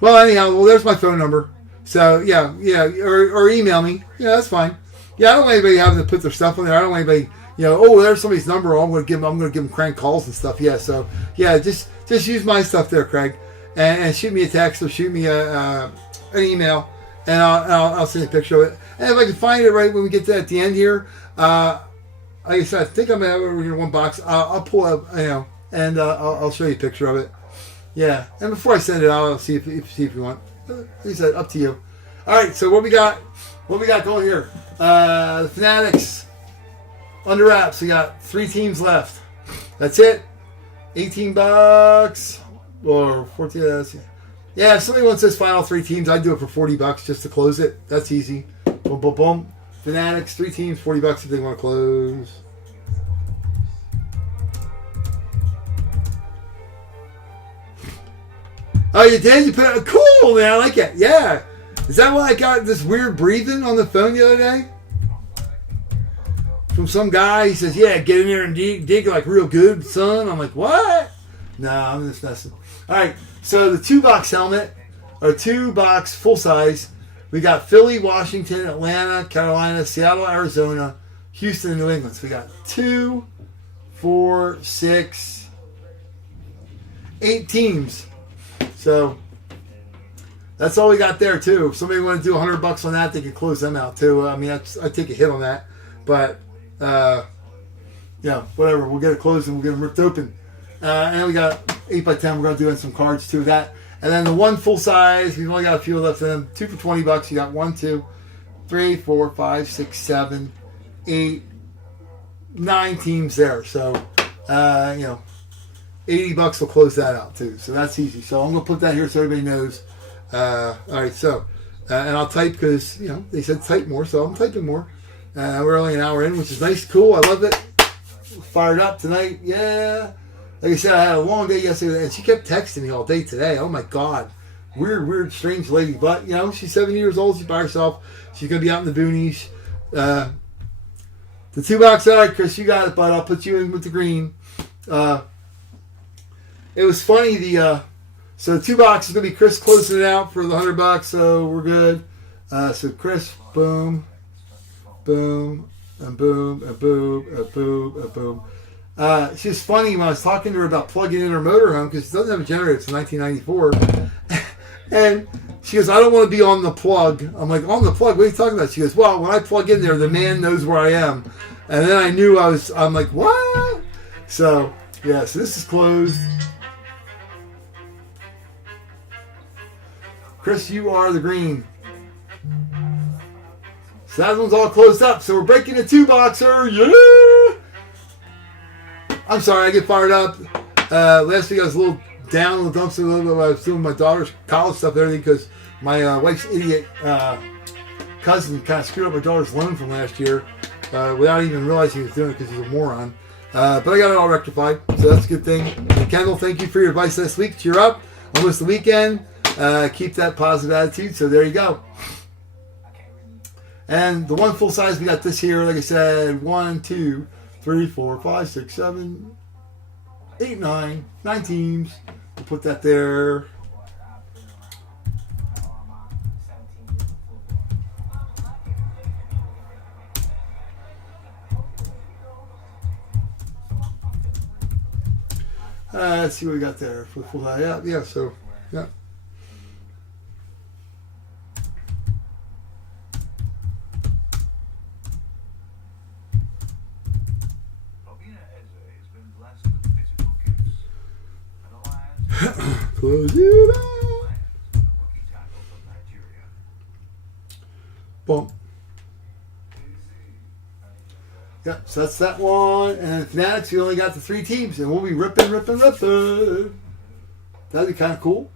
Well, anyhow, there's my phone number. So yeah, or email me. Yeah, that's fine. Yeah, I don't want anybody having to put their stuff on there. I don't want anybody, there's somebody's number. I'm going to give them crank calls and stuff. Yeah, so yeah, just use my stuff there, Craig, and shoot me a text or shoot me an email, and I'll send a picture of it. And if I can find it right when we get to at the end here, like I said, I think I'm gonna have it over here in one box. I'll pull up, and I'll show you a picture of it. Yeah, and before I send it out, I'll see if you want. Like I said, up to you. All right, so what we got? What we got going here? The Fanatics under wraps. We got 3 teams left. That's it. $18 or 14. Yeah, if somebody wants this final 3 teams, I'd do it for $40 just to close it. That's easy. Boom, boom, boom. Fanatics, 3 teams, $40 if they want to close. Oh, you did? You put it? Cool, man. I like it. Yeah. Is that why I got this weird breathing on the phone the other day? From some guy. He says, yeah, get in there and dig like real good, son. I'm like, what? No, I'm just messing. All right. So the 2-box helmet, or 2-box full size, we got Philly, Washington, Atlanta, Carolina, Seattle, Arizona, Houston, and New England. So we got 2, 4, 6, 8 teams. So that's all we got there too. If somebody want to do $100 on that, they can close them out too. I mean, I take a hit on that, but yeah, whatever. We'll get it closed and we'll get them ripped open. And we got 8x10. We're gonna do in some cards too. That, and then the 1 full size. We've only got a few left in them. 2 for $20. You got 1, 2, 3, 4, 5, 6, 7, 8, 9 teams there. So $80 will close that out too. So that's easy. So I'm gonna put that here so everybody knows. All right, so and I'll type because they said type more, so I'm typing more. We're only an hour in, which is nice, cool. I love it. Fired up tonight, yeah. Like I said, I had a long day yesterday, and she kept texting me all day today. Oh my God, weird, strange lady. But she's 7 years old. She's by herself. She's gonna be out in the boonies. The 2-box, all right, Chris, you got it, bud. I'll put you in with the green. It was funny. So the 2-box is gonna be Chris closing it out for the $100, so we're good. So Chris, boom, boom, and boom, and boom, and boom, and boom. She's funny when I was talking to her about plugging in her motorhome because she doesn't have a generator since 1994, and she goes, "I don't want to be on the plug." I'm like, "On the plug? What are you talking about?" She goes, "Well, when I plug in there, the man knows where I am," and then I knew I'm like, "What?" So yeah, so this is closed. Chris, you are the green. So that one's all closed up. So we're breaking a 2-boxer. Yeah! I'm sorry, I get fired up. Last week I was a little down in the dumpster a little bit. I was doing my daughter's college stuff and everything because my wife's idiot cousin kind of screwed up my daughter's loan from last year without even realizing he was doing it because he's a moron. But I got it all rectified, so that's a good thing. And Kendall, thank you for your advice last week. Cheer up. Almost the weekend. Keep that positive attitude. So there you go. And the one full size we got this here, like I said, 1, 2, 3, 4, 5, 6, 7, 8, 9 teams. We'll put that there. Let's see what we got there for the full size. Yeah, so, yeah. Close it out. Boom. Yep, so that's that one. And Fanatics, we only got the 3 teams, and we'll be ripping. That'd be kind of cool.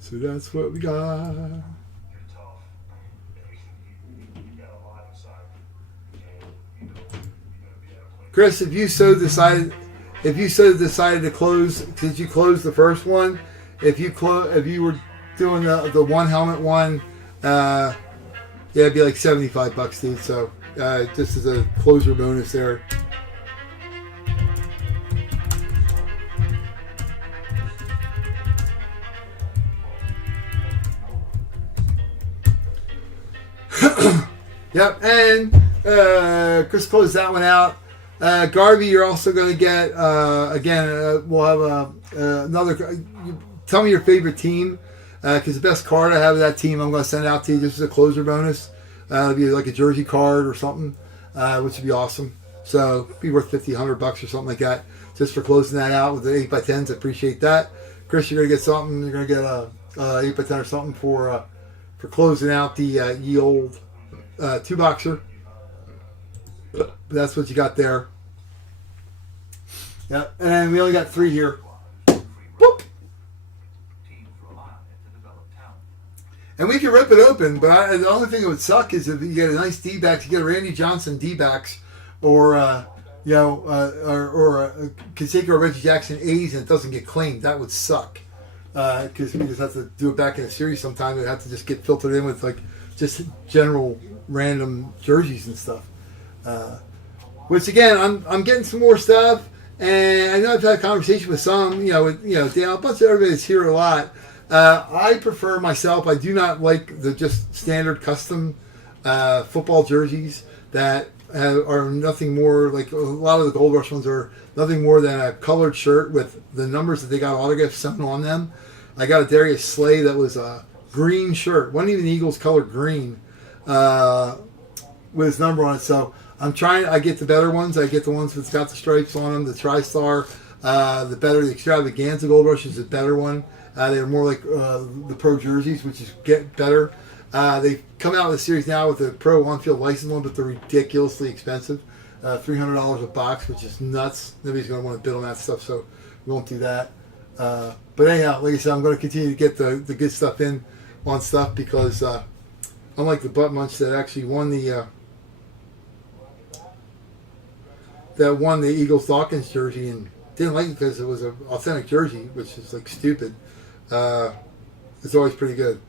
So that's what we got. Chris, if you so decided to close, since you closed the first one, if you were doing the one helmet one, yeah, it'd be like $75, dude. So just as a closer bonus there. Yep, and Chris closed that one out. Garvey, you're also going to get, again, we'll have another, tell me your favorite team, because the best card I have of that team I'm going to send out to you just as a closer bonus. It'll be like a jersey card or something, which would be awesome. So it'd be worth $50, $100 or something like that, just for closing that out with the 8x10s. I appreciate that. Chris, you're going to get something. You're going to get a 8x10 or something for closing out the ye old 2-boxer. But that's what you got there. Yeah, and we only got 3 here. Boop. And we can rip it open, but the only thing that would suck is if you get a nice D-backs, you get a Randy Johnson D-backs, or or a Kaseka or Reggie Jackson 80s, and it doesn't get claimed. That would suck, because we just have to do it back in a series sometime. It'd have to just get filtered in with like just general random jerseys and stuff. Which again, I'm getting some more stuff, and I know I've had a conversation with some, with Dan, a bunch of everybody that's here a lot. I prefer myself. I do not like the just standard custom football jerseys that are nothing more like a lot of the Gold Rush ones are nothing more than a colored shirt with the numbers that they got autographs sewn on them. I got a Darius Slay that was a green shirt, wasn't even Eagles colored green, with his number on it. So I get the better ones. I get the ones that's got the stripes on them, the TriStar, the extravaganza Gold Rush is a better one. They're more like the pro jerseys, which is get better. They come out with a series now with the pro on-field license one, but they're ridiculously expensive. $300 a box, which is nuts. Nobody's going to want to bid on that stuff, so we won't do that. But anyhow, like I said, I'm going to continue to get the good stuff in on stuff because unlike the Butt Munch that actually won the Eagles Dawkins jersey and didn't like it because it was an authentic jersey, which is like stupid. It's always pretty good.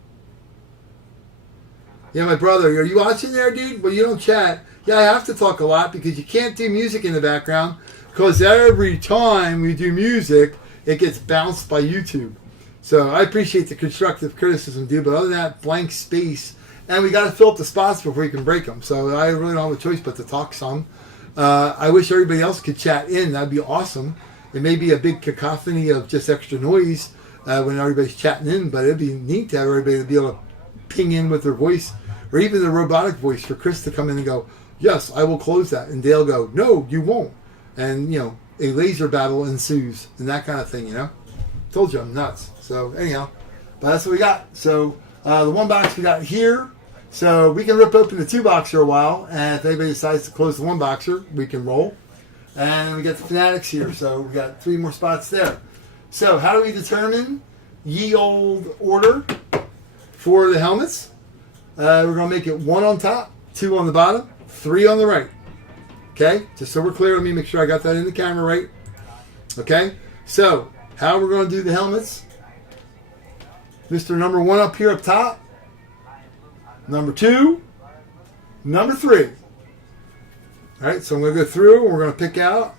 Yeah, my brother, are you watching there, dude? Well, you don't chat. Yeah, I have to talk a lot because you can't do music in the background because every time we do music, it gets bounced by YouTube. So I appreciate the constructive criticism, dude, but other than that, blank space. And we got to fill up the spots before we can break them. So I really don't have a choice but to talk some. I wish everybody else could chat in. That'd be awesome. It may be a big cacophony of just extra noise when everybody's chatting in, but it'd be neat to have everybody to be able to ping in with their voice or even the robotic voice for Chris to come in and go, yes, I will close that. And Dale go, no, you won't. And, a laser battle ensues and that kind of thing, Told you I'm nuts. So, anyhow, But that's what we got. So the one box we got here. So we can rip open the two boxer a while, and if anybody decides to close the one boxer, we can roll. And we got the Fanatics here, so we got 3 more spots there. So how do we determine ye old order for the helmets? We're going to make it 1 on top, 2 on the bottom, 3 on the right. Okay, just so we're clear, let me make sure I got that in the camera right. Okay, so how we're going to do the helmets. Mr. Number 1 up here up top. Number 2. Number 3. All right, so I'm going to go through and we're going to pick out.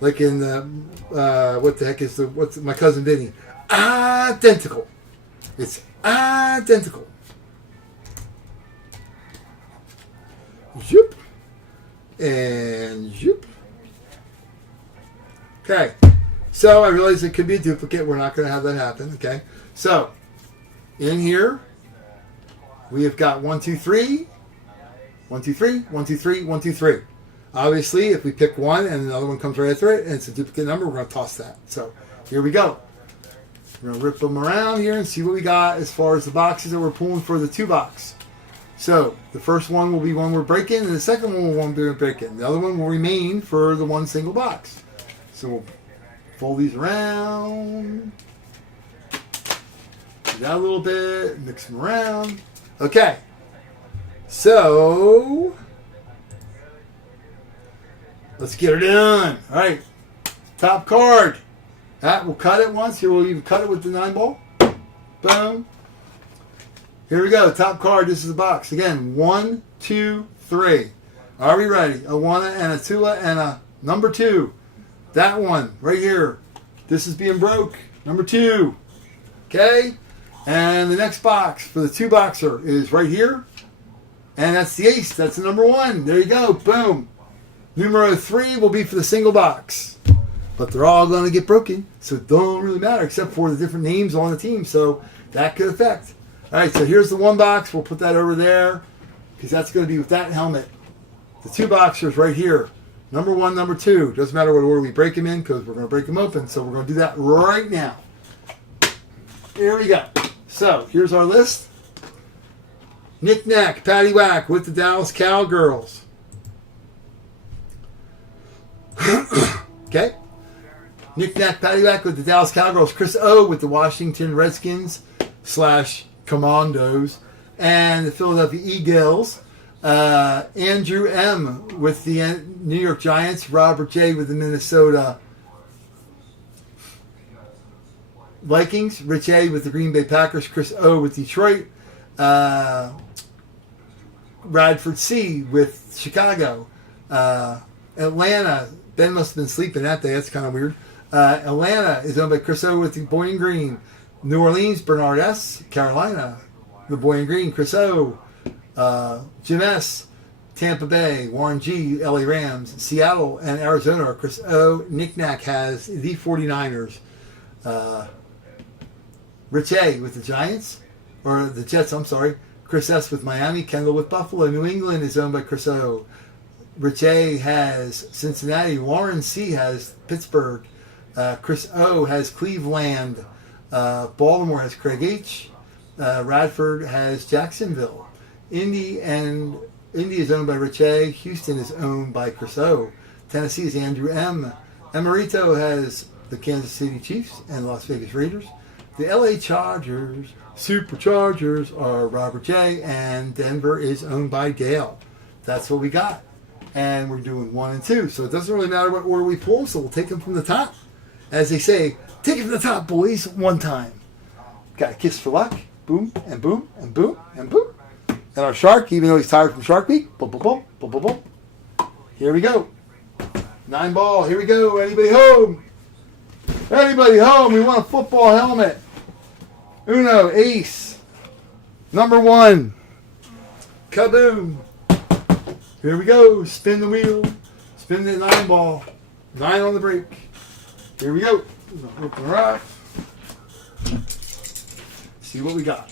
Like in what the heck is what's my cousin Vinny? Identical. It's identical. Zoop. And zoop. Okay. So I realize it could be a duplicate. We're not going to have that happen. Okay. So in here we have got 1, 2, 3. 1, 2, 3. 1, 2, 3. 1, 2, 3. Obviously, if we pick one and another one comes right after it and it's a duplicate number, we're going to toss that. So here we go. We're going to rip them around here and see what we got as far as the boxes that we're pulling for the 2 box. So the first one will be one we're breaking, and the second one will be breaking. The other one will remain for the 1 single box. So we'll fold these around. Do that a little bit. Mix them around. Okay. So let's get her done. All right. Top card. We'll cut it once. Here we'll even cut it with the 9 ball. Boom. Here we go. Top card. This is the box. Again, 1, 2, 3. Are we ready? A 1 and a 2 and a number 2. That one right here. This is being broke. Number 2. Okay. And the next box for the 2 boxer is right here. And that's the ace. That's the number 1. There you go. Boom. Numero 3 will be for the single box. But they're all going to get broken. So it don't really matter except for the different names on the team. So that could affect. All right. So here's the 1 box. We'll put that over there. Because that's going to be with that helmet. The 2 boxers right here. Number 1, number 2. Doesn't matter what order we break them in because we're going to break them open. So we're going to do that right now. Here we go. So here's our list. Knick-knack, paddywhack with the Dallas Cowgirls. Okay. Knick-knack, paddywhack with the Dallas Cowgirls. Chris O with the Washington Redskins / Commandos. And the Philadelphia Eagles. Andrew M with the New York Giants. Robert J with the Minnesota Vikings. Rich A with the Green Bay Packers. Chris O with Detroit. Radford C with Chicago. Atlanta. Ben must have been sleeping that day. That's kind of weird. Atlanta is owned by Chris O with the Boy in Green. New Orleans, Bernard S. Carolina, the Boy in Green, Chris O. Jim S. Tampa Bay, Warren G. LA Rams. Seattle and Arizona are Chris O. Knick-knack has the 49ers. Rich A with the Giants. Or the Jets, I'm sorry. Chris S. with Miami. Kendall with Buffalo. New England is owned by Chris O. Rich A. has Cincinnati. Warren C. has Pittsburgh. Chris O. has Cleveland. Baltimore has Craig H. Radford has Jacksonville. Indy is owned by Rich A. Houston is owned by Chris O. Tennessee is Andrew M. Emerito has the Kansas City Chiefs and Las Vegas Raiders. The LA Chargers, Superchargers are Robert J. And Denver is owned by Dale. That's what we got. And we're doing 1 and 2. So it doesn't really matter what order we pull, so we'll take them from the top. As they say, take it from the top, boys, one time. Got a kiss for luck. Boom, and boom, and boom, and boom. And our shark, even though he's tired from Shark Week, boom, boom, boom, boom, boom, boom. Here we go. 9 ball, here we go. Anybody home? Anybody home? We want a football helmet. Uno, ace. Number 1. Kaboom. Here we go. Spin the wheel. Spin the 9 ball. 9 on the break. Here we go. Open her up. See what we got.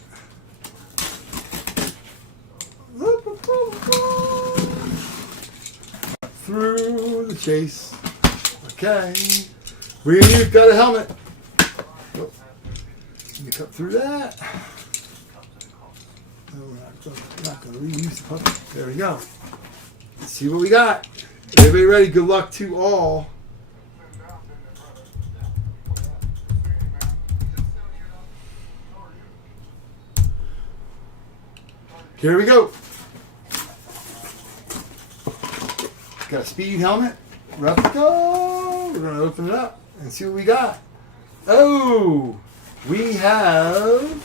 Through the chase. Okay. We've got a helmet You cut through that. No, we're not going to reuse the puppy. There we go. Let's see what we got. Everybody ready? Good luck to all. Here we go. Got a speed helmet. Replica. We're going to open it up and see what we got. Oh, we have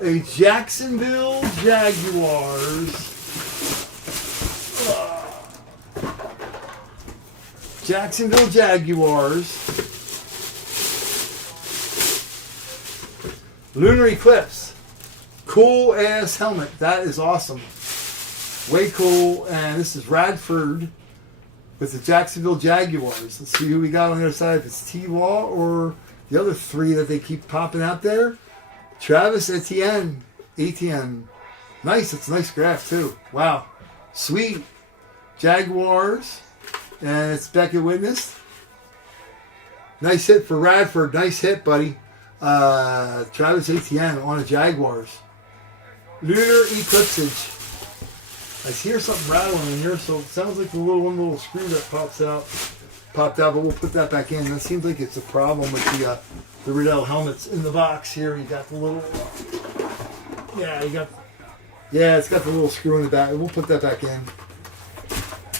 a Jacksonville Jaguars. Jacksonville Jaguars. Lunar Eclipse. Cool ass helmet. That is awesome. Way cool. And this is Radford with the Jacksonville Jaguars. Let's see who we got on the other side. If it's T-Law or the other three that they keep popping out there. Travis Etienne. Nice. It's a nice graph too. Wow. Sweet. Jaguars. And it's Beckett Witness. Nice hit for Radford. Nice hit, buddy. Travis Etienne on the Jaguars. Lunar Eclipsage. I hear something rattling in here, so it sounds like the little screw that popped out, but we'll put that back in. That seems like it's a problem with the Riddell helmets in the box here. You got the little, it's got the little screw in the back. We'll put that back in.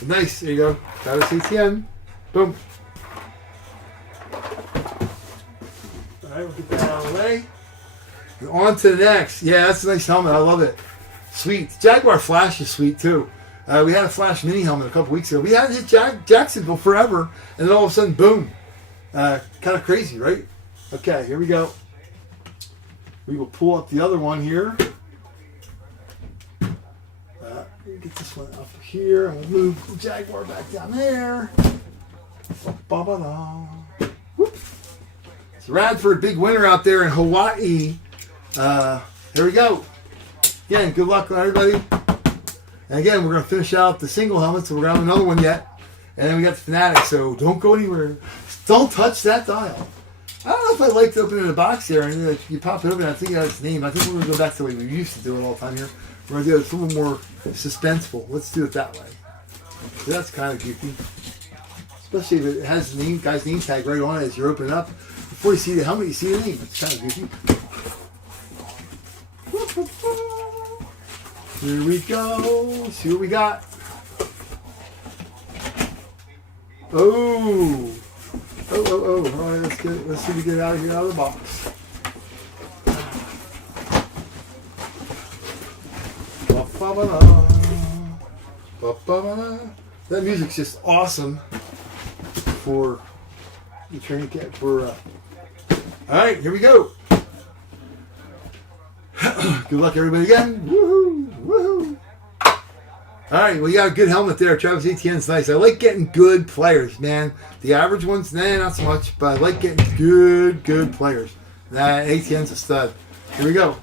Nice, there you go. Travis Etienne. Boom. All right, we'll get that out of the way. And on to the next. Yeah, that's a nice helmet. I love it. Sweet. Jaguar Flash is sweet too. We had a Flash mini helmet a couple weeks ago. We hadn't hit Jacksonville forever, and then all of a sudden, boom. Kind of crazy, right? Okay, here we go. We will pull up the other one here. Get this one up here, and we'll move the Jaguar back down there. It's Radford, big winner out there in Hawaii. Here we go. Again, good luck on everybody. And again, we're going to finish out the single helmet, so we're going to have another one yet. And then we got the Fanatics, so don't go anywhere. Don't touch that dial. I don't know if I like to open it in a box there, and like, you pop it open, I think it has its name. I think we're going to go back to the way we used to do it all the time here. We're going to do it a little more suspenseful. Let's do it that way. So that's kind of goofy. Especially if it has the name, guy's name tag right on it as you're opening it up. Before you see the helmet, you see the name. It's kind of goofy. Here we go. See what we got. Oh. All right, let's see if we get it out of here, out of the box. That music's just awesome for the training camp. All right, here we go. Good luck, everybody, again. Woohoo! Woohoo! All right, well, you got a good helmet there. Travis Etienne's nice. I like getting good players, man. The average ones, not so much, but I like getting good players. Etienne's a stud. Here we go.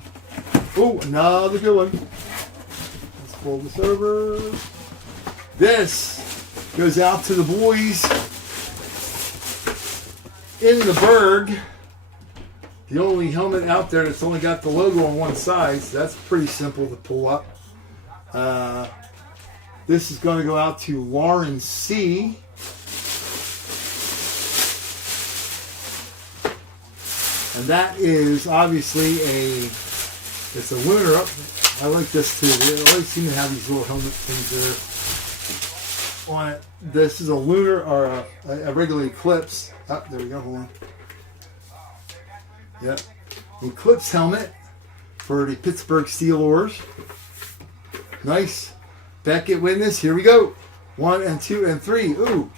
Oh, another good one. Let's fold this over. This goes out to the boys in the Berg. The only helmet out there that's only got the logo on one side, so that's pretty simple to pull up. This is going to go out to Lauren C. And that is obviously it's a lunar up. I like this too. They always seem to have these little helmet things there on it. This is a lunar or a regular Eclipse. Oh, there we go. Hold on. Yep. Eclipse helmet for the Pittsburgh Steelers. Nice. Beckett Witness. Here we go. 1 and 2 and 3. Ooh.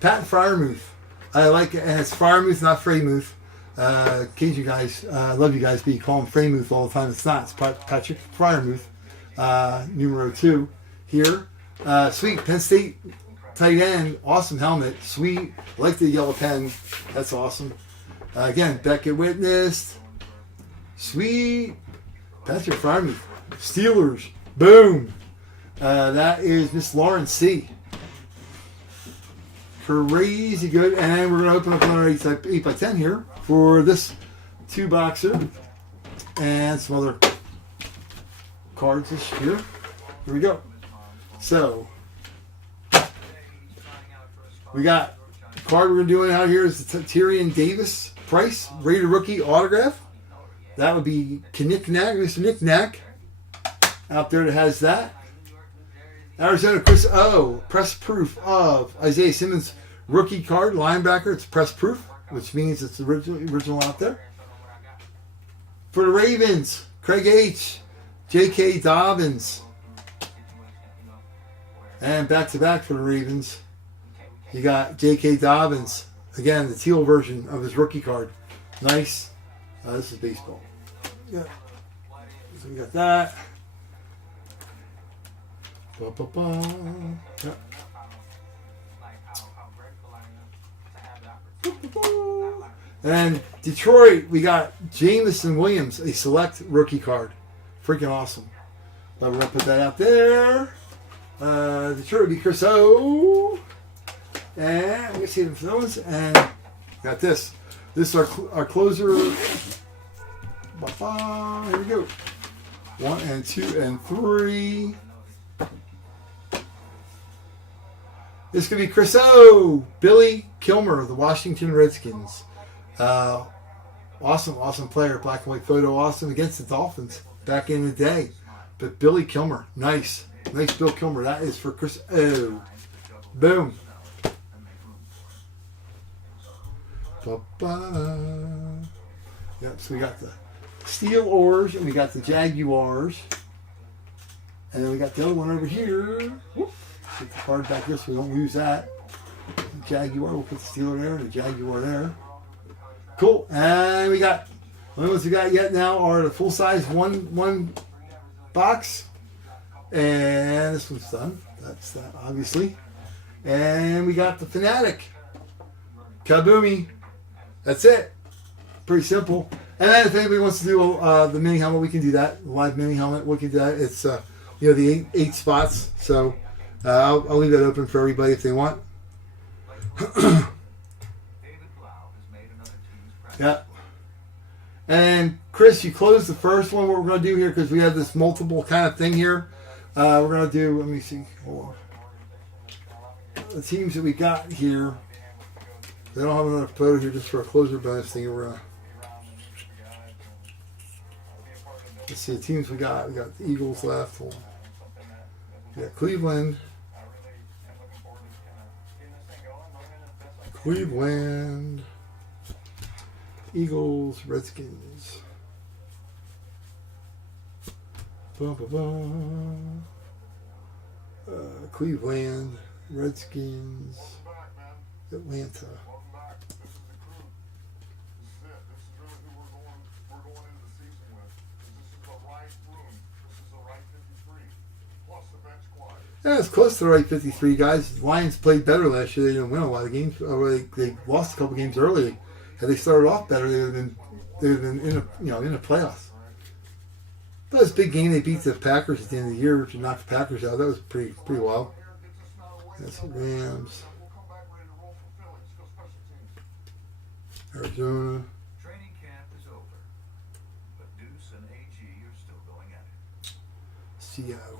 Pat Fryermuth. I like it. And it's Fryermuth, not Freymuth. In case you guys, I love you guys, but you call him Freymuth all the time. It's not. It's Patrick Fryermuth. Numero 2 here. Sweet. Penn State tight end. Awesome helmet. Sweet. I like the yellow pen. That's awesome. Again, Beckett Witnessed. Sweet. Patrick Fryermuth. Steelers. Boom. That is Miss Lauren C. Crazy good. And then we're going to open up another 8x10 here for this 2 boxer, and some other cards this year. Here we go. So we got the card we're doing out here is the Tyrion Davis Price rated rookie autograph. That would be Knick-Knack, Mr. Knick-Knack out there that has that. Arizona Chris O, press proof of Isaiah Simmons rookie card, linebacker. It's press proof, which means it's the original out there. For the Ravens, Craig H, J.K. Dobbins. And back-to-back for the Ravens, you got J.K. Dobbins. Again, the teal version of his rookie card. Nice. This is baseball. Yeah. So we got that. Yeah. And Detroit, we got Jameson Williams, a select rookie card. Freaking awesome. But we're going to put that out there. Detroit would be Chris O. And we're going to see the those. And got this. This is our closer. Here we go. 1 and 2 and 3. This could be Chris O. Billy Kilmer of the Washington Redskins. Awesome player. Black and white photo. Awesome against the Dolphins back in the day. But Billy Kilmer. Nice Bill Kilmer. That is for Chris O. Boom. Yep, so we got the Steel Oars and we got the Jaguars. And then we got the other one over here. Whoop. Take the card back here so we don't lose that. The Jaguar, we'll put the Steeler there and the Jaguar there. Cool. And we got, the only ones we got yet now are the full size one box. And this one's done. That's that, obviously. And we got the Fanatic. Kaboomy. That's it. Pretty simple. And then if anybody wants to do the mini helmet, we can do that. Live mini helmet, we can do that. It's the eight spots. So I'll leave that open for everybody if they want. Yeah. And Chris, you closed the first one. What we're going to do here, because we have this multiple kind of thing here. We're going to do. Let me see. Hold on. The teams that we got here. They don't have enough photo here just for a closer bonus thing. We're let's see the teams we got. We got the Eagles left. We got Cleveland, Eagles, Redskins. Cleveland, Redskins, Atlanta. Yeah, it's close to the right 53, guys. The Lions played better last year. They didn't win a lot of games. They lost a couple games early. Had they started off better, they would have been in the playoffs. That was a big game. They beat the Packers at the end of the year to knock the Packers out. That was pretty wild. That's the Rams. Arizona. Training camp is over, but Deuce and AG are still going at it. Seattle.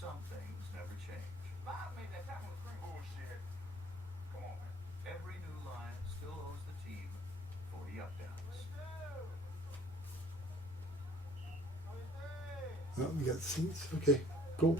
Some things never change. Every new line still owes the team 40 up-downs. Oh, we got the seats. Okay, cool.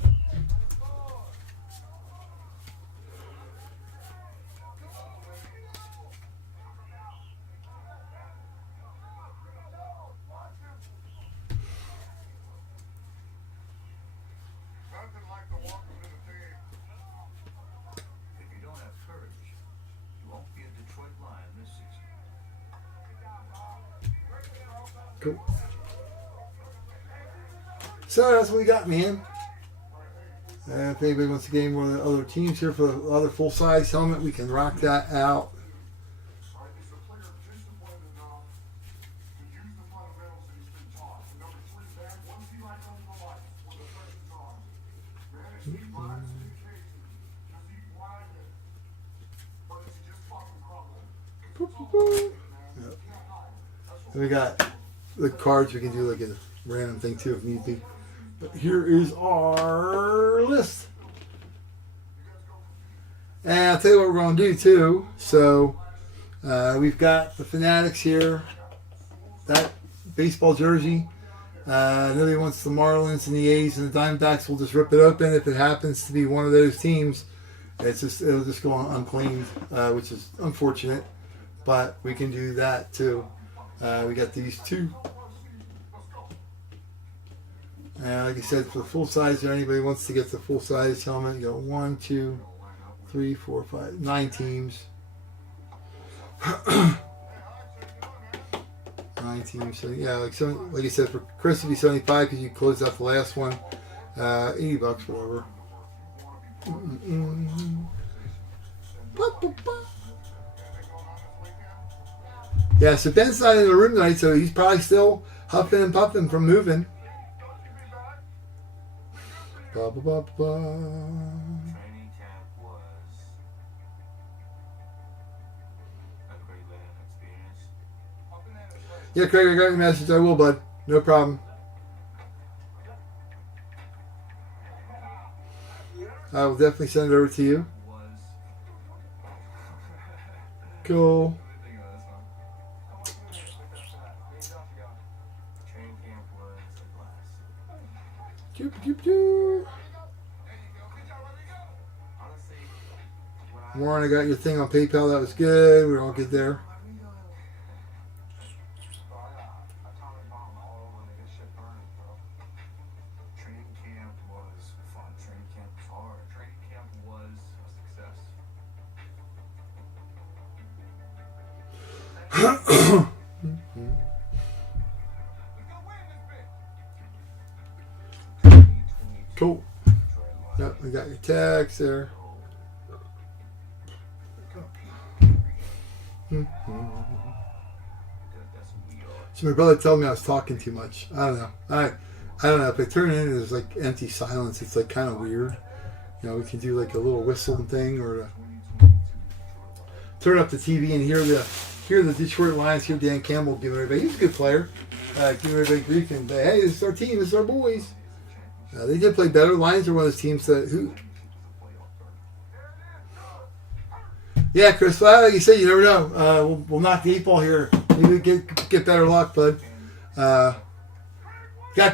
Cool. So that's what we got, man. If anybody wants to get one of the other teams here for the other full-size helmet, we can rock that out. Yep. And we got the cards. We can do like a random thing too if need be. But here is our list. And I'll tell you what we're going to do too. So we've got the Fanatics here. That baseball jersey. Nobody wants the Marlins and the A's and the Diamondbacks. We'll just rip it open if it happens to be one of those teams. It'll just go on unclaimed, which is unfortunate. But we can do that too. We got these two. Like I said, for the full size, if anybody wants to get the full size helmet, you go 1, 2, 3, 4, 5, 9 teams. 9 teams. So yeah, like I said, for Chris it'd be 75 because you closed out the last one. $80, whatever. Yeah, so Ben's not in the room tonight, so he's probably still huffing and puffing from moving. Blah, blah, blah, blah. Training camp was a great learning experience. Yeah, Craig, I got your message. I will, bud. No problem. I will definitely send it over to you. Cool. Training camp was a blast. Doop, doop, doop. Honestly, Warren, I got your thing on PayPal. That was good. We're all good there. training camp was fun. Training camp was hard. Training camp was a success. Cool. Yep, we got your tags there. So my brother told me I was talking too much. I don't know. I don't know. If I turn in and there's like empty silence, it's like kind of weird. You know, we can do like a little whistling thing or turn up the TV and hear the Detroit Lions, hear Dan Campbell giving everybody, he's a good player, giving everybody grief and hey, this is our team, this is our boys. They did play better. Lions are one of those teams that yeah, Chris, well, like you said, you never know. We'll knock the 8 ball here. Maybe get better luck, bud. Got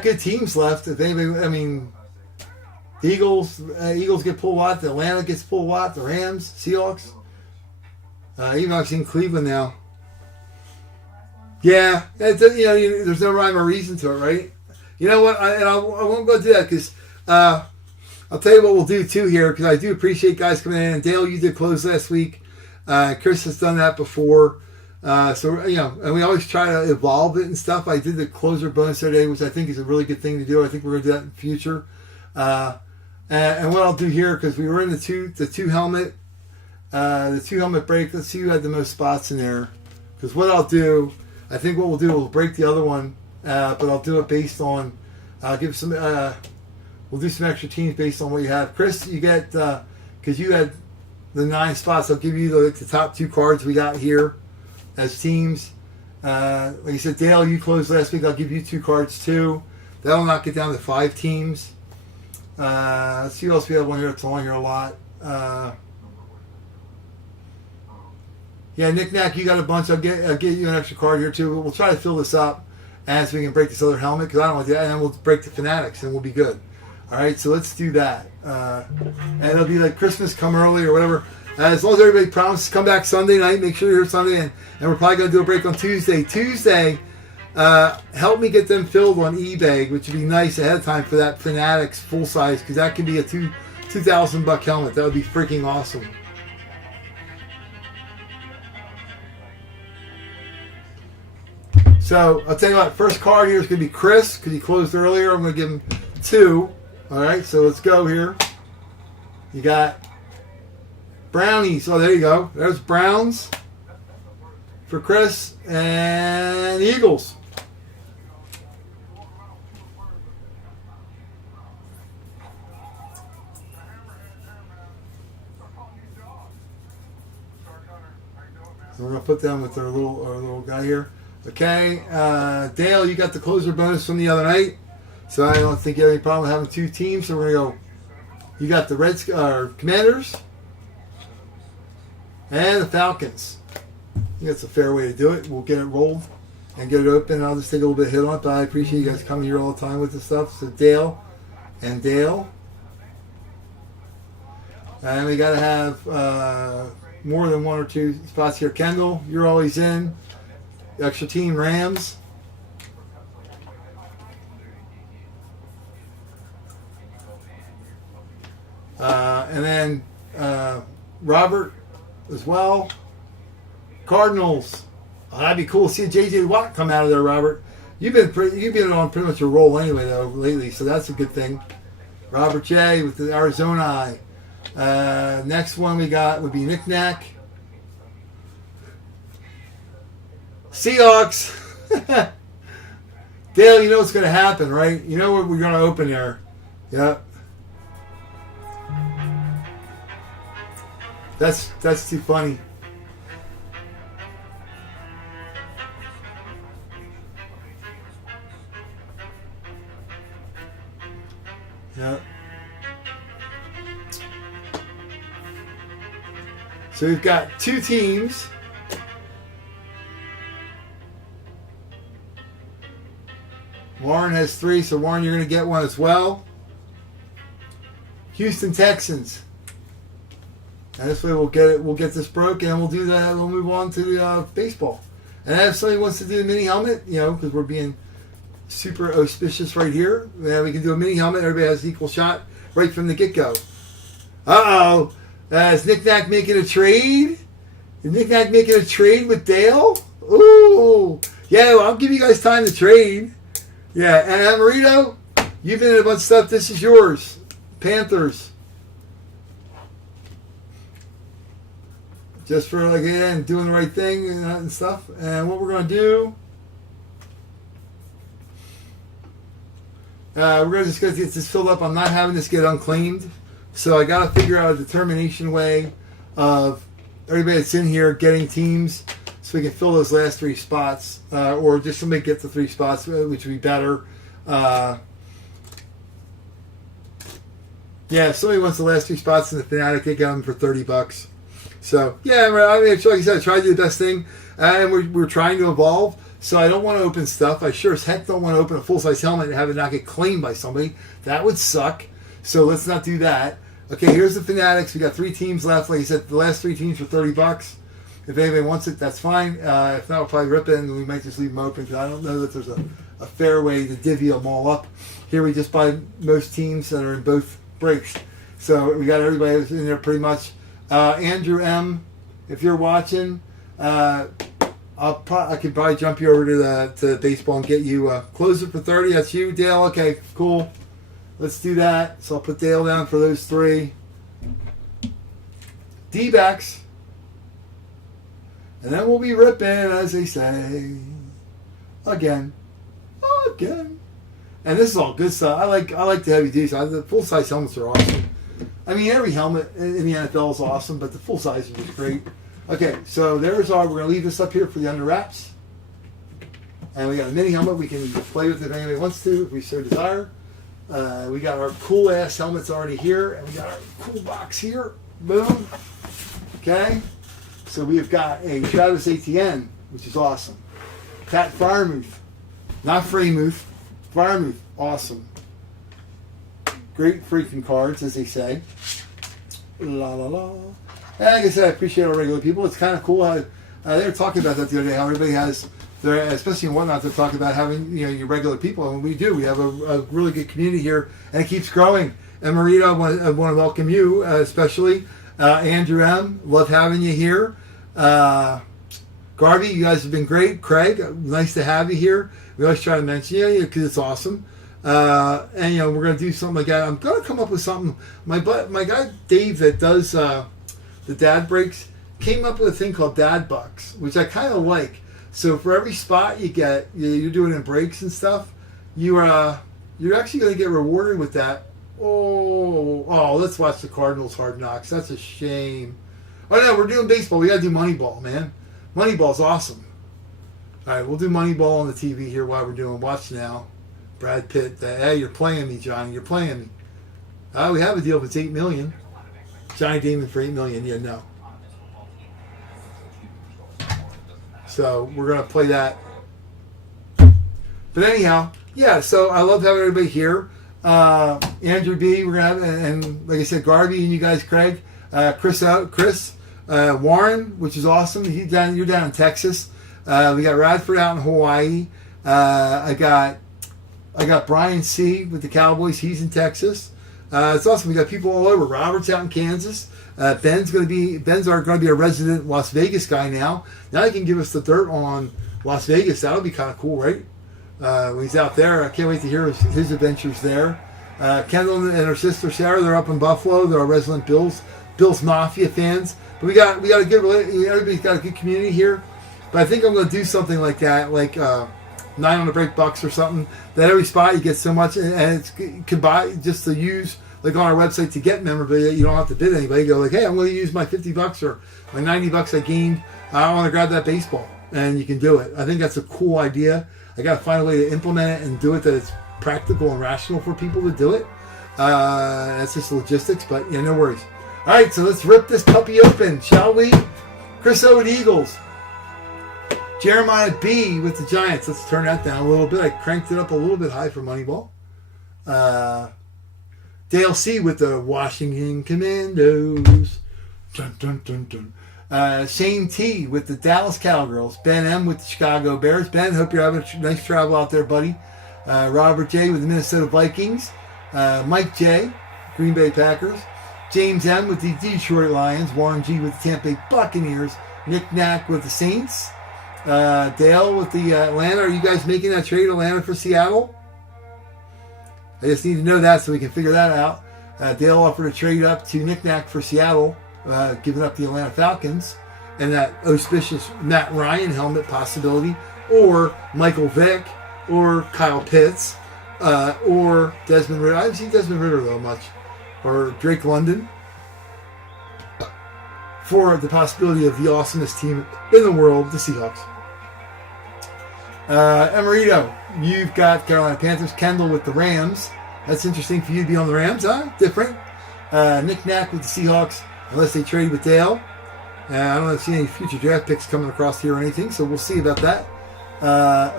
good teams left. If anybody, I mean, the Eagles get pulled a lot. The Atlanta gets pulled a lot. The Rams, Seahawks. Even I've seen Cleveland now. Yeah, there's no rhyme or reason to it, right? You know what? I won't go do that because I'll tell you what we'll do too here because I do appreciate guys coming in. And Dale, you did close last week. Chris has done that before. So, and we always try to evolve it and stuff. I did the closer bonus today, which I think is a really good thing to do. I think we're going to do that in the future. And what I'll do here, because we were in the two helmet break. Let's see who had the most spots in there. Because what I'll do, I think what we'll break the other one, but I'll do it based on, we'll do some extra teams based on what you have. Chris, you get, because you had the 9 spots, I'll give you the top 2 cards we got here as teams. Like I said, Dale, you closed last week. I'll give you 2 cards too. That'll knock it down to 5 teams. Let's see what else we have on here that's on here a lot. Yeah, Nick Nack, you got a bunch. I'll get you an extra card here too. We'll try to fill this up as we can break this other helmet because I don't want to do that. And then we'll break the Fanatics and we'll be good. All right, so let's do that. And it'll be like Christmas come early or whatever. As long as everybody promises to come back Sunday night, make sure you're here Sunday. And we're probably going to do a break on Tuesday. Help me get them filled on eBay, which would be nice ahead of time for that Fanatics full size because that can be a $2,000 helmet. That would be freaking awesome. So I'll tell you what, first card here is going to be Chris because he closed earlier. I'm going to give him 2. All right, so let's go here. You got Brownies. Oh, there you go. There's Browns for Chris and the Eagles. we're going to put them with our little guy here. Okay, Dale, you got the closer bonus from the other night, so I don't think you have any problem having two teams. So we're going to go. You got the Commanders and the Falcons. I think that's a fair way to do it. We'll get it rolled and get it open. I'll just take a little bit of hit on it, but I appreciate you guys coming here all the time with this stuff. So Dale and Dale. And we got to have more than one or two spots here. Kendall, you're always in. Extra team Rams. And then Robert as well. Cardinals. Oh, that'd be cool to see J.J. Watt come out of there, Robert. You've been on pretty much a roll anyway though lately, so that's a good thing. Robert J. with the Arizona eye. Next one we got would be Knick Knack. Seahawks. Dale, you know what's going to happen, right? You know what we're going to open there. Yep. That's too funny. Yep. So we've got two teams. Warren has 3, so Warren, you're going to get one as well. Houston Texans. And this way we'll get it. We'll get this broken, and we'll do that. We'll move on to the baseball. And if somebody wants to do a mini helmet, because we're being super auspicious right here, we can do a mini helmet. Everybody has an equal shot right from the get-go. Uh-oh. Is Knick Knack making a trade? Is Knick Knack making a trade with Dale? Ooh. Yeah, well, I'll give you guys time to trade. Yeah, and Amarito, you've been in a bunch of stuff. This is yours. Panthers. Just for, again, doing the right thing and stuff. And what we're going to do, we're just going to get this filled up. I'm not having this get unclaimed. So I got to figure out a determination way of everybody that's in here getting teams so we can fill those last 3 spots, or just somebody get the 3 spots, which would be better. Yeah, if somebody wants the last 3 spots in the Fanatic, they get them for $30. So yeah, I mean, like I said, I tried to do the best thing, and we're trying to evolve. So I don't want to open stuff. I sure as heck don't want to open a full-size helmet and have it not get claimed by somebody. That would suck. So let's not do that. Okay, here's the Fanatics. We got 3 teams left. Like I said, the last 3 teams for $30. If anybody wants it, that's fine. If not, we'll probably rip it, and we might just leave them open because I don't know that there's a fair way to divvy them all up. Here we just buy most teams that are in both breaks. So we got everybody who's in there pretty much. Andrew M., if you're watching, I could probably jump you over to baseball and get you closer for 30. That's you, Dale. Okay, cool. Let's do that. So I'll put Dale down for those 3. D-backs. And then we'll be ripping, as they say. Again. And this is all good stuff. I like the heavy duties. The full-size helmets are awesome. I mean, every helmet in the NFL is awesome, but the full-size is just great. Okay, so there's we're going to leave this up here for the under wraps. And we got a mini helmet we can play with if anybody wants to, if we so desire. We got our cool-ass helmets already here, and we got our cool box here. Boom. Okay. So we've got a Travis Etienne, which is awesome. Pat Fryermuth. Not Freymuth. Fryermuth. Awesome. Great freaking cards, as they say. La la la. And like I said, I appreciate our regular people. It's kind of cool how they were talking about that the other day, how everybody has their, especially in Whatnot, they're talking about having your regular people, and we do. We have a really good community here, and it keeps growing. And Marita, I want to welcome you, especially. Andrew M., love having you here. Garvey, you guys have been great. Craig, nice to have you here. We always try to mention you because it's awesome. And we're going to do something like that. I'm going to come up with something. My guy Dave that does the dad breaks came up with a thing called Dad Bucks, which I kind of like. So for every spot you get, you're doing in breaks and stuff, you're actually going to get rewarded with that. Oh, let's watch the Cardinals Hard Knocks. That's a shame. Oh no, we're doing baseball. We got to do Moneyball, man. Moneyball's awesome. All right, we'll do Moneyball on the TV here while we're doing Watch Now. Brad Pitt. Hey, you're playing me, Johnny. You're playing me. We have a deal if it's $8 million. Johnny Damon for $8 million. Yeah, no. So we're gonna play that. But anyhow, yeah. So I love having everybody here. Andrew B. We're gonna have, and like I said, Garvey and you guys, Craig, Chris, Warren, which is awesome. You're down in Texas. We got Radford out in Hawaii. I got Brian C. with the Cowboys. He's in Texas. It's awesome. We got people all over. Robert's out in Kansas. Ben's going to be a resident Las Vegas guy now. Now he can give us the dirt on Las Vegas. That'll be kind of cool, right? When he's out there, I can't wait to hear his adventures there. Kendall and her sister Sarah, they're up in Buffalo. They're our resident Bills Mafia fans. But we got a good, everybody's got a good community here. But I think I'm going to do something like that, like 9 on the break bucks or something. That every spot you get so much, and you can buy just to use, like on our website to get memorabilia. You don't have to bid anybody. You go like, hey, I'm going to use my $50 or my $90 I gained. I want to grab that baseball, and you can do it. I think that's a cool idea. I got to find a way to implement it and do it that it's practical and rational for people to do it. That's just logistics, but yeah, no worries. All right, so let's rip this puppy open, shall we? Chris O with Eagles. Jeremiah B with the Giants. Let's turn that down a little bit. I cranked it up a little bit high for Moneyball. Dale C with the Washington Commandos. Dun, dun, dun, dun. Shane T with the Dallas Cowgirls. Ben M with the Chicago Bears. Ben, hope you're having a nice travel out there, buddy. Robert J with the Minnesota Vikings. Mike J, Green Bay Packers. James M with the Detroit Lions. Warren G with the Tampa Bay Buccaneers. Nick Knack with the Saints. Dale with the Atlanta. Are you guys making that trade, Atlanta for Seattle? I just need to know that so we can figure that out. Dale offered a trade up to Nick Knack for Seattle, giving up the Atlanta Falcons and that auspicious Matt Ryan helmet possibility, or Michael Vick, or Kyle Pitts, or Desmond Ritter. I haven't seen Desmond Ritter though much, or Drake London, for the possibility of the awesomest team in the world, the Seahawks. Emerito, you've got Carolina Panthers. Kendall with the Rams. That's interesting for you to be on the Rams, huh? Different. Nick Knack with the Seahawks, unless they trade with Dale. I don't see any future draft picks coming across here or anything, so we'll see about that.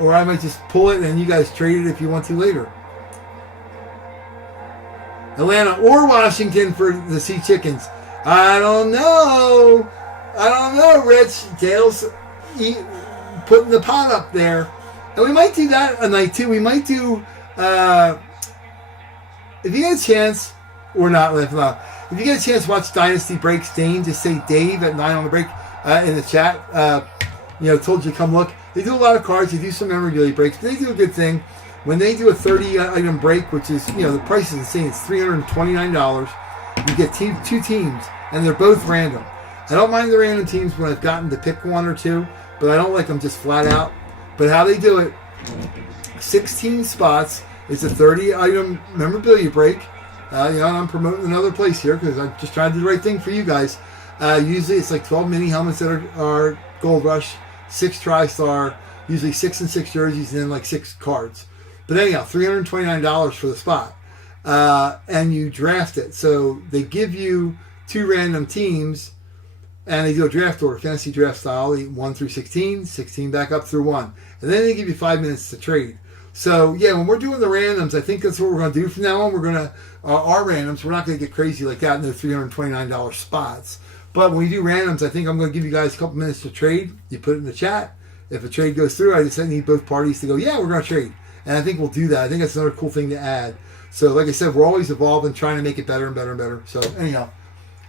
Or I might just pull it and you guys trade it if you want to later. Atlanta or Washington for the Sea Chickens. I don't know, Rich. Dale's putting the pot up there. And we might do that a night too. We might do, if you get a chance, or not, if you get a chance, watch Dynasty Breaks Dane. Just say Dave at 9 on the break in the chat. Told you to come look. They do a lot of cards. They do some memorabilia breaks. But they do a good thing. When they do a 30-item break, which is, the price is insane. It's $329. You get two teams, and they're both random. I don't mind the random teams when I've gotten to pick one or two, but I don't like them just flat out. But how they do it, 16 spots. It's a 30-item memorabilia break. I'm promoting another place here because I'm just trying to do the right thing for you guys. Usually it's like 12 mini helmets that are Gold Rush, 6 TriStar, usually 6 and 6 jerseys, and then like 6 cards. But anyhow, $329 for the spot. And you draft it. So they give you 2 random teams, and they do a draft order, fantasy draft style, 1 through 16, 16 back up through 1. And then they give you 5 minutes to trade. So, yeah, when we're doing the randoms, I think that's what we're going to do from now on. We're going to, our randoms, we're not going to get crazy like that in the $329 spots. But when we do randoms, I think I'm going to give you guys a couple minutes to trade. You put it in the chat. If a trade goes through, I just need both parties to go, yeah, we're going to trade. And I think we'll do that. I think that's another cool thing to add. So, like I said, we're always evolving, trying to make it better and better and better. So, anyhow.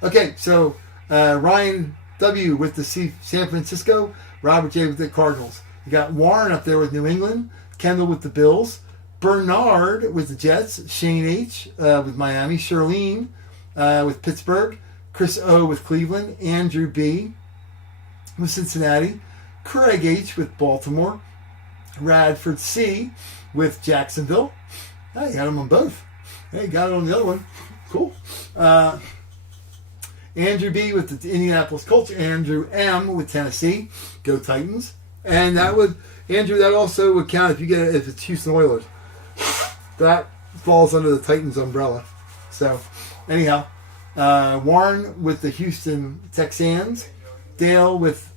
Okay, so Ryan W. with the San Francisco, Robert J. with the Cardinals. You got Warren up there with New England, Kendall with the Bills, Bernard with the Jets, Shane H. With Miami, Charlene with Pittsburgh, Chris O. with Cleveland, Andrew B. with Cincinnati, Craig H. with Baltimore, Radford C. with Jacksonville. Hey, you got them on both. Hey, got it on the other one. Cool. Andrew B with the Indianapolis Colts. Andrew M with Tennessee. Go Titans. And that would, Andrew, that also would count if you get it, if it's Houston Oilers. That falls under the Titans umbrella. So, anyhow, Warren with the Houston Texans. Dale with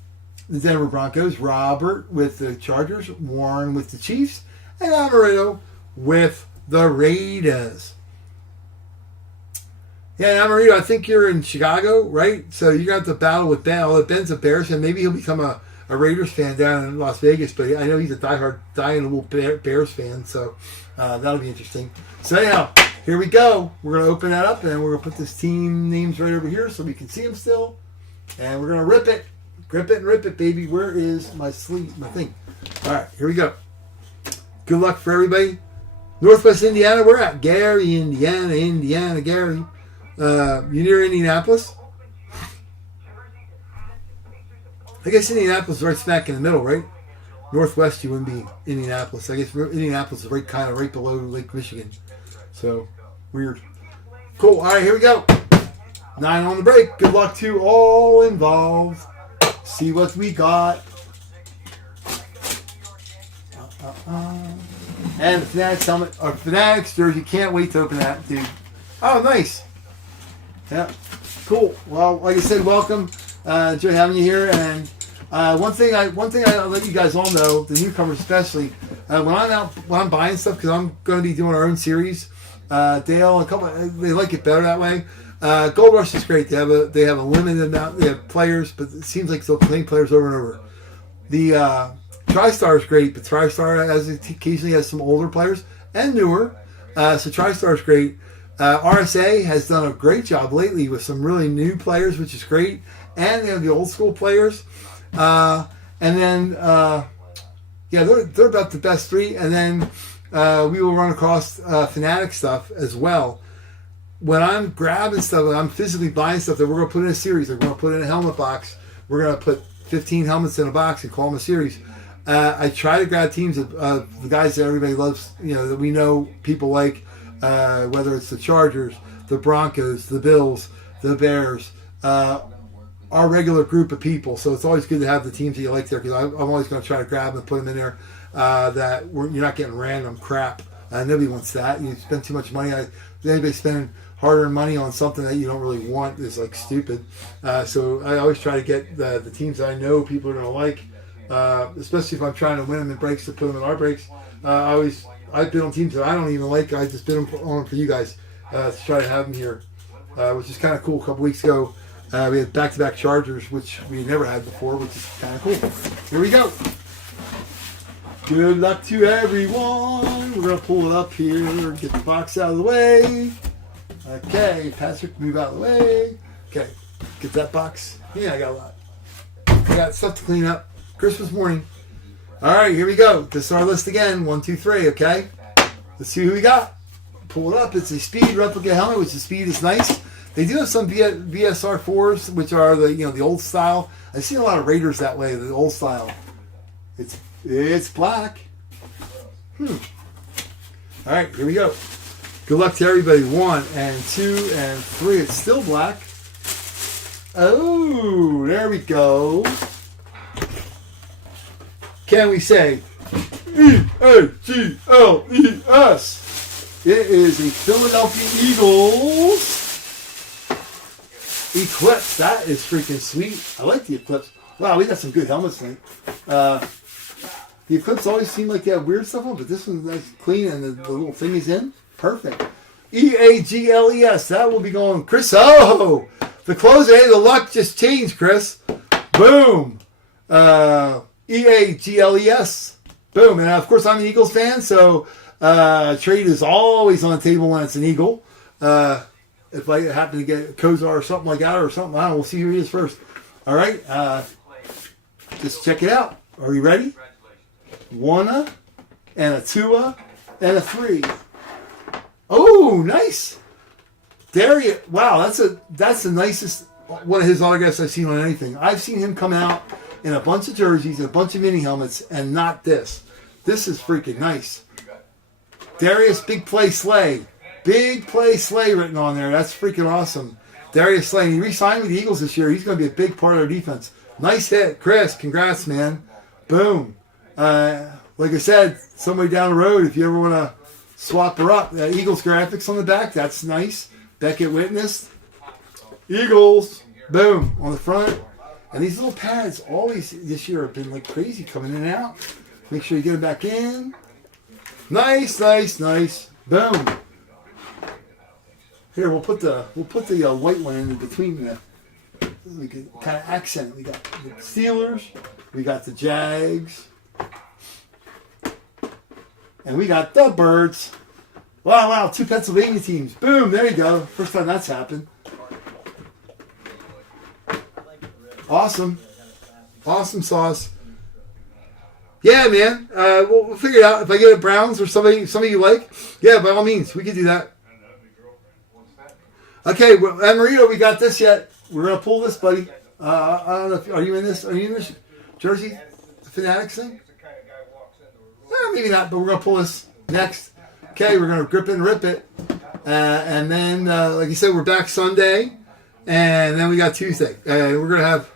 the Denver Broncos. Robert with the Chargers. Warren with the Chiefs. And Amarillo with the Raiders. Yeah, Amarillo, I think you're in Chicago, right? So you're going to have to battle with Ben. Although Ben's a Bears fan, maybe he'll become a Raiders fan down in Las Vegas. But I know he's a dying little Bears fan, so that'll be interesting. So anyhow, here we go. We're going to open that up, and we're going to put this team names right over here so we can see them still. And we're going to rip it. Grip it and rip it, baby. Where is my thing? All right, here we go. Good luck for everybody. Northwest Indiana, we're at Gary, Indiana, Gary. You near Indianapolis? I guess Indianapolis is right smack in the middle, right? Northwest, you wouldn't be Indianapolis. I guess Indianapolis is right below Lake Michigan. So, weird. Cool. All right, here we go. 9 on the break. Good luck to all involved. See what we got. And the Fanatics helmet, or Fanatics jersey. Can't wait to open that, dude. Oh, nice. Yeah, cool. Well, like I said, welcome. Enjoy having you here. And one thing I'll let you guys all know, the newcomers especially, when I'm buying stuff, because I'm going to be doing our own series. Dale, they like it better that way. Gold Rush is great. They have a limited amount. They have players, but it seems like they'll play players over and over. The TriStar is great, but TriStar occasionally has some older players and newer. So TriStar is great. RSA has done a great job lately with some really new players, which is great. And they have the old school players. And then, they're about the best three. And then we will run across Fanatic stuff as well. When I'm grabbing stuff, when I'm physically buying stuff that we're going to put in a series, we're going to put in a helmet box, we're going to put 15 helmets in a box and call them a series. I try to grab teams of the guys that everybody loves, that we know people like, whether it's the Chargers, the Broncos, the Bills, the Bears, our regular group of people. So it's always good to have the teams that you like there, because I'm always going to try to grab them and put them in there that you're not getting random crap. Nobody wants that. You spend too much money. Anybody spending hard-earned money on something that you don't really want is like stupid. So I always try to get the teams that I know people are going to like, especially if I'm trying to win them in breaks to put them in our breaks. I bid on teams that I don't even like. I just bid on them for you guys to try to have them here, which is kind of cool. A couple weeks ago, we had back-to-back Chargers, which we never had before, which is kind of cool. Here we go. Good luck to everyone. We're going to pull it up here, get the box out of the way. Okay, Patrick, move out of the way. Okay, get that box. Yeah, I got a lot. I got stuff to clean up. Christmas morning. All right, here we go. This is our list again. 1, 2, 3, okay? Let's see who we got. Pull it up. It's a Speed replica helmet, which the Speed is nice. They do have some VSR 4s, which are the old style. I've seen a lot of Raiders that way, the old style. It's black. All right, here we go. Good luck to everybody. 1 and 2 and 3. It's still black. Oh, there we go. Can we say E-A-G-L-E-S? It is a Philadelphia Eagles Eclipse. That is freaking sweet. I like the Eclipse. Wow, we got some good helmets tonight. The Eclipse always seem like they have weird stuff on, but this one's nice, clean, and the little thing is in. Perfect. E-A-G-L-E-S. That will be going. Chris, the close, the luck just changed, Chris. Boom. E-A-G-L-E-S. Boom. And of course, I'm an Eagles fan, so trade is always on the table when it's an Eagle. If I happen to get Kozar or something like that or something, I don't know. We'll see who he is first. All right. Just check it out. Are you ready? 1 and a 2 and a 3. Oh, nice. Darius. Wow, that's the nicest one of his autographs I've seen on anything. I've seen him come out in a bunch of jerseys and a bunch of mini helmets, and not this. This is freaking nice. Darius Big Play Slay. Big Play Slay written on there. That's freaking awesome. Darius Slay. He re-signed with the Eagles this year. He's going to be a big part of their defense. Nice hit, Chris. Congrats, man. Boom. Like I said, somebody down the road, if you ever want to swap her up, Eagles graphics on the back. That's nice. Beckett witnessed. Eagles. Boom. On the front. And these little pads always this year have been like crazy coming in and out. Make sure you get them back in. Nice, nice, nice. Boom. Here, we'll put the white one in between the. We can kind of accent. We got the Steelers, we got the Jags, and we got the Birds. Wow, wow, 2 Pennsylvania teams. Boom, there you go. First time that's happened. Awesome. Awesome sauce. Yeah, man. We'll figure it out. If I get a Browns or somebody you like, yeah, by all means, we can do that. Okay, well, Marito, we got this yet. We're going to pull this, buddy. I don't know if, are you in this jersey? The Fanatics thing? Maybe not, but we're going to pull this next. Okay, we're going to grip it and rip it. And then, like you said, we're back Sunday. And then we got Tuesday. We're going to have...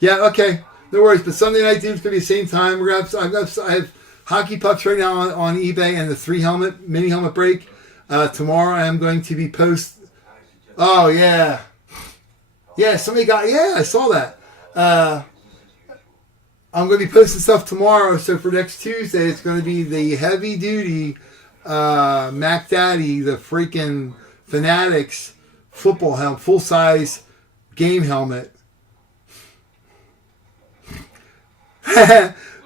Yeah, okay. No worries. But Sunday night, dude, it's going to be the same time. We're going to have... I have hockey pucks right now on eBay and the 3-helmet, mini helmet break. Tomorrow I'm going to be Oh, yeah. Yeah, somebody got... Yeah, I saw that. I'm going to be posting stuff tomorrow. So for next Tuesday, it's going to be the heavy-duty Mac Daddy, the freaking Fanatics football helmet, full-size game helmet.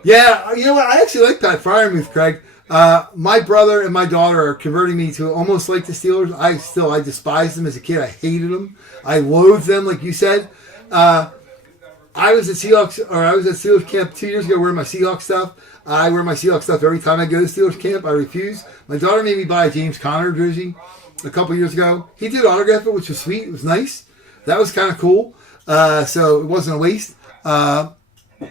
Yeah, you know what? I actually like Pat Fryermuth, Craig. My brother and my daughter are converting me to almost like the Steelers. I despised them as a kid. I hated them. I loathed them, like you said. I was at Steelers camp 2 years ago wearing my Seahawks stuff. I wear my Seahawks stuff every time I go to Steelers camp. I refuse. My daughter made me buy a James Conner jersey a couple years ago. He did autograph it, which was sweet. It was nice. That was kind of cool. So it wasn't a waste.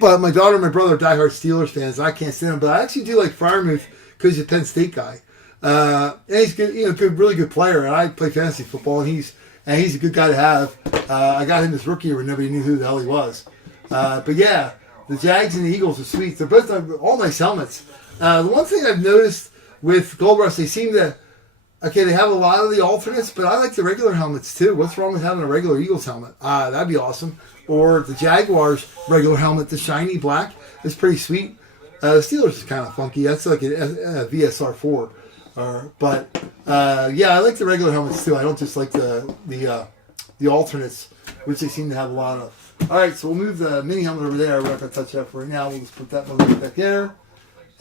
But my daughter and my brother are diehard Steelers fans. I can't stand them. But I actually do like Fryermuth because he's a Penn State guy. And he's good, really good player. And I play fantasy football, and he's a good guy to have. I got him this rookie year when nobody knew who the hell he was. But yeah, the Jags and the Eagles are sweet. They're both all nice helmets. The one thing I've noticed with Gold Rush, they seem to, they have a lot of the alternates, but I like the regular helmets too. What's wrong with having a regular Eagles helmet? That'd be awesome. Or the Jaguars regular helmet, the shiny black, is pretty sweet. The Steelers is kind of funky. That's like a VSR 4. But I like the regular helmets too. I don't just like the alternates, which they seem to have a lot of. All right, so we'll move the mini helmet over there. We're not going to touch that for right now. We'll just put that one right back there.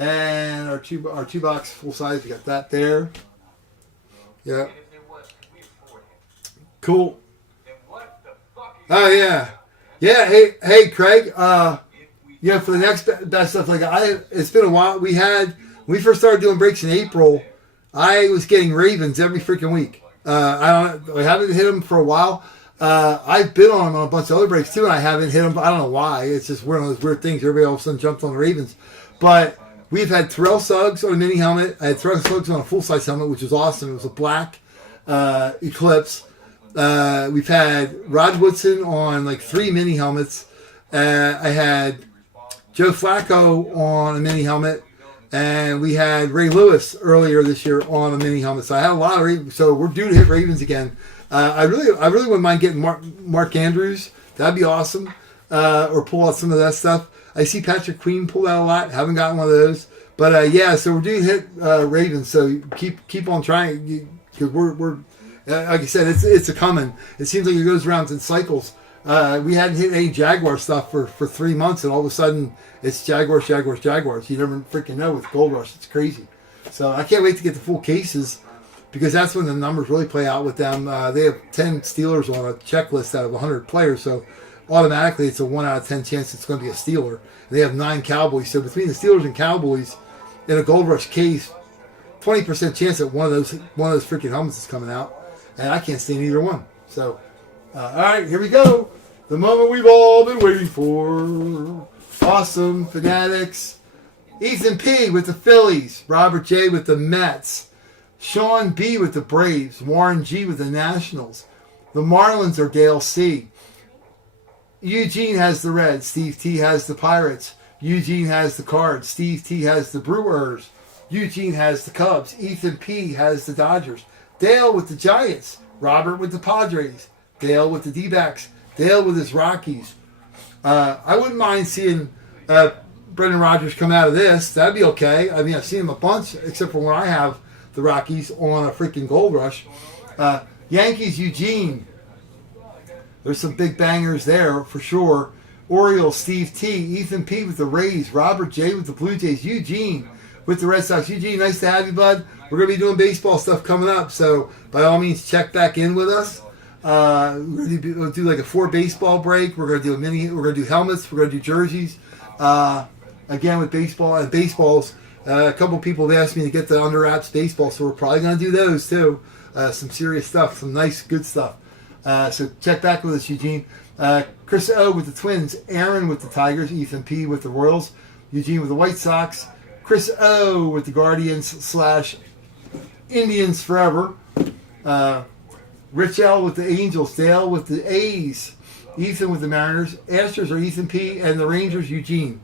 And our two box full size, we got that there. Yeah. Cool. Oh yeah. Yeah, hey, Craig. For the next best stuff, it's been a while. When we first started doing breaks in April, I was getting Ravens every freaking week. I haven't hit them for a while. I've been on them on a bunch of other breaks too, and I haven't hit them. I don't know why. It's just one of those weird things. Everybody all of a sudden jumped on the Ravens. But we've had Terrell Suggs on a mini helmet. I had Terrell Suggs on a full-size helmet, which was awesome. It was a black Eclipse. We've had Rod Woodson on 3 mini helmets. I had Joe Flacco on a mini helmet, and we had Ray Lewis earlier this year on a mini helmet. So I had a lot of Ravens. So we're due to hit Ravens again. I really wouldn't mind getting Mark Andrews. That'd be awesome. Or pull out some of that stuff. I see Patrick Queen pull out a lot. Haven't gotten one of those. But so we're due to hit Ravens. So keep on trying, because we're like I said, it's a coming. It seems like it goes around in cycles. We hadn't hit any Jaguar stuff for 3 months, and all of a sudden it's Jaguars. You never freaking know with Gold Rush. It's crazy. So I can't wait to get the full cases, because that's when the numbers really play out with them. They have 10 Steelers on a checklist out of 100 players, so automatically it's a 1 out of 10 chance it's going to be a Steeler. They have 9 Cowboys, so between the Steelers and Cowboys in a Gold Rush case, 20% chance that one of those freaking helmets is coming out, and I can't stand either one. So, all right, here we go. The moment we've all been waiting for. Awesome. Fanatics. Ethan P. with the Phillies. Robert J. with the Mets. Sean B. with the Braves. Warren G. with the Nationals. The Marlins are Dale C. Eugene has the Reds. Steve T has the Pirates. Eugene has the Cards. Steve T has the Brewers. Eugene has the Cubs. Ethan P has the Dodgers. Dale with the Giants. Robert with the Padres. Dale with the D-backs. Dale with his Rockies. I wouldn't mind seeing Brendan Rodgers come out of this. That'd be okay. I mean, I've seen him a bunch, except for when I have the Rockies on a freaking gold rush. Yankees, Eugene. There's some big bangers there for sure. Orioles, Steve T. Ethan P. with the Rays. Robert J. with the Blue Jays. Eugene with the Red Sox. Eugene, nice to have you, bud. We're going to be doing baseball stuff coming up, so by all means, check back in with us. We're going to do like a 4 baseball break. We're going to do we're going to do helmets. We're going to do jerseys. Again, with baseball and baseballs, a couple people have asked me to get the Under Wraps baseball, so we're probably going to do those too. Some serious stuff, some nice, good stuff. So check back with us, Eugene. Chris O with the Twins, Aaron with the Tigers, Ethan P with the Royals, Eugene with the White Sox, Chris O with the Guardians / Indians forever, Rich L with the Angels, Dale with the A's, Ethan with the Mariners, Astros are Ethan P, and the Rangers, Eugene.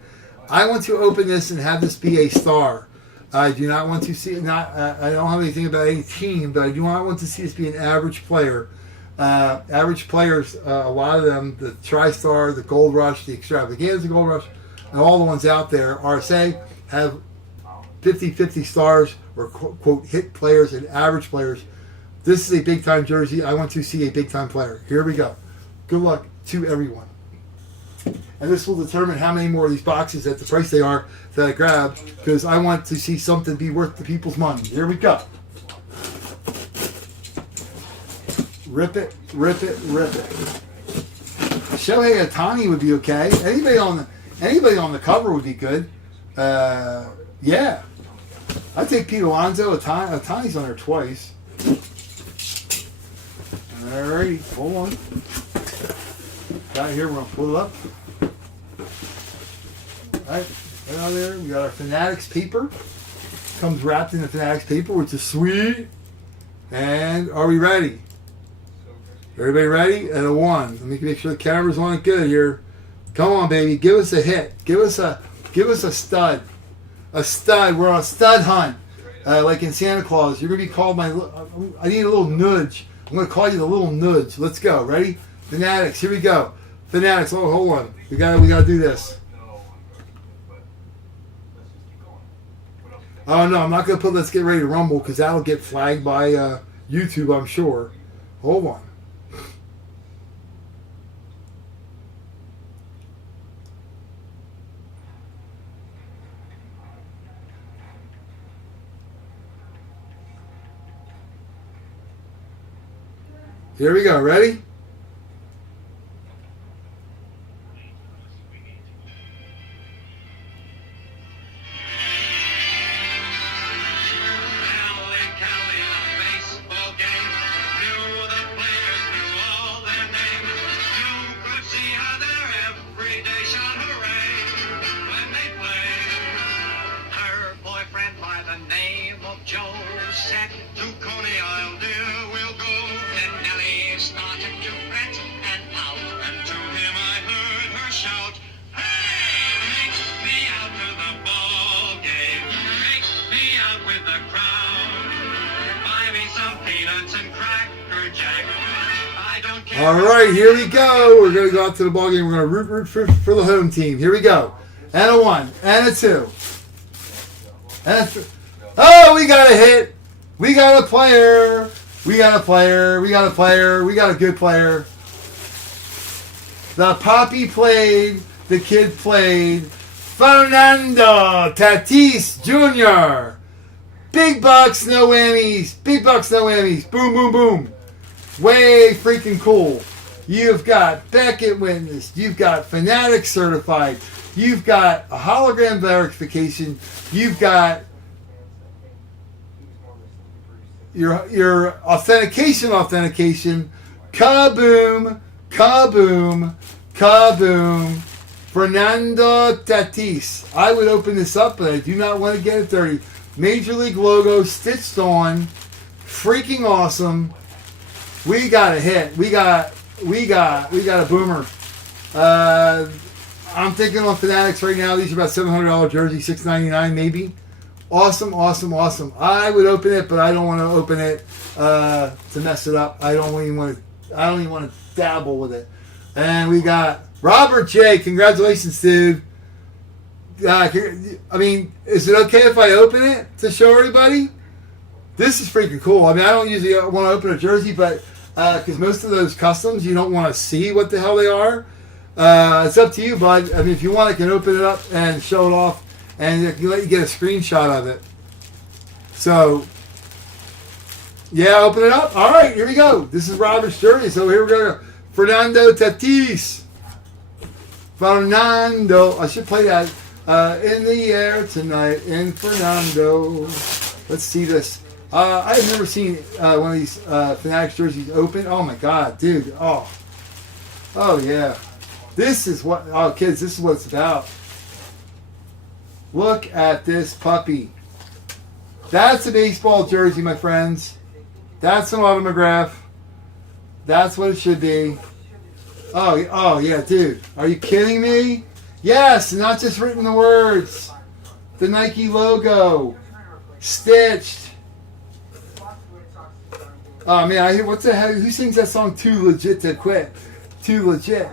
I want to open this and have this be a star. I do not want to see it. I don't have anything about any team, but I do not want to see this be an average player. Average players, a lot of them, the TriStar, the Gold Rush, the Extravaganza Gold Rush, and all the ones out there, RSA, have 50-50 stars or quote hit players and average players. This is a big time jersey. I want to see a big time player. Here we go. Good luck to everyone. And this will determine how many more of these boxes at the price they are that I grab, because I want to see something be worth the people's money. Here we go. Rip it, rip it, rip it. Shohei Ohtani would be okay. Anybody on the cover would be good. Yeah. I'd take Pete Alonso. Ohtani's on there twice. Alrighty, hold on. Got here, we're going to pull it up. Alright, right out there, we got our Fanatics paper. Comes wrapped in the Fanatics paper, which is sweet. And are we ready? Everybody ready? And a 1. Let me make sure the camera's on it good here. Come on, baby, give us a hit. Give us a stud. A stud. We're on a stud hunt. Like in Santa Claus, you're gonna be called I need a little nudge. I'm gonna call you the little nudge. Let's go. Ready? Fanatics. Here we go. Fanatics. Oh, hold on. We gotta do this. Oh no, I'm not gonna put "Let's Get Ready to Rumble" because that'll get flagged by YouTube, I'm sure. Hold on. Here we go. Ready? All right, here we go. We're going to go out to the ball game. We're going to root for the home team. Here we go. And a 1, and a 2, and a 3. Oh, we got a hit. We got a player. We got a player. We got a player. We got a good player. The Poppy played. The kid played. Fernando Tatis Jr. Big bucks, no whammies. Big bucks, no whammies. Boom, boom, boom. Way freaking cool. You've got Beckett Witness. You've got Fanatics Certified. You've got a hologram verification. You've got your authentication. Kaboom, kaboom, kaboom. Fernando Tatis. I would open this up, but I do not want to get it dirty. Major League logo stitched on. Freaking awesome. We got a hit. We got a boomer. I'm thinking on Fanatics right now. These are about $700 jersey, $6.99 maybe. Awesome. I would open it, but I don't want to open it to mess it up. I don't even want to dabble with it. And we got Robert J. Congratulations, dude. I mean, is it okay if I open it to show everybody? This is freaking cool. I mean, I don't usually want to open a jersey, but because most of those customs, you don't want to see what the hell they are. It's up to you, bud. I mean, if you want, I can open it up and show it off, and I can let you get a screenshot of it. So, yeah, open it up. All right, here we go. This is Robert's jersey. So here we go. Fernando Tatis. Fernando. I should play that. In the air tonight, in Fernando. Let's see this. I've never seen one of these Fanatics jerseys open. Oh my God, dude. Oh yeah. This is what. Oh, kids, this is what it's about. Look at this puppy. That's a baseball jersey, my friends. That's an autograph. That's what it should be. Oh yeah, dude. Are you kidding me? Yes, not just written the words. The Nike logo. Stitched. Oh man, I hear what the hell? Who sings that song? Too legit to quit. Too legit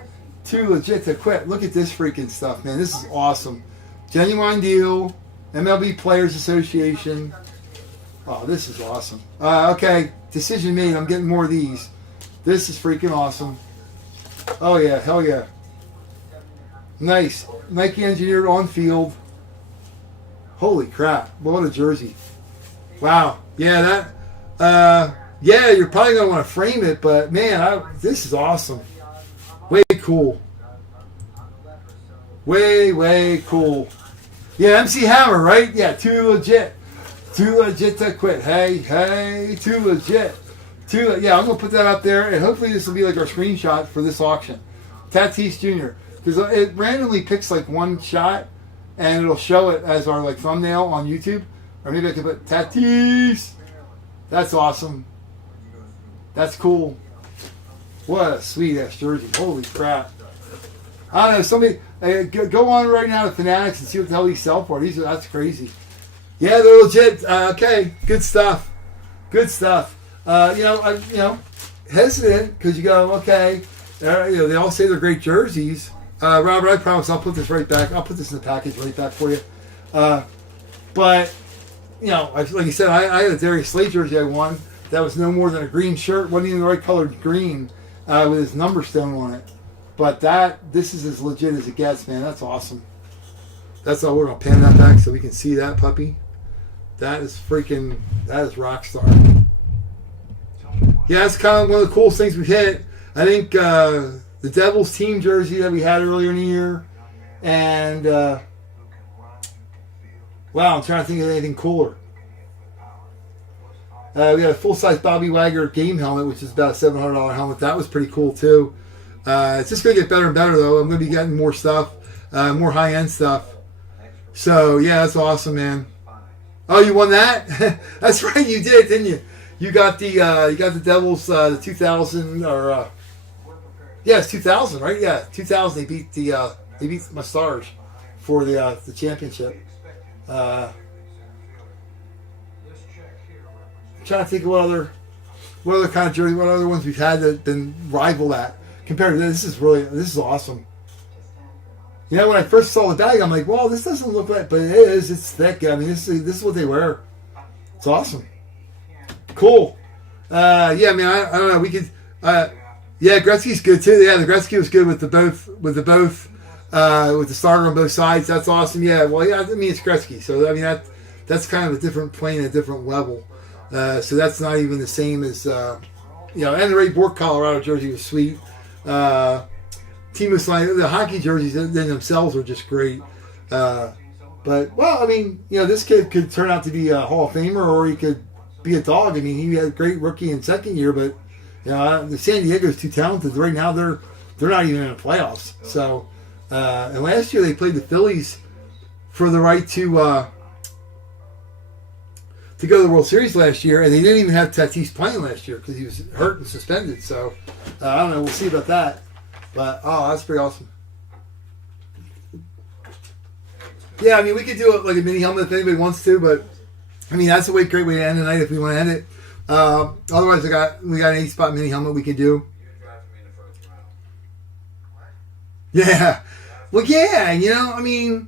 to quit. Look at this freaking stuff, man. This is awesome. Genuine deal. MLB Players Association. Oh, this is awesome. Okay, decision made. I'm getting more of these. This is freaking awesome. Oh yeah, hell yeah. Nice. Nike engineered on field. Holy crap. What a jersey. Wow. Yeah, that yeah, you're probably gonna want to frame it, but man, this is awesome. Way cool. Way cool. Yeah, MC Hammer, right? Yeah, too legit to quit. Hey, too legit. Yeah, I'm gonna put that up there, and hopefully this will be like our screenshot for this auction. Tatis Jr. Because it randomly picks like one shot, and it'll show it as our like thumbnail on YouTube. Or maybe I could put Tatis. That's awesome. That's cool. What a sweet ass jersey. Holy crap. I don't know. Somebody go on right now to Fanatics and see what the hell these sell for. That's crazy. Yeah, they're legit. Okay, good stuff. Hesitant because you go, okay. They all say they're great jerseys. Robert, I promise I'll put this right back. I'll put this in the package right back for you. But like you said, I had a Darius Slade jersey I won that was no more than a green shirt, wasn't even the right colored green, with his number stone on it. But this is as legit as it gets, man. That's awesome. That's all. We're gonna pan that back so we can see that puppy. That is rock star. Yeah, that's kind of one of the coolest things we've hit. I think the Devils team jersey that we had earlier in the year, and wow, I'm trying to think of anything cooler. We had a full-size Bobby Wagner game helmet, which is about a $700 helmet. That was pretty cool too. It's just going to get better and better, though. I'm going to be getting more stuff, more high-end stuff. So yeah, that's awesome, man. Oh, you won that? That's right, you did, didn't you? You got the Devils, the 2000 or it's 2000, right? Yeah, 2000. They beat my Stars for the championship. I'm trying to think of what other kind of jersey, what other ones we've had that been rival at compared to this. This is awesome. When I first saw the bag, I'm like, well, this doesn't look like, but it is. It's thick. I mean, this is what they wear. It's awesome. Cool. I mean, I don't know. We could. Yeah, Gretzky's good too. Yeah, the Gretzky was good with the starter on both sides. That's awesome. Yeah. Well, yeah. I mean, it's Gretzky, so I mean that's kind of a different plane, a different level. So that's not even the same as and the Ray Bork Colorado jersey was sweet. Team the hockey jerseys in themselves are just great. But well, I mean, this kid could turn out to be a Hall of Famer, or he could be a dog. I mean, he had a great rookie and second year, but the San Diego's too talented. Right now, they're not even in the playoffs. So, and last year they played the Phillies for the right to to go to the World Series last year, and they didn't even have Tatis playing last year because he was hurt and suspended. So I don't know. We'll see about that. But that's pretty awesome. Yeah, I mean, we could do it like a mini helmet if anybody wants to, but I mean, that's a great way to end the night if we want to end it. Otherwise, we got an 8-spot mini helmet we could do. Yeah. Well, yeah, I mean,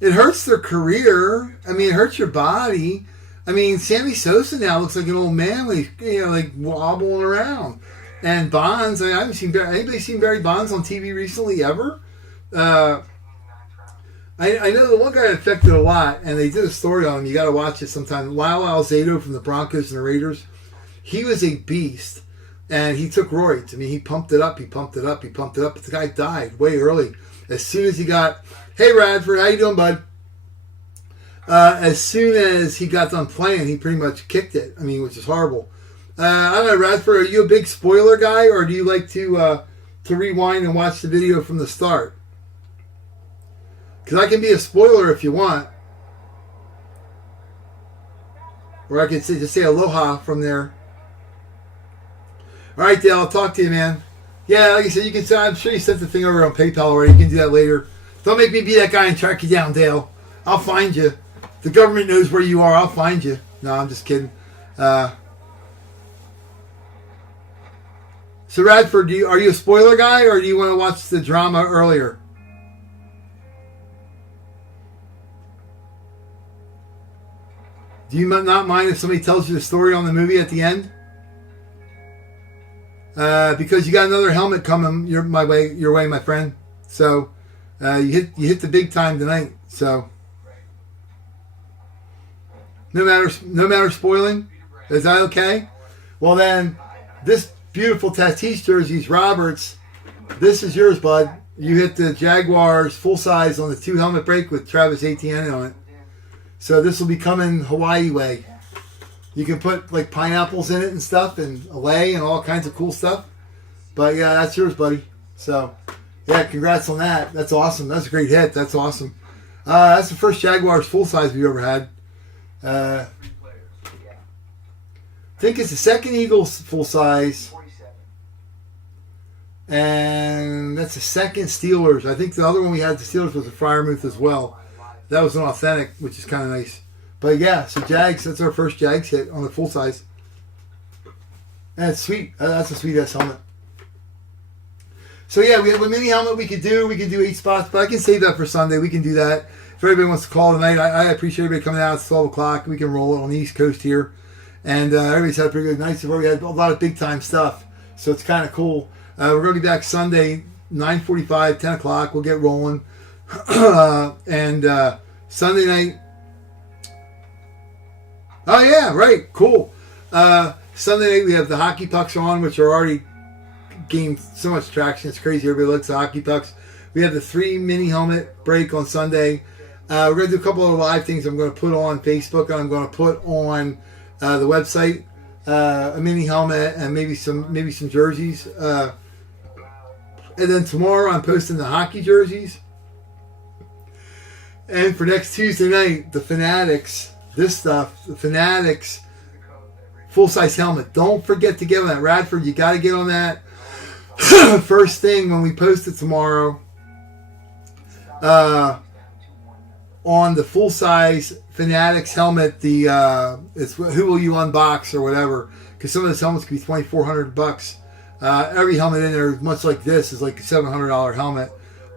it hurts their career. I mean, it hurts your body. I mean, Sammy Sosa now looks like an old man, like wobbling around. And Bonds, I haven't seen anybody seen Barry Bonds on TV recently ever. I know the one guy affected a lot, and they did a story on him. You got to watch it sometime. Lyle Alzado from the Broncos and the Raiders. He was a beast, and he took roids. I mean, he pumped it up, but the guy died way early. As soon as he got, hey Radford, how you doing, bud? As soon as he got done playing, he pretty much kicked it. I mean, which is horrible. I don't know, Radford, are you a big spoiler guy, or do you like to rewind and watch the video from the start? Because I can be a spoiler if you want. Or I could just say aloha from there. All right, Dale, I'll talk to you, man. Yeah, like I said, you can. I'm sure you sent the thing over on PayPal already. You can do that later. Don't make me be that guy and track you down, Dale. I'll find you. The government knows where you are. I'll find you. No, I'm just kidding. So, Radford, are you a spoiler guy, or do you want to watch the drama earlier? Do you not mind if somebody tells you the story on the movie at the end? Because you got another helmet coming your way, my friend. So you hit the big time tonight. So no matter spoiling. Is that okay? Well then, this beautiful Tatis jersey's Robert's. This is yours, bud. You hit the Jaguars full size on the 2 helmet break with Travis Etienne on it. So this will be coming Hawaii way. You can put like pineapples in it and stuff, and away and all kinds of cool stuff. But yeah, that's yours, buddy. So yeah, congrats on that. That's awesome. That's a great hit. That's awesome. That's the first Jaguars full size we've ever had. I think it's the second Eagles full size, and that's the second Steelers. I think the other one we had the Steelers was the Freiermuth as well. That was an authentic, which is kind of nice. But yeah, so Jags, that's our first Jags hit on the full size. And it's sweet. That's a sweet ass helmet. So yeah, we have a mini helmet we could do. We could do 8 spots, but I can save that for Sunday. We can do that. If everybody wants to call tonight, I appreciate everybody coming out. It's 12 o'clock. We can roll it on the East Coast here. And everybody's had a pretty good night. So we had a lot of big time stuff. So it's kind of cool. We're going to be back Sunday, 9:45, 10 o'clock. We'll get rolling. And Sunday night. Oh yeah, right, cool. Sunday night we have the hockey pucks on, which are already gained so much traction. It's crazy. Everybody likes the hockey pucks. We have the 3 mini helmet break on Sunday. We're going to do a couple of live things I'm going to put on Facebook, and I'm going to put on the website a mini helmet and maybe some jerseys. And then tomorrow I'm posting the hockey jerseys. And for next Tuesday night, the Fanatics, the Fanatics full-size helmet. Don't forget to get on that. Radford, you got to get on that. First thing when we post it tomorrow, on the full-size Fanatics helmet, it's who will you unbox or whatever, because some of those helmets could be $2,400. Every helmet in there, much like this, is like a $700 helmet.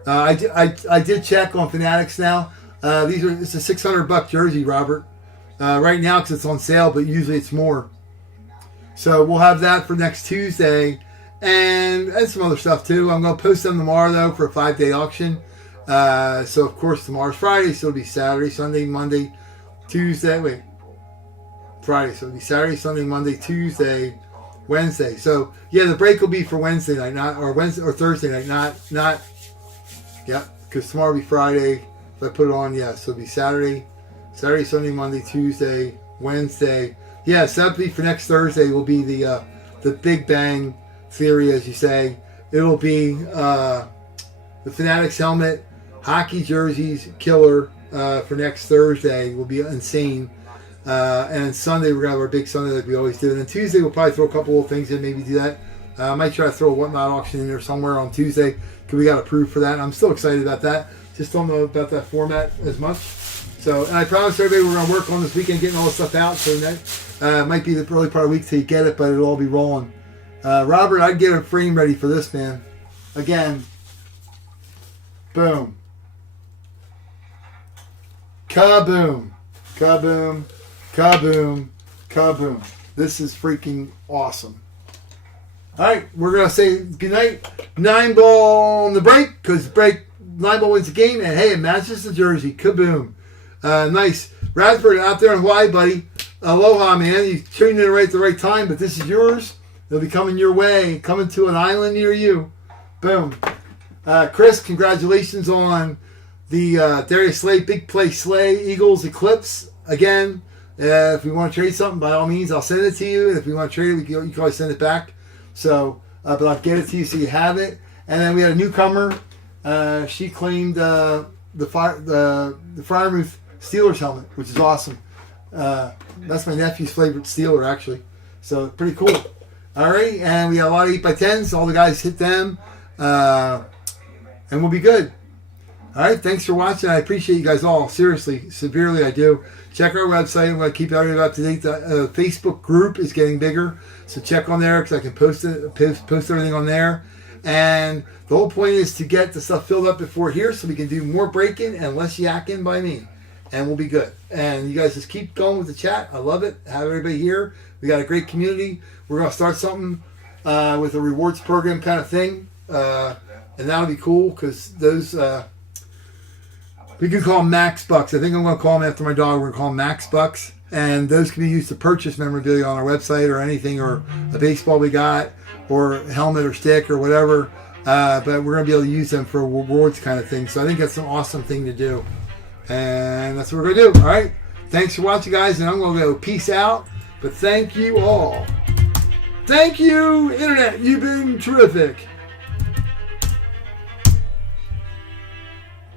I did check on Fanatics now. It's a $600 jersey, Robert. Right now because it's on sale, but usually it's more. So we'll have that for next Tuesday, and some other stuff too. I'm going to post them tomorrow though for a 5-day auction. So of course tomorrow's Friday, so it'll be Saturday, Sunday, Monday, Tuesday. Friday, so it'll be Saturday, Sunday, Monday, Tuesday, Wednesday. So yeah, the break will be for Wednesday night, or Thursday night, not. Yeah, because tomorrow will be Friday. If I put it on, yeah, so it'll be Saturday, Sunday, Monday, Tuesday, Wednesday. Yeah, so that'll be for next Thursday. Will be the Big Bang Theory, as you say. It'll be the Fanatics helmet, hockey jerseys, killer for next Thursday. Will be insane. And then Sunday, we're going to have our big Sunday like we always do. And then Tuesday, we'll probably throw a couple little things in, maybe do that. I might try to throw a Whatnot auction in there somewhere on Tuesday because we got approved for that. And I'm still excited about that. Just don't know about that format as much. So, and I promised everybody we're going to work on this weekend getting all this stuff out. So that might be the early part of the week till you get it, but it'll all be rolling. Robert, I'd get a frame ready for this, man. Again. Boom. Kaboom. Kaboom. Kaboom. Kaboom. This is freaking awesome. All right, we're going to say goodnight. 9-ball on the break because 9-ball wins the game. And hey, it matches the jersey. Kaboom. Nice. Radford out there in Hawaii, buddy. Aloha, man. You tuned in right at the right time, but this is yours. They'll be coming your way, coming to an island near you. Boom. Chris, congratulations on the Darius Slay, Big Play Slay, Eagles Eclipse. Again, if we want to trade something, by all means, I'll send it to you. And if we want to trade it, you can always send it back. So, but I'll get it to you so you have it. And then we had a newcomer. She claimed the Freiermuth Steelers helmet, which is awesome. That's my nephew's favorite Steeler, actually. So, pretty cool. All right, and we got a lot of 8x10s. All the guys hit them. And we'll be good. All right, thanks for watching. I appreciate you guys all. Seriously, severely, I do. Check our website. I'm going to keep everything up to date. The Facebook group is getting bigger, so check on there because I can post everything on there. And the whole point is to get the stuff filled up before here so we can do more breaking and less yakking by me. And we'll be good. And you guys just keep going with the chat. I love it. Have everybody here. We got a great community. We're going to start something with a rewards program kind of thing. And that'll be cool because those, we can call them Max Bucks. I think I'm going to call them after my dog. We're going to call them Max Bucks. And those can be used to purchase memorabilia on our website or anything, or a baseball we got, or a helmet or stick or whatever. But we're going to be able to use them for rewards kind of thing. So I think that's an awesome thing to do. And that's what we're going to do. All right. Thanks for watching, guys. And I'm going to go peace out. But thank you all. Thank you, Internet. You've been terrific.